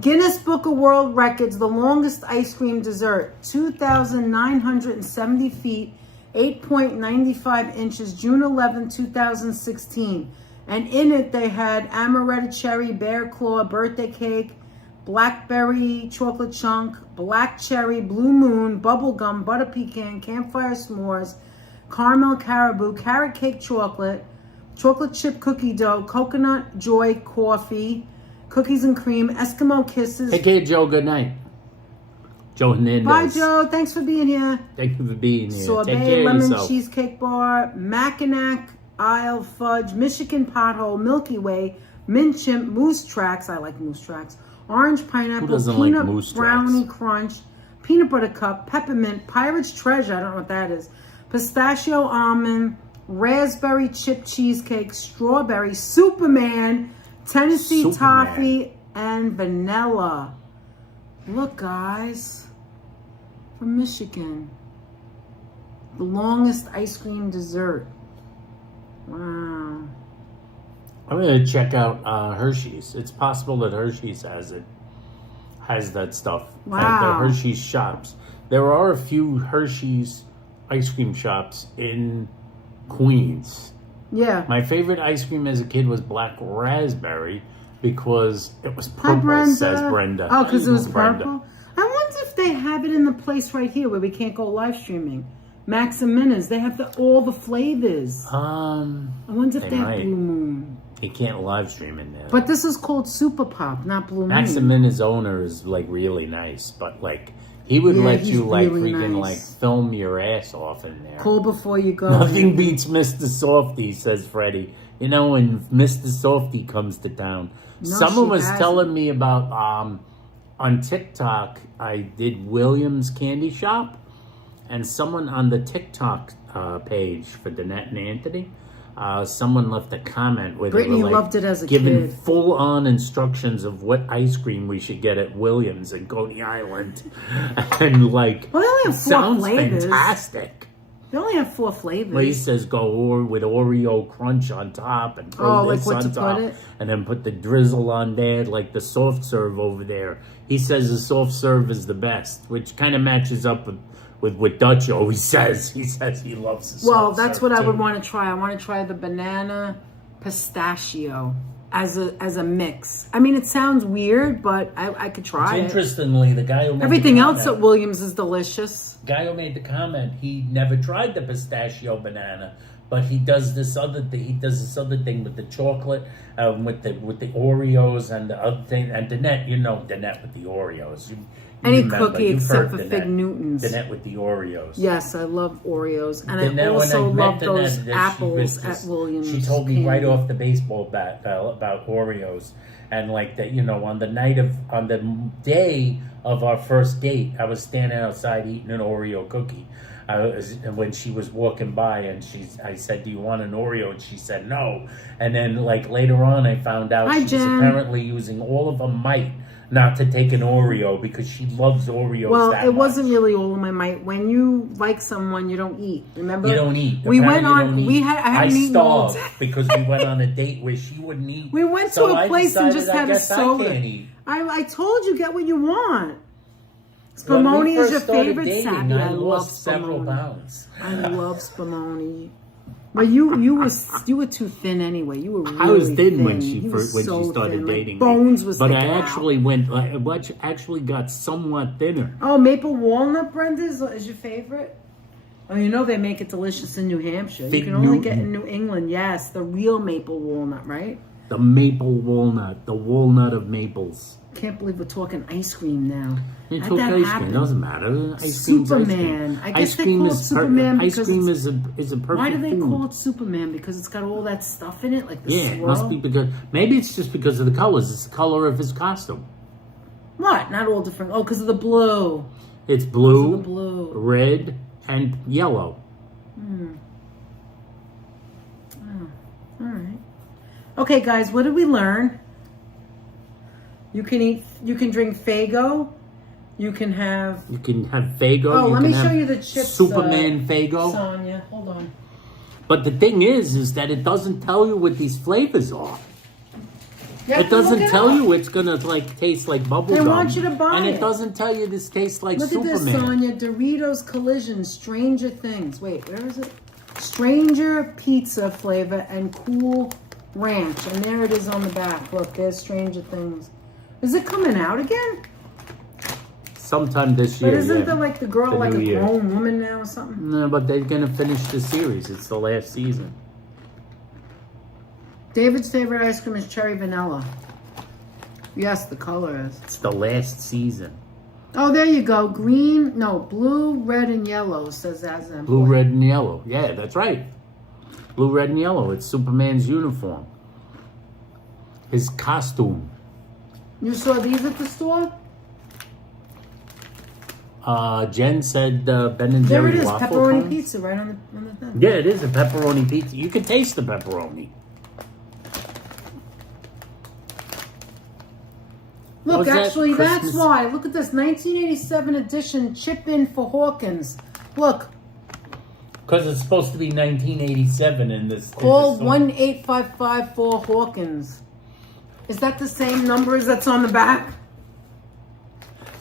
Guinness Book of World Records, the longest ice cream dessert, 2,970 feet, 8.95 inches, June 11, 2016. And in it, they had amaretto cherry, bear claw, birthday cake, blackberry chocolate chunk, black cherry, blue moon, bubble gum, butter pecan, campfire s'mores, caramel caribou, carrot cake chocolate, chocolate chip cookie dough, coconut joy coffee, cookies and cream, Eskimo kisses. Take care, Joe. Good night. Joe Hernandez. Bye, Joe. Thanks for being here. Thank you for being here. Sorbet, Take care lemon of yourself. cheesecake bar, Mackinac Isle fudge, Michigan pothole, Milky Way, mint chimp, moose tracks. I like moose tracks. Orange pineapple, peanut brownie crunch, peanut butter cup, peppermint, pirate's treasure. I don't know what that is. Pistachio almond, raspberry chip cheesecake, strawberry, Superman, Tennessee toffee, and vanilla. Look, guys, from Michigan, the longest ice cream dessert. Wow. I'm going to check out Hershey's. It's possible that Hershey's has that stuff. Wow. At the Hershey's shops. There are a few Hershey's ice cream shops in Queens. Yeah. My favorite ice cream as a kid was black raspberry because it was purple, Brenda. says Brenda. Oh, because it was Brenda. purple? I wonder if they have it in the place right here where we can't go live streaming. Max and Minna's. They have all the flavors. I wonder if they have Blue Moon. You can't live stream in there. But this is called Super Pop, not Blue Moon. Max and Minna's owner is like really nice, but like he would let you like really freaking nice. like film your ass off in there. Call before you go. Nothing beats Mr. Softy, says Freddie. You know, when Mr. Softy comes to town. No, Someone she was hasn't. telling me about on TikTok, I did Williams Candy Shop, and someone on the TikTok page for Danette and Anthony, someone left a comment where Brittany they were like loved it as a giving kid. full-on instructions of what ice cream we should get at Williams in Coney Island, and like Well, they only it have 4 sounds flavors. fantastic. They only have 4 flavors. Well, he says go with Oreo crunch on top and throw like this what on to top, put it? and then put the drizzle on there like the soft serve over there. He says the soft serve is the best, which kind of matches up with what Dutch always says. He says he loves the soft Well, that's serve what I too. would want to try. I want to try the banana pistachio as a mix. I mean, it sounds weird, but I could try it. Interestingly, the guy who made Everything the else comment, at Williams is delicious. guy who made the comment, he never tried the pistachio banana, but he does this other thing. He does this other thing with the chocolate, with the Oreos and the other thing. And Danette, you know Danette with the Oreos. You Any remember, cookie you've except heard for Danette. Fig Newtons. Danette with the Oreos. Yes, I love Oreos. And Danette, I also when I met love those Danette, apples she was at just- Williams. She told me right Candy. off the baseball bat about Oreos, and like that, you know, on the day of our first date, I was standing outside eating an Oreo cookie. when she was walking by, and I said, "Do you want an Oreo?" And she said no. And then like later on, I found out she was apparently using all of her might not to take an Oreo because she loves Oreos. Well, that it much. wasn't really all of my might. When you like someone, you don't eat. Remember? You don't eat. We Apparently went you don't on. eat. We had. I hadn't eaten all starved day. because we went on a date where she wouldn't eat. We went to So a place and just had a soda. I can't eat. I told you, get what you want. When we Spumoni is first your started favorite dating, Sappy. I I love lost several Spumoni. pounds. I love Spumoni. But you were too thin anyway. You were really I was thin when You she were started thin. dating My bones was but I sticking out. actually got somewhat thinner. Oh, maple walnut, Brenda, is your favorite? Oh, you know they make it delicious in New Hampshire. Fig You can only Newton. get in New England. Yes, the real maple walnut, right? The maple walnut, the walnut of maples. Can't believe we're talking ice cream now. It How'd took that ice happen? cream. Doesn't matter. Ice cream's ice cream. Superman. I guess Ice they cream call it is Superman ice because cream it's- is a perfect Why do they food. call it Superman? Because it's got all that stuff in it, like the Yeah, it swirl? must be because maybe it's just because of the colors. It's the color of his costume. What? Not all different. Oh, because of the blue. It's blue, Because of the blue. red, and yellow. All right. Okay, guys, what did we learn? You can drink Faygo. You can have... You can have Faygo. Oh, you let can me show have you the chips. Superman Faygo. Sonia, hold on. But the thing is that it doesn't tell you what these flavors are. You have It to look doesn't tell up. you it's gonna like taste like bubble They gum. want you to buy and it. it doesn't tell you this tastes like Look Superman. at this, Sonia. Doritos Collision, Stranger Things. Wait, where is it? Stranger Pizza flavor and Cool Ranch. And there it is on the back. Look, there's Stranger Things. Is it coming out again? Sometime this year. But isn't yeah. there like the girl The like new a year. grown woman now or something? No, but they're gonna finish the series. It's the last season. David's favorite ice cream is cherry vanilla. Yes, the color is. It's the last season. Oh, there you go. Green, no, blue, red, and yellow says that's them. Blue, red, and yellow. Yeah, that's right. Blue, red, and yellow. It's Superman's uniform. His costume. You saw these at the store? Jen said Ben and There Jerry it is, waffle pepperoni cones. pizza right on the thing. Yeah, it is a pepperoni pizza. You can taste the pepperoni. Look, Was that actually, that's Christmas? why. Look at this 1987 edition chip in for Hawkins. Look, Because it's supposed to be 1987 in this. call in this one. 1-855 for Hawkins. Is that the same number as that's on the back?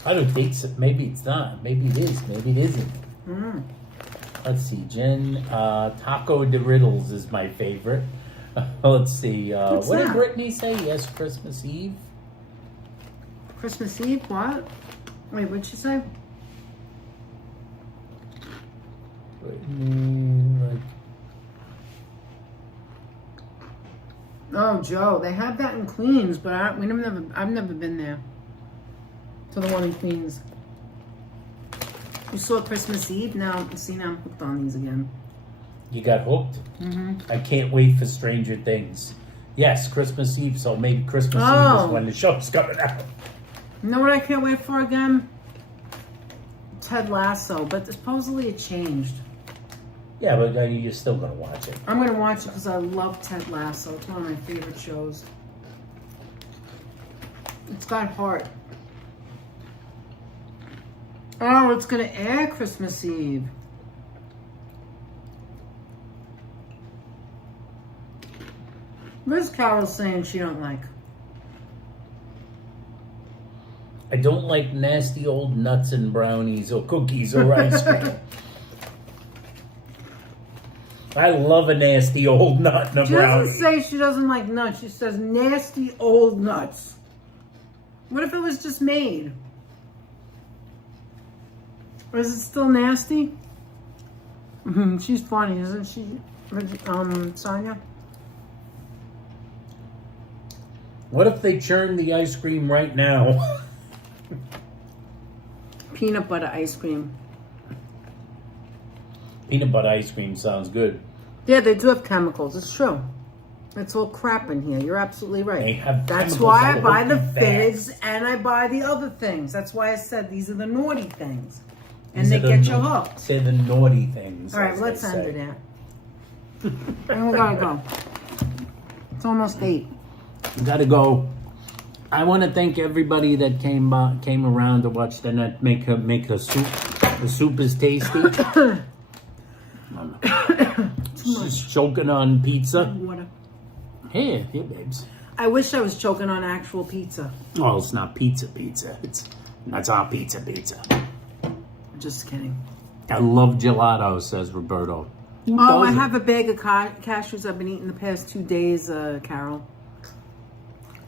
I don't think so. Maybe it's not. Maybe it is. Maybe it isn't. Let's see. Jen, Taco de Riddles is my favorite. Let's see. What's What did that? Brittany say? Yes, Christmas Eve. Christmas Eve? What? Wait, what'd she say? Brittany, like, Oh, Joe, they have that in Queens, but I've never been there. To the one in Queens. You saw Christmas Eve? Now, see, now I'm hooked on these again. you got hooked. I can't wait for Stranger Things. Yes, Christmas Eve. So maybe Christmas Eve Oh. is when the show's coming out. You know what I can't wait for again? Ted Lasso, but supposedly it changed. Yeah, but you're still gonna watch it. I'm going to watch it because I love Ted Lasso. It's one of my favorite shows. It's got heart. Oh, it's going to air Christmas Eve. Where's Carol saying she don't like? I don't like nasty old nuts and brownies or cookies or ice cream. I love a nasty old nut and a She brownie. doesn't say she doesn't like nuts. She says nasty old nuts. What if it was just made? Or is it still nasty? She's funny, isn't she, Sonia? What if they churn the ice cream right now? Peanut butter ice cream. Peanut butter ice cream sounds good. Yeah, they do have chemicals. It's true. It's all crap in here. You're absolutely right. They have That's chemicals why I all buy over the the figs bags. and I buy the other things. That's why I said these are the naughty things. And they get you hooked. Say the naughty things. All right, let's end it at. And we gotta go. It's almost 8. We gotta go. I want to thank everybody that came around to watch Danette make a soup. The soup is tasty. She's choking on pizza. Water. Here, babes. I wish I was choking on actual pizza. Oh, it's not pizza. That's our pizza. Just kidding. I love gelato, says Roberto. Oh, I have a bag of cashews I've been eating the past 2 days, Carol.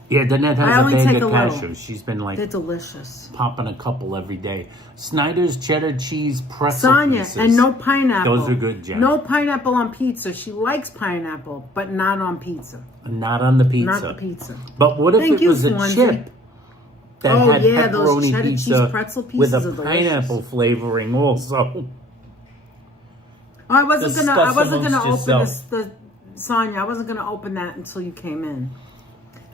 Yeah, Danette has a bag of cashews. She's been like... They're delicious. Popping a couple every day. Snyder's cheddar cheese pretzel pieces. And no pineapple. Those are good, Jen. No pineapple on pizza. She likes pineapple, but not on pizza. Not on the pizza. Not the pizza. But what if it was a chip that had pepperoni those cheddar pizza cheese pretzel pieces with a pineapple flavoring also? Oh, I wasn't gonna open this. Sonia, I wasn't gonna open that until you came in.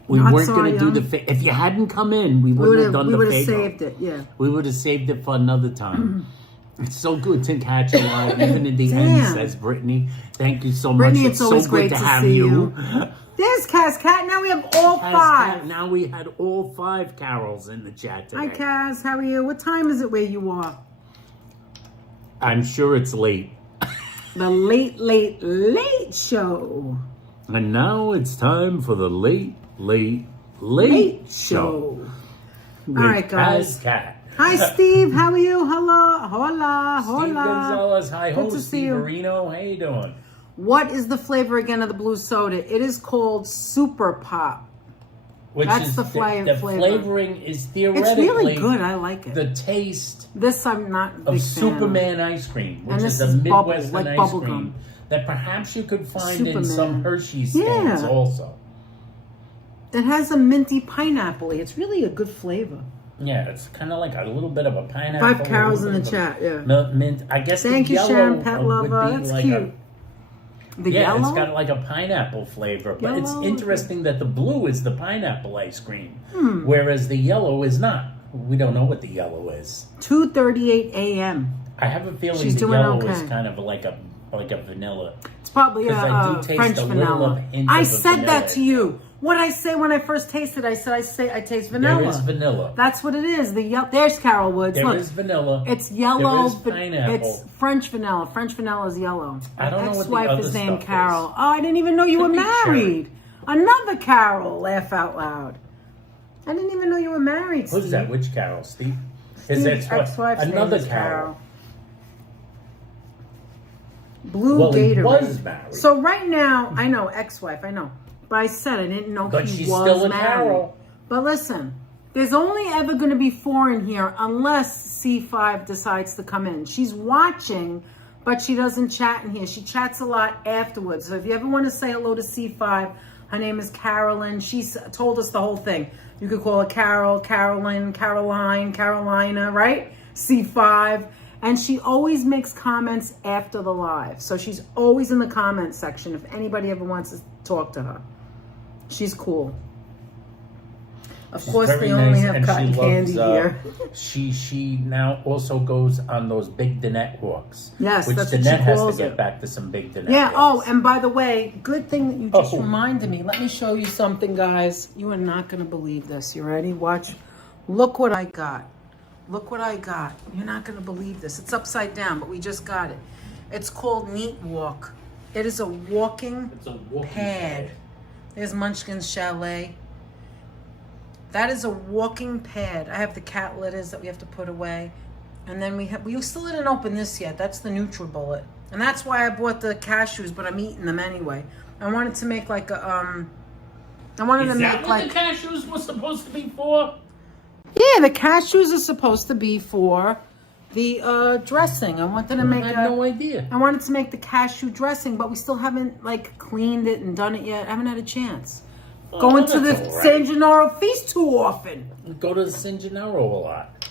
We weren't going to do the... If you hadn't come in, we wouldn't have done the Faygo. We would have saved it, yeah. We would have saved it for another time. It's so good to catch you live, even in the end, says Brittany. Thank you so much. Brittany, it's always so great good to have see you. There's Kaz Cat. Now we have all 5. Now we had all 5 Carols in the chat today. Hi, Kaz. How are you? What time is it where you are? I'm sure it's late. The late show. And now it's time for the late show. All right, guys. Cat. Hi, Steve. How are you? Hola. Steve Gonzalez. Hi, Good host to see Steve you. Marino. How you doing? What is the flavor again of the blue soda? It is called Super Pop. That's the flavor. The flavoring is theoretically... It's really good. I like it. The taste this I'm not a big of fan Superman ice cream, which is a Midwestern ice cream that perhaps you could find in some Hershey's stands also. It has a minty pineapple. It's really a good flavor. Yeah, it's kind of like a little bit of a pineapple. 5 Carols in the chat, yeah. Mint. I guess Thank the you, yellow Sharon Pet would Lover. be That's like cute. The yellow? It's got like a pineapple flavor. But it's interesting that the blue is the pineapple ice cream, whereas the yellow is not. We don't know what the yellow is. 2:38 a.m. I have a feeling She's the doing yellow okay. is kind of like a vanilla. It's probably I do taste French a vanilla. hint I of said vanilla. that to you. What I say when I first tasted, I taste vanilla. There is vanilla. That's what it is. There's Carol Woods. There Look, is vanilla. It's yellow. There is pineapple. It's French vanilla. French vanilla is yellow. I don't know what the ex-wife other is named stuff Carol. is. Oh, I didn't even know you were Could be married. Another Carol. Laugh out loud. I didn't even know you were married, Steve. Who's that? Which Carol, Steve? Steve's ex-wife's another name is Carol. Blue Well, he Gatorade. was married. So right now, I know, ex-wife, I know. But I said I didn't know But he she's was still a married. Carol. But listen, there's only ever going to be 4 in here unless C5 decides to come in. She's watching, but she doesn't chat in here. She chats a lot afterwards. So if you ever want to say hello to C5, her name is Carolyn. She's told us the whole thing. You could call her Carol, Carolyn, Caroline, Carolina, right? C5. And she always makes comments after the live. So she's always in the comment section if anybody ever wants to talk to her. She's cool. Of course, they only have cotton candy here. She now also goes on those big Danette walks. Yes, which that's what Danette she has calls to get it. back to some big Danette Yeah. walks. Oh, and by the way, good thing that you just reminded me. Let me show you something, guys. You are not going to believe this. You ready? Watch. Look what I got. Look what I got. You're not going to believe this. It's upside down, but we just got it. It's called Neat Walk. It is a walking pad. There's Munchkin's Chalet. That is a walking pad. I have the cat litters that we have to put away. And then we still didn't open this yet. That's the NutriBullet. And that's why I bought the cashews, but I'm eating them anyway. I wanted to make like a, I wanted to make like... Is that what the cashews were supposed to be for? Yeah, the cashews are supposed to be for the dressing. I wanted to make I had no idea. I wanted to make the cashew dressing, but we still haven't like cleaned it and done it yet. I haven't had a chance. Going to the San Gennaro feast too often. Go to the San Gennaro a lot.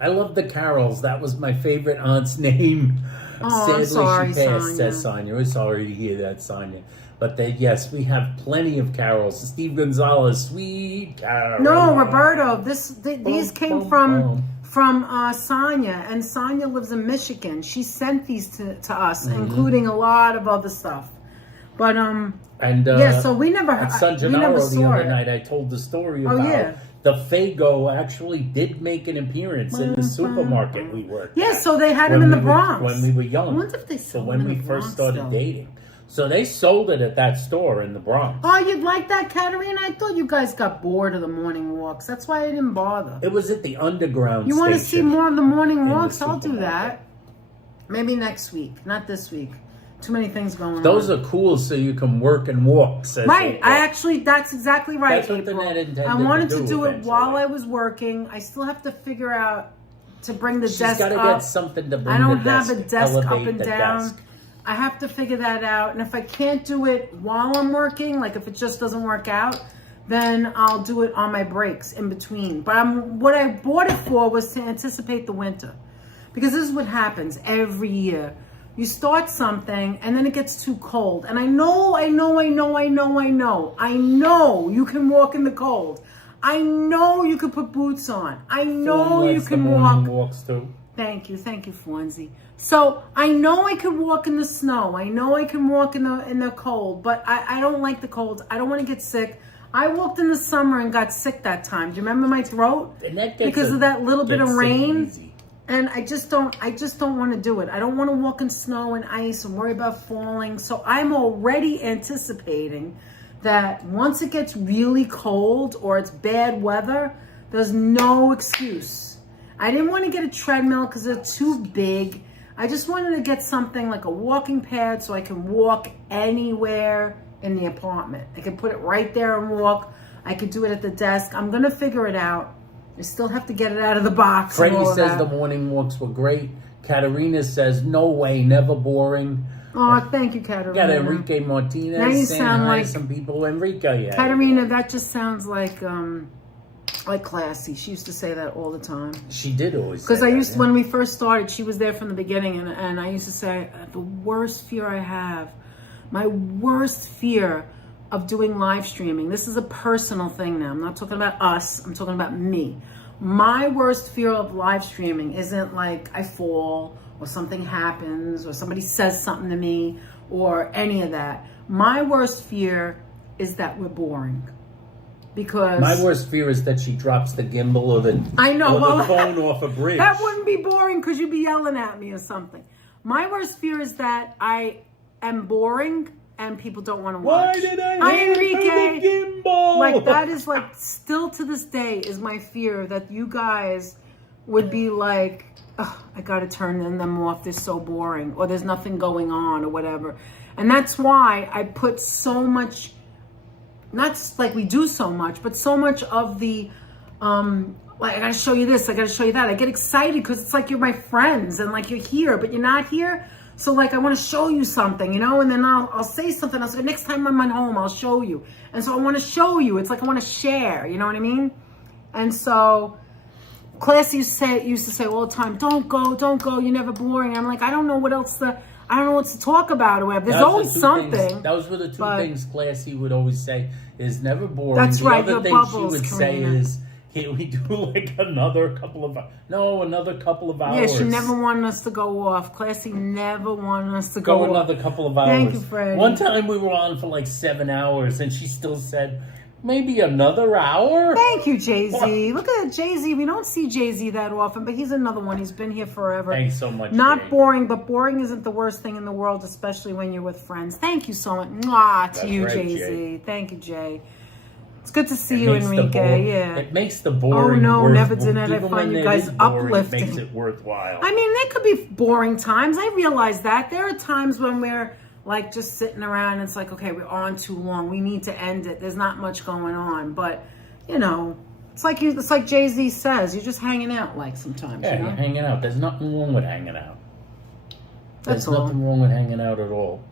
I love the Carols. That was my favorite aunt's name. Oh, Sadly, I'm sorry, she passed, Sonia. says Sonia. We're sorry to hear that, Sonia. But yes, we have plenty of Carols. Steve Gonzalez, sweet Carol. No, Roberto. These came from from Sonia, and Sonia lives in Michigan. She sent these to us, including a lot of other stuff. But yeah, so we never at San Gennaro the other night, I told the story about the Fago actually did make an appearance in the supermarket we worked at. So they had them in the Bronx when we were young. I wonder if they sold when we first started dating. So they sold it at that store in the Bronx. Oh, you'd like that, Katerina? I thought you guys got bored of the morning walks. That's why I didn't bother. It was at the Underground You want to see more of the morning walks? I'll do supermarket. that. Maybe next week, not this week. Too many things going on. Those are cool, so you can work and walk. Right. That's exactly right, That's what April. Danette intended I wanted to do it eventually. while I was working. I still have to figure out to bring the She's desk got to up. get something to bring I don't the desk, have a desk up elevate and the down. desk. I have to figure that out. And if I can't do it while I'm working, like if it just doesn't work out, then I'll do it on my breaks in between. But what I bought it for was to anticipate the winter. Because this is what happens every year. You start something and then it gets too cold. And I know you can walk in the cold. I know you can put boots on. I know you can walk. Walks too. Thank you, Fonzie. So I know I can walk in the snow. I know I can walk in the cold, but I don't like the cold. I don't want to get sick. I walked in the summer and got sick that time. Do you remember my throat? Because of that little bit of rain. Easy. And I just don't want to do it. I don't want to walk in snow and ice and worry about falling. So I'm already anticipating that once it gets really cold or it's bad weather, there's no excuse. I didn't want to get a treadmill because they're too big. I just wanted to get something like a walking pad so I can walk anywhere in the apartment. I could put it right there and walk. I could do it at the desk. I'm going to figure it out. I still have to get it out of the box. Freddie says the morning walks were great. Katerina says, no way, never boring. Oh, thank you, Katerina. Got Enrique Martinez now you saying sound hi like to some people. Enrique, yeah. Katerina, that just sounds like classy. She used to say that all the time. She did always say Because I used that, when we first started, she was there from the beginning, and I used to say, the worst fear I have, my worst fear of doing live streaming. This is a personal thing now. I'm not talking about us. I'm talking about me. My worst fear of live streaming isn't like I fall or something happens or somebody says something to me or any of that. My worst fear is that we're boring. Because my worst fear is that she drops the gimbal or the phone off a bridge. That wouldn't be boring because you'd be yelling at me or something. My worst fear is that I am boring and people don't want to watch. Why did I Hi, Enrique. The gimbal? Like that is like still to this day is my fear that you guys would be like, oh, I got to turn them off. They're so boring, or there's nothing going on, or whatever. And that's why I put so much. Not like we do so much, but so much of the like I gotta show you this, I gotta show you that. I get excited because it's like you're my friends and like you're here, but you're not here. So like I want to show you something, you know, and then I'll say something. I'll say next time I'm at home, I'll show you. And so I want to show you. It's like I want to share. You know what I mean? And so Classy used to say all the time, don't go. You're never boring. I'm like, I don't know what to talk about or whatever. There's always something. Those were the two things Classy would always say is never boring. That's right. The other thing bubbles, she would say is, can we do like another couple of hours? Yeah, she never wanted us to go off. Classy never wanted us to go off. Another couple of hours. Thank you, Freddie. One time we were on for like 7 hours and she still said, maybe another hour? Thank you, Jay-Z. Look at Jay-Z. We don't see Jay-Z that often, but he's another one. He's been here forever. Thanks so much. Not Jay. boring, but boring isn't the worst thing in the world, especially when you're with friends. Thank you so much. Mwah, to you, right, Jay-Z. Jay. Thank you, Jay. It's good to see you, Enrique. Yeah. It makes the boring. Oh, no, worth, never did that. I even find when you guys it is boring, uplifting. It makes it worthwhile. I mean, there could be boring times. I realize that. There are times when we're like just sitting around and it's like, okay, we're on too long. We need to end it. There's not much going on. But, you know, it's like Jay-Z says, you're just hanging out like sometimes. Yeah, you know? you're hanging out. There's nothing wrong with hanging out. That's There's nothing wrong with hanging out at all.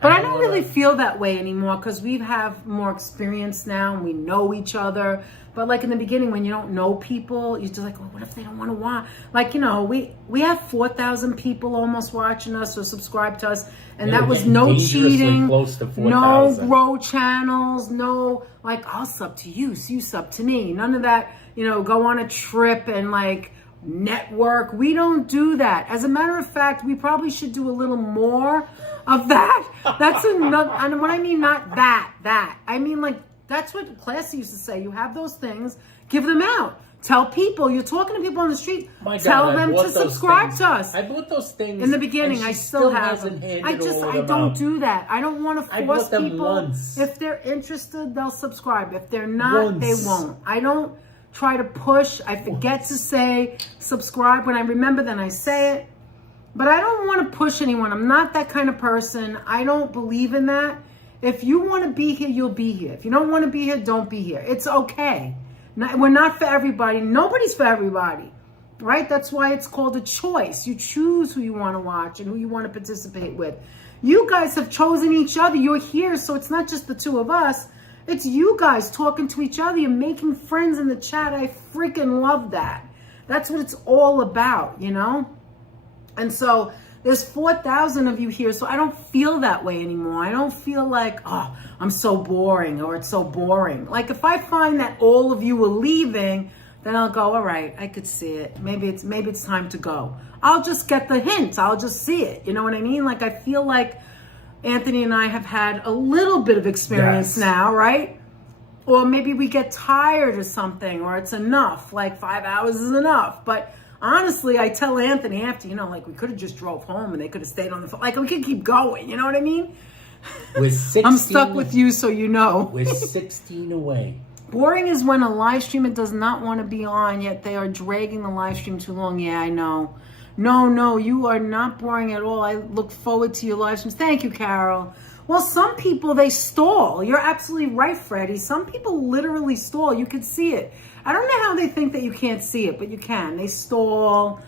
But I don't really feel that way anymore because we have more experience now and we know each other. But like in the beginning, when you don't know people, you're just like, well, what if they don't want to watch? Like, you know, we have 4,000 people almost watching us or subscribe to us. And that was no cheating, close to 4,000. No grow channels, no like, I'll sub to you, so you sub to me. None of that, you know, go on a trip and like network. We don't do that. As a matter of fact, we probably should do a little more of that. That's another, and what I mean, not that. I mean, like, that's what Classy used to say. You have those things, give them out. Tell people, you're talking to people on the street, tell them to subscribe to us. I bought those things in the beginning. I still have them. I don't do that. I don't want to force people. If they're interested, they'll subscribe. If they're not, they won't. I don't try to push. I forget to say subscribe. When I remember, then I say it. But I don't want to push anyone. I'm not that kind of person. I don't believe in that. If you want to be here, you'll be here. If you don't want to be here, don't be here. It's okay. We're not for everybody. Nobody's for everybody, right? That's why it's called a choice. You choose who you want to watch and who you want to participate with. You guys have chosen each other. You're here, so it's not just the two of us. It's you guys talking to each other. You're making friends in the chat. I freaking love that. That's what it's all about, you know? And so there's 4,000 of you here, so I don't feel that way anymore. I don't feel like, oh, I'm so boring or it's so boring. Like if I find that all of you are leaving, then I'll go, all right, I could see it. Maybe it's time to go. I'll just get the hint. I'll just see it. You know what I mean? Like I feel like Anthony and I have had a little bit of experience now, right? Or maybe we get tired or something, or it's enough. Like 5 hours is enough. But honestly, I tell Anthony after, you know, like we could have just drove home and they could have stayed on the phone. Like we could keep going. You know what I mean? We're 16, I'm stuck with you, so you know. We're 16 away. Boring is when a live streamer does not want to be on, yet they are dragging the live stream too long. Yeah, I know. No, you are not boring at all. I look forward to your live streams. Thank you, Carol. Well, some people, they stall. You're absolutely right, Freddie. Some people literally stall. You can see it. I don't know how they think that you can't see it, but you can. They stall.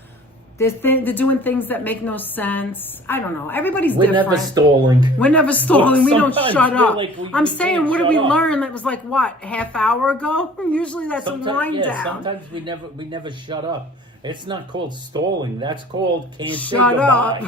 They're doing things that make no sense. I don't know. Everybody's different. We're never stalling. We're never stalling. We don't shut up. Like I'm saying, what did we learn? That was like, what, a half hour ago? Usually that's a wind down. Sometimes we never shut up. It's not called stalling. That's called can't shut up.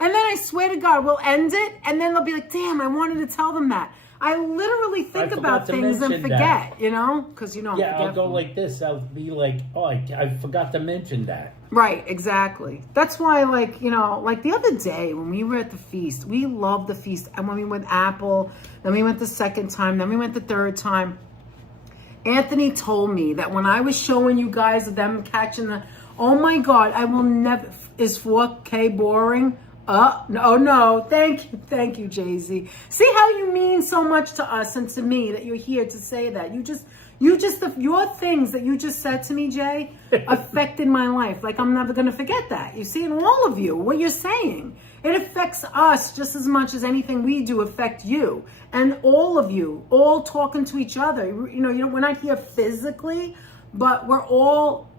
And then I swear to God, we'll end it, and then they'll be like, damn, I wanted to tell them that. I literally think about things and forget, you know? Because, you know, I'm I'll go like this. I'll be like, oh, I forgot to mention that. Right, exactly. That's why, like, you know, like the other day when we were at the feast, we loved the feast. And when we went Apple, then we went the second time, then we went the third time. Anthony told me that when I was showing you guys them catching the, oh my God, I will never, is 4K boring? No. Thank you, Jay-Z. See how you mean so much to us and to me that you're here to say that. Your things that you just said to me, Jay, affected my life. Like I'm never going to forget that. You see, in all of you, what you're saying, it affects us just as much as anything we do affect you. And all of you, all talking to each other. You know, we're not here physically, but we're all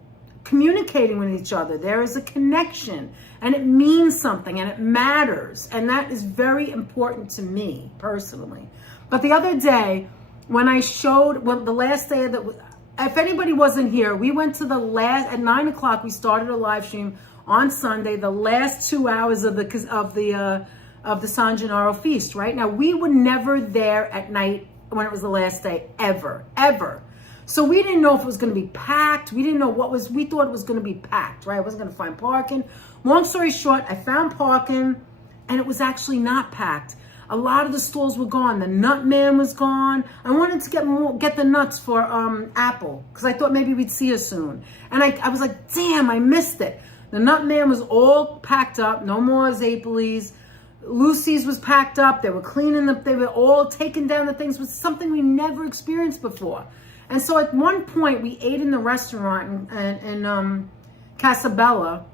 communicating with each other. There is a connection and it means something and it matters. And that is very important to me personally. But the other day when I showed, the last day of the, if anybody wasn't here, we went to the last, at 9 o'clock, we started a live stream on Sunday, the last 2 hours of the San Gennaro feast, right? Now we were never there at night when it was the last day, ever. So we didn't know if it was going to be packed. We didn't know we thought it was going to be packed, right? I wasn't going to find parking. Long story short, I found parking and it was actually not packed. A lot of the stalls were gone. The nut man was gone. I wanted to get the nuts for Apple because I thought maybe we'd see her soon. And I was like, damn, I missed it. The nut man was all packed up. No more Zapalies. Lucy's was packed up. They were cleaning up. They were all taking down the things. It was something we never experienced before. And so at one point, we ate in the restaurant in Casabella,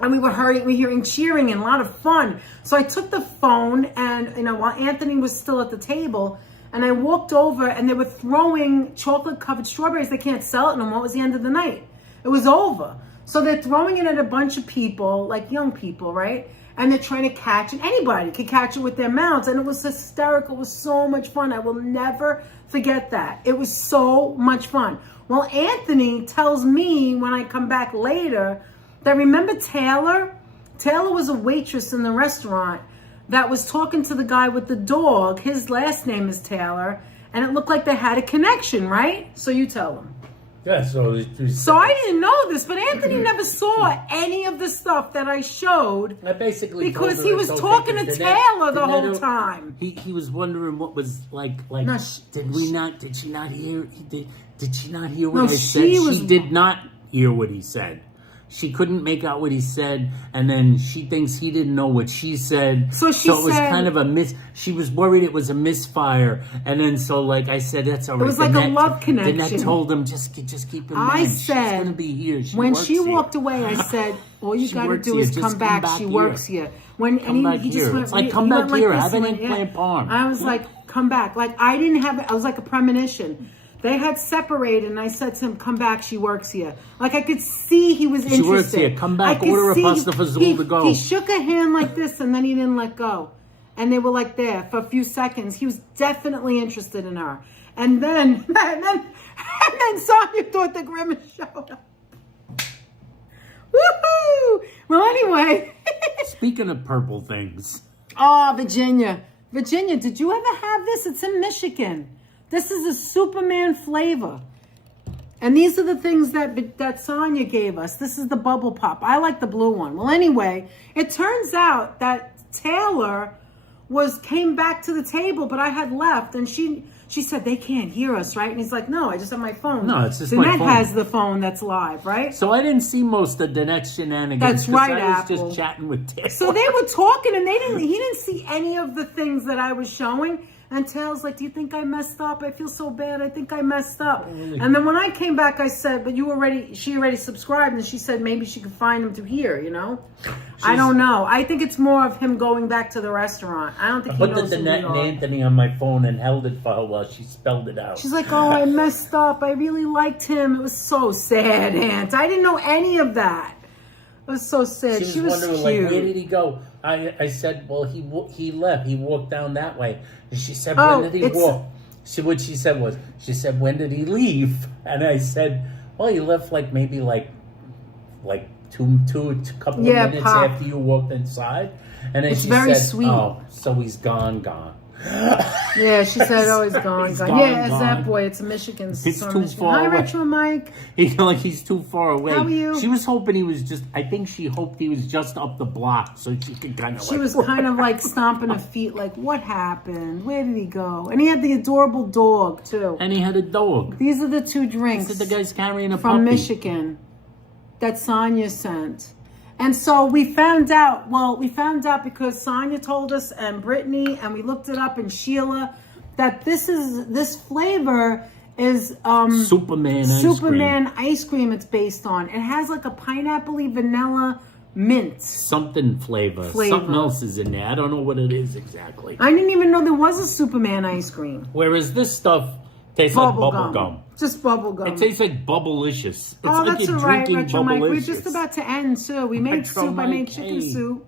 and we were hearing cheering and a lot of fun. So I took the phone, and while Anthony was still at the table, and I walked over, and they were throwing chocolate-covered strawberries. They can't sell it no more. It was the end of the night. It was over. So they're throwing it at a bunch of people, like young people, right? And they're trying to catch it. Anybody could catch it with their mouths. And it was hysterical. It was so much fun. I will never forget that. It was so much fun. Well, Anthony tells me when I come back later that remember Taylor? Taylor was a waitress in the restaurant that was talking to the guy with the dog. His last name is Taylor. And it looked like they had a connection, right? So you tell him. Yeah, so So I didn't know this, but Anthony never saw any of the stuff that I showed. I basically because told her he was it's talking okay, to 'cause Taylor the Danette- whole time. He was wondering what was like. No, Did she not hear? Did she not hear what No, I said? She did not hear what he said. She couldn't make out what he said, and then she thinks he didn't know what she said. So it was kind of a she was worried it was a misfire, and then so like I said, that's all right. It was like a love connection. Danette told him just keep in mind. I she's said gonna be here. When she walked away, I said, "All you got to do is come back. She works here." When he just went, it's like come he back went here. like Have this, an he went, eggplant parm. I was like, "Come back." Like I didn't have it. I was like a premonition. They had separated, and I said to him, "Come back. She works here." Like I could see he was interested. She works here. Come back. Order a pasta fazool to go. He shook a hand like this, and then he didn't let go. And they were like there for a few seconds. He was definitely interested in her. And then Sonia thought the grimace showed up. Woohoo! Well, anyway. Speaking of purple things. Oh, Virginia. Virginia, did you ever have this? It's in Michigan. This is a Superman flavor. And these are the things that Sonia gave us. This is the bubble pop. I like the blue one. Well, anyway, it turns out that Taylor came back to the table, but I had left, and she said, "They can't hear us, right?" And he's like, "No, I just have my phone." No, it's just my Danette phone. has the phone that's live, right? So I didn't see most of Danette's shenanigans. That's right, I was Apple. just chatting with Taylor. So they were talking, and he didn't see any of the things that I was showing. And Taylor's like, "Do you think I messed up? I feel so bad. I think I messed up." And then when I came back, I said, "But she already subscribed," and she said maybe she could find him through here, you know? I don't know. I think it's more of him going back to the restaurant. I don't think he knows put the who we Danette and are. Anthony on my phone and held it for her while she spelled it out. She's like, "Oh, I messed up. I really liked him. It was so sad, Aunt. I didn't know any of that. It was so sad." She was wondering, cute. like, where did he go? I said, well, he left. He walked down that way. And she said, when did he walk? What she said was, when did he leave? And I said, well, he left maybe a couple of minutes Pop. after you walked inside. And then It's she very said, sweet. "Oh, so he's gone." Yeah, she said, "Oh, he's gone." He's gone. gone, Yeah, it's gone. that boy. It's a Michigan. It's son of too Michigan. far Hi, away. Rachel and Mike. He's too far away. How are you? She was hoping he was I think she hoped he was just up the block so she could kind of She was kind of like stomping her feet, like, "What happened? Where did he go?" And he had the adorable dog too. And he had a dog. These are the two drinks The guy's carrying a from puppy. Michigan that Sonia sent. And so we found out because Sonia told us, and Brittany, and we looked it up, and Sheila, that this flavor is Superman ice cream it's based on. It has like a pineapple-y vanilla mint. Something flavor. Something else is in there. I don't know what it is exactly. I didn't even know there was a Superman ice cream. Whereas this stuff tastes like bubble gum. Just bubble gum. It tastes like bubblicious. It's like that's you're all right, drinking Retro Mike. We're bubblicious. just about to end too. We made Retro soup. I made Mike, chicken hey. soup.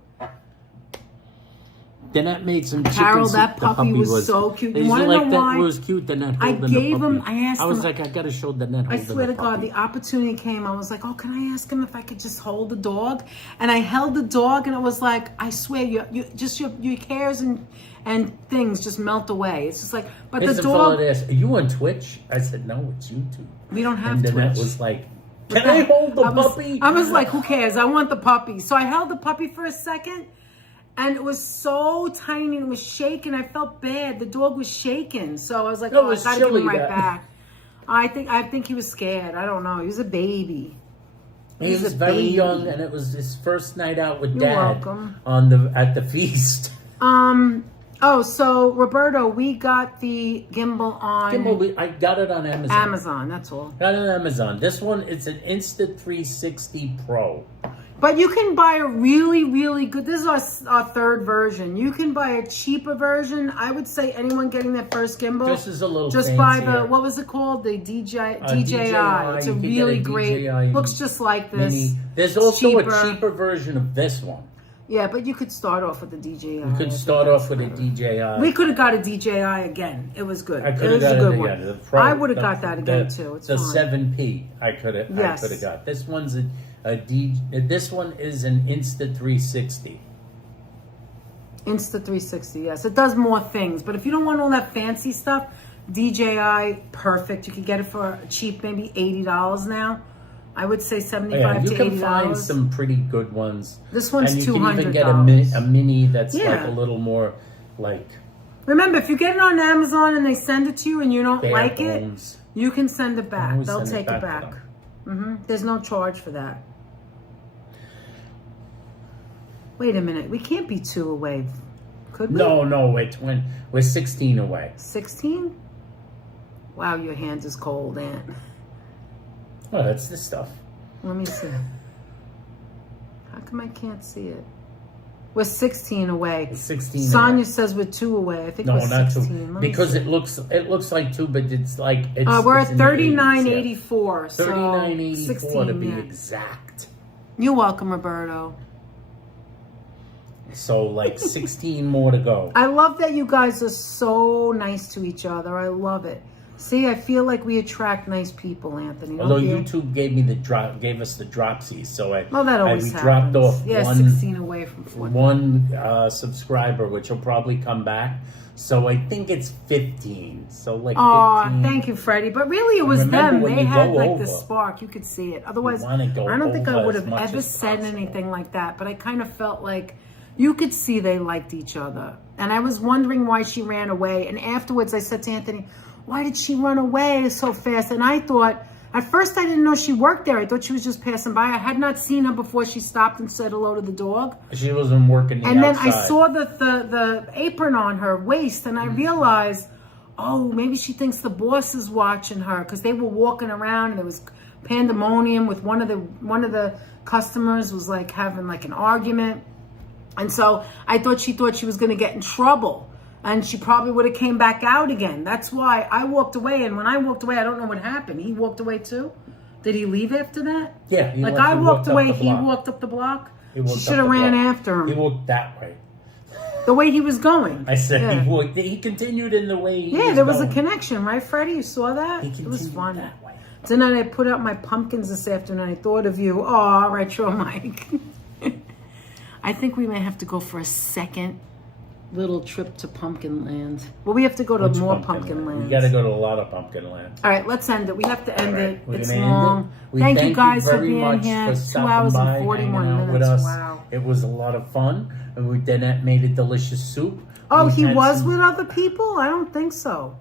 Danette made some chicken Carol, soup. that The puppy was so cute. You want to know why? That was cute. Danette I holding gave the him. puppy. I asked him. I was like, I gotta show Danette. I holding swear the to God, puppy. the opportunity came. I was like, "Oh, can I ask him if I could just hold the dog?" And I held the dog, and it was like, I swear, your cares and things just melt away. It's just like, but Here's the some fella dog. that asked, "Are you on Twitch?" I said, "No, it's YouTube." We don't have And Danette Twitch. was like, "Can I hold the puppy?" I was like, "Who cares? I want the puppy." So I held the puppy for a second, and it was so tiny and it was shaking. I felt bad. The dog was shaking, so I was like, It "Oh, I was gotta give chilly, him right that. back." I think he was scared. I don't know. He was a baby. He was very baby. young, and it was his first night out with You're Dad welcome. at the feast. Oh, so Roberto, we got the gimbal on I got it on Amazon. Amazon. That's all. Got it on Amazon. This one, it's an Insta360 Pro. But you can buy a really, really good. This is our third version. You can buy a cheaper version. I would say anyone getting their first gimbal. This is a little just buy fancier. what was it called? The DJI. DJI. It's a You can get really a great. DJI Looks just like this. Mini. There's It's also a cheaper version of this one. Yeah, but you could start off with the DJI. You could start off with a DJI. We could have got a DJI again. It was good. I It could have was a got good it one. again. The Pro, I would have got that again too. It's the fine. 7P. I could have got. This one's this one is an Insta360. Insta360, yes. It does more things. But if you don't want all that fancy stuff, DJI, perfect. You could get it for cheap, maybe $80 now. I would say $75 Yeah, to you $80. can find some pretty good ones. This one's and you $200. can even get a mini that's like Yeah. a little more like Remember, if you get it on Amazon and they send it to you and you don't bare like bones. it, you can send it back. always They'll send it take it back back. to There's no charge for that. Wait a minute. We can't be 2 away. Could we? No, we're 16 away. 16? Wow, your hand is cold, Aunt. Oh, that's the stuff. Let me see. How come I can't see it? We're 16 away. It's 16 Sonia away. says we're 2 away. I think No, we're not 16. 2. Let me Because see. it looks like 2, but it's like it's. We're it's at in the 39.84. 80s, So 39.84 16, to be yeah. exact. You're welcome, Roberto. So like 16 more to go. I love that you guys are so nice to each other. I love it. See, I feel like we attract nice people, Anthony. Although don't you? YouTube gave us the dropsies, so That always we happens. dropped off Yeah, one 16 away from 14. one subscriber, which will probably come back. So I think it's 15. So like 15. Oh, thank you, Freddie. But really, it was Remember them. when They you had go like the over, spark. You could see it. Otherwise, I wanna go don't think I over would as have much ever as said possible. anything like that. But I kind of felt like you could see they liked each other. And I was wondering why she ran away. And afterwards, I said to Anthony, why did she run away so fast? And I thought, at first I didn't know she worked there. I thought she was just passing by. I had not seen her before she stopped and said hello to the dog. She wasn't working the And then outside. I saw the apron on her waist, and I realized, oh, maybe she thinks the boss is watching her, because they were walking around and there was pandemonium with one of the customers was like having like an argument. And so I thought she was going to get in trouble. And she probably would have came back out again. That's why I walked away. And when I walked away, I don't know what happened. He walked away too? Did he leave after that? Yeah. Like I walked away, he walked up the block? She should have ran after him. He walked that way. The way he was going. I said Yeah. he walked. He continued in the way he was There was going. a connection, right, Freddie? You saw that? He It was continued fun. that way. Tonight I put out my pumpkins this afternoon. I thought of you. Oh, retro Mike. I think we may have to go for a second little trip to Pumpkin Land. Well, we have to go to Which more Pumpkin Land? Lands. We got to go to a lot of Pumpkin Land. All right, let's end it. We have to end it. We're It's gonna end long. it. We Thank you guys for very being much here. for 2 stopping hours by, and 41 hanging out minutes. with us. Wow. It was a lot of fun. And Danette made a delicious soup. Oh, We he had was some- with other people? I don't think so.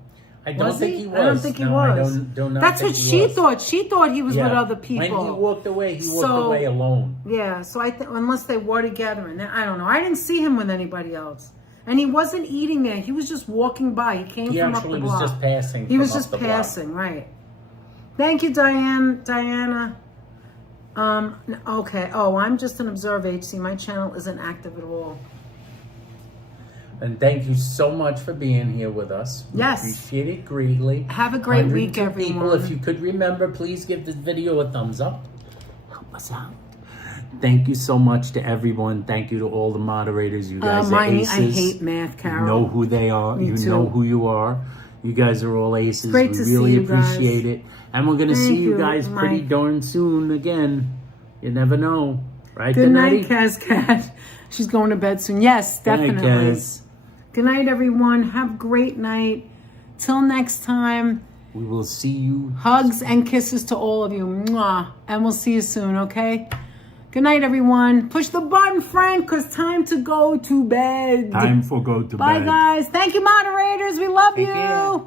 I don't Was think he? he was. I don't think he No, was. I do not That's think what he she was. thought. She thought he was Yeah. with other people. When he walked away, he walked So- away alone. Yeah, so I think unless they were together, and then, I don't know. I didn't see him with anybody else, and he wasn't eating there. He was just walking by. He came He from up the actually block. was just passing. He was from just up the block. passing, right? Thank you, Diana. Okay. Oh, I'm just an observer. HC. My channel isn't active at all. And thank you so much for being here with us. We Yes. appreciate it greatly. Have a great week, 102 people. everyone. If you could remember, please give this video a thumbs up. Help us out. Thank you so much to everyone. Thank you to all the moderators. You guys are Miney, aces. I hate math, Carol. You know who they are. Me you too. know who you are. You guys are all aces. Great we to really see you guys. appreciate it. And we're going to see Thank you you, guys pretty Mike. darn soon again. You never know. Right, Good night, Danette? Kaz. She's going to bed soon. Yes, Good night, definitely. Kaz. Good night, everyone. Have a great night. Till next time, We will see you. hugs and kisses to all of you. Mwah. And we'll see you soon, okay? Good night, everyone. Push the button, Frank, because time to go to bed. Time for go to Bye, bed. guys. Thank you, moderators. We love Take you. care.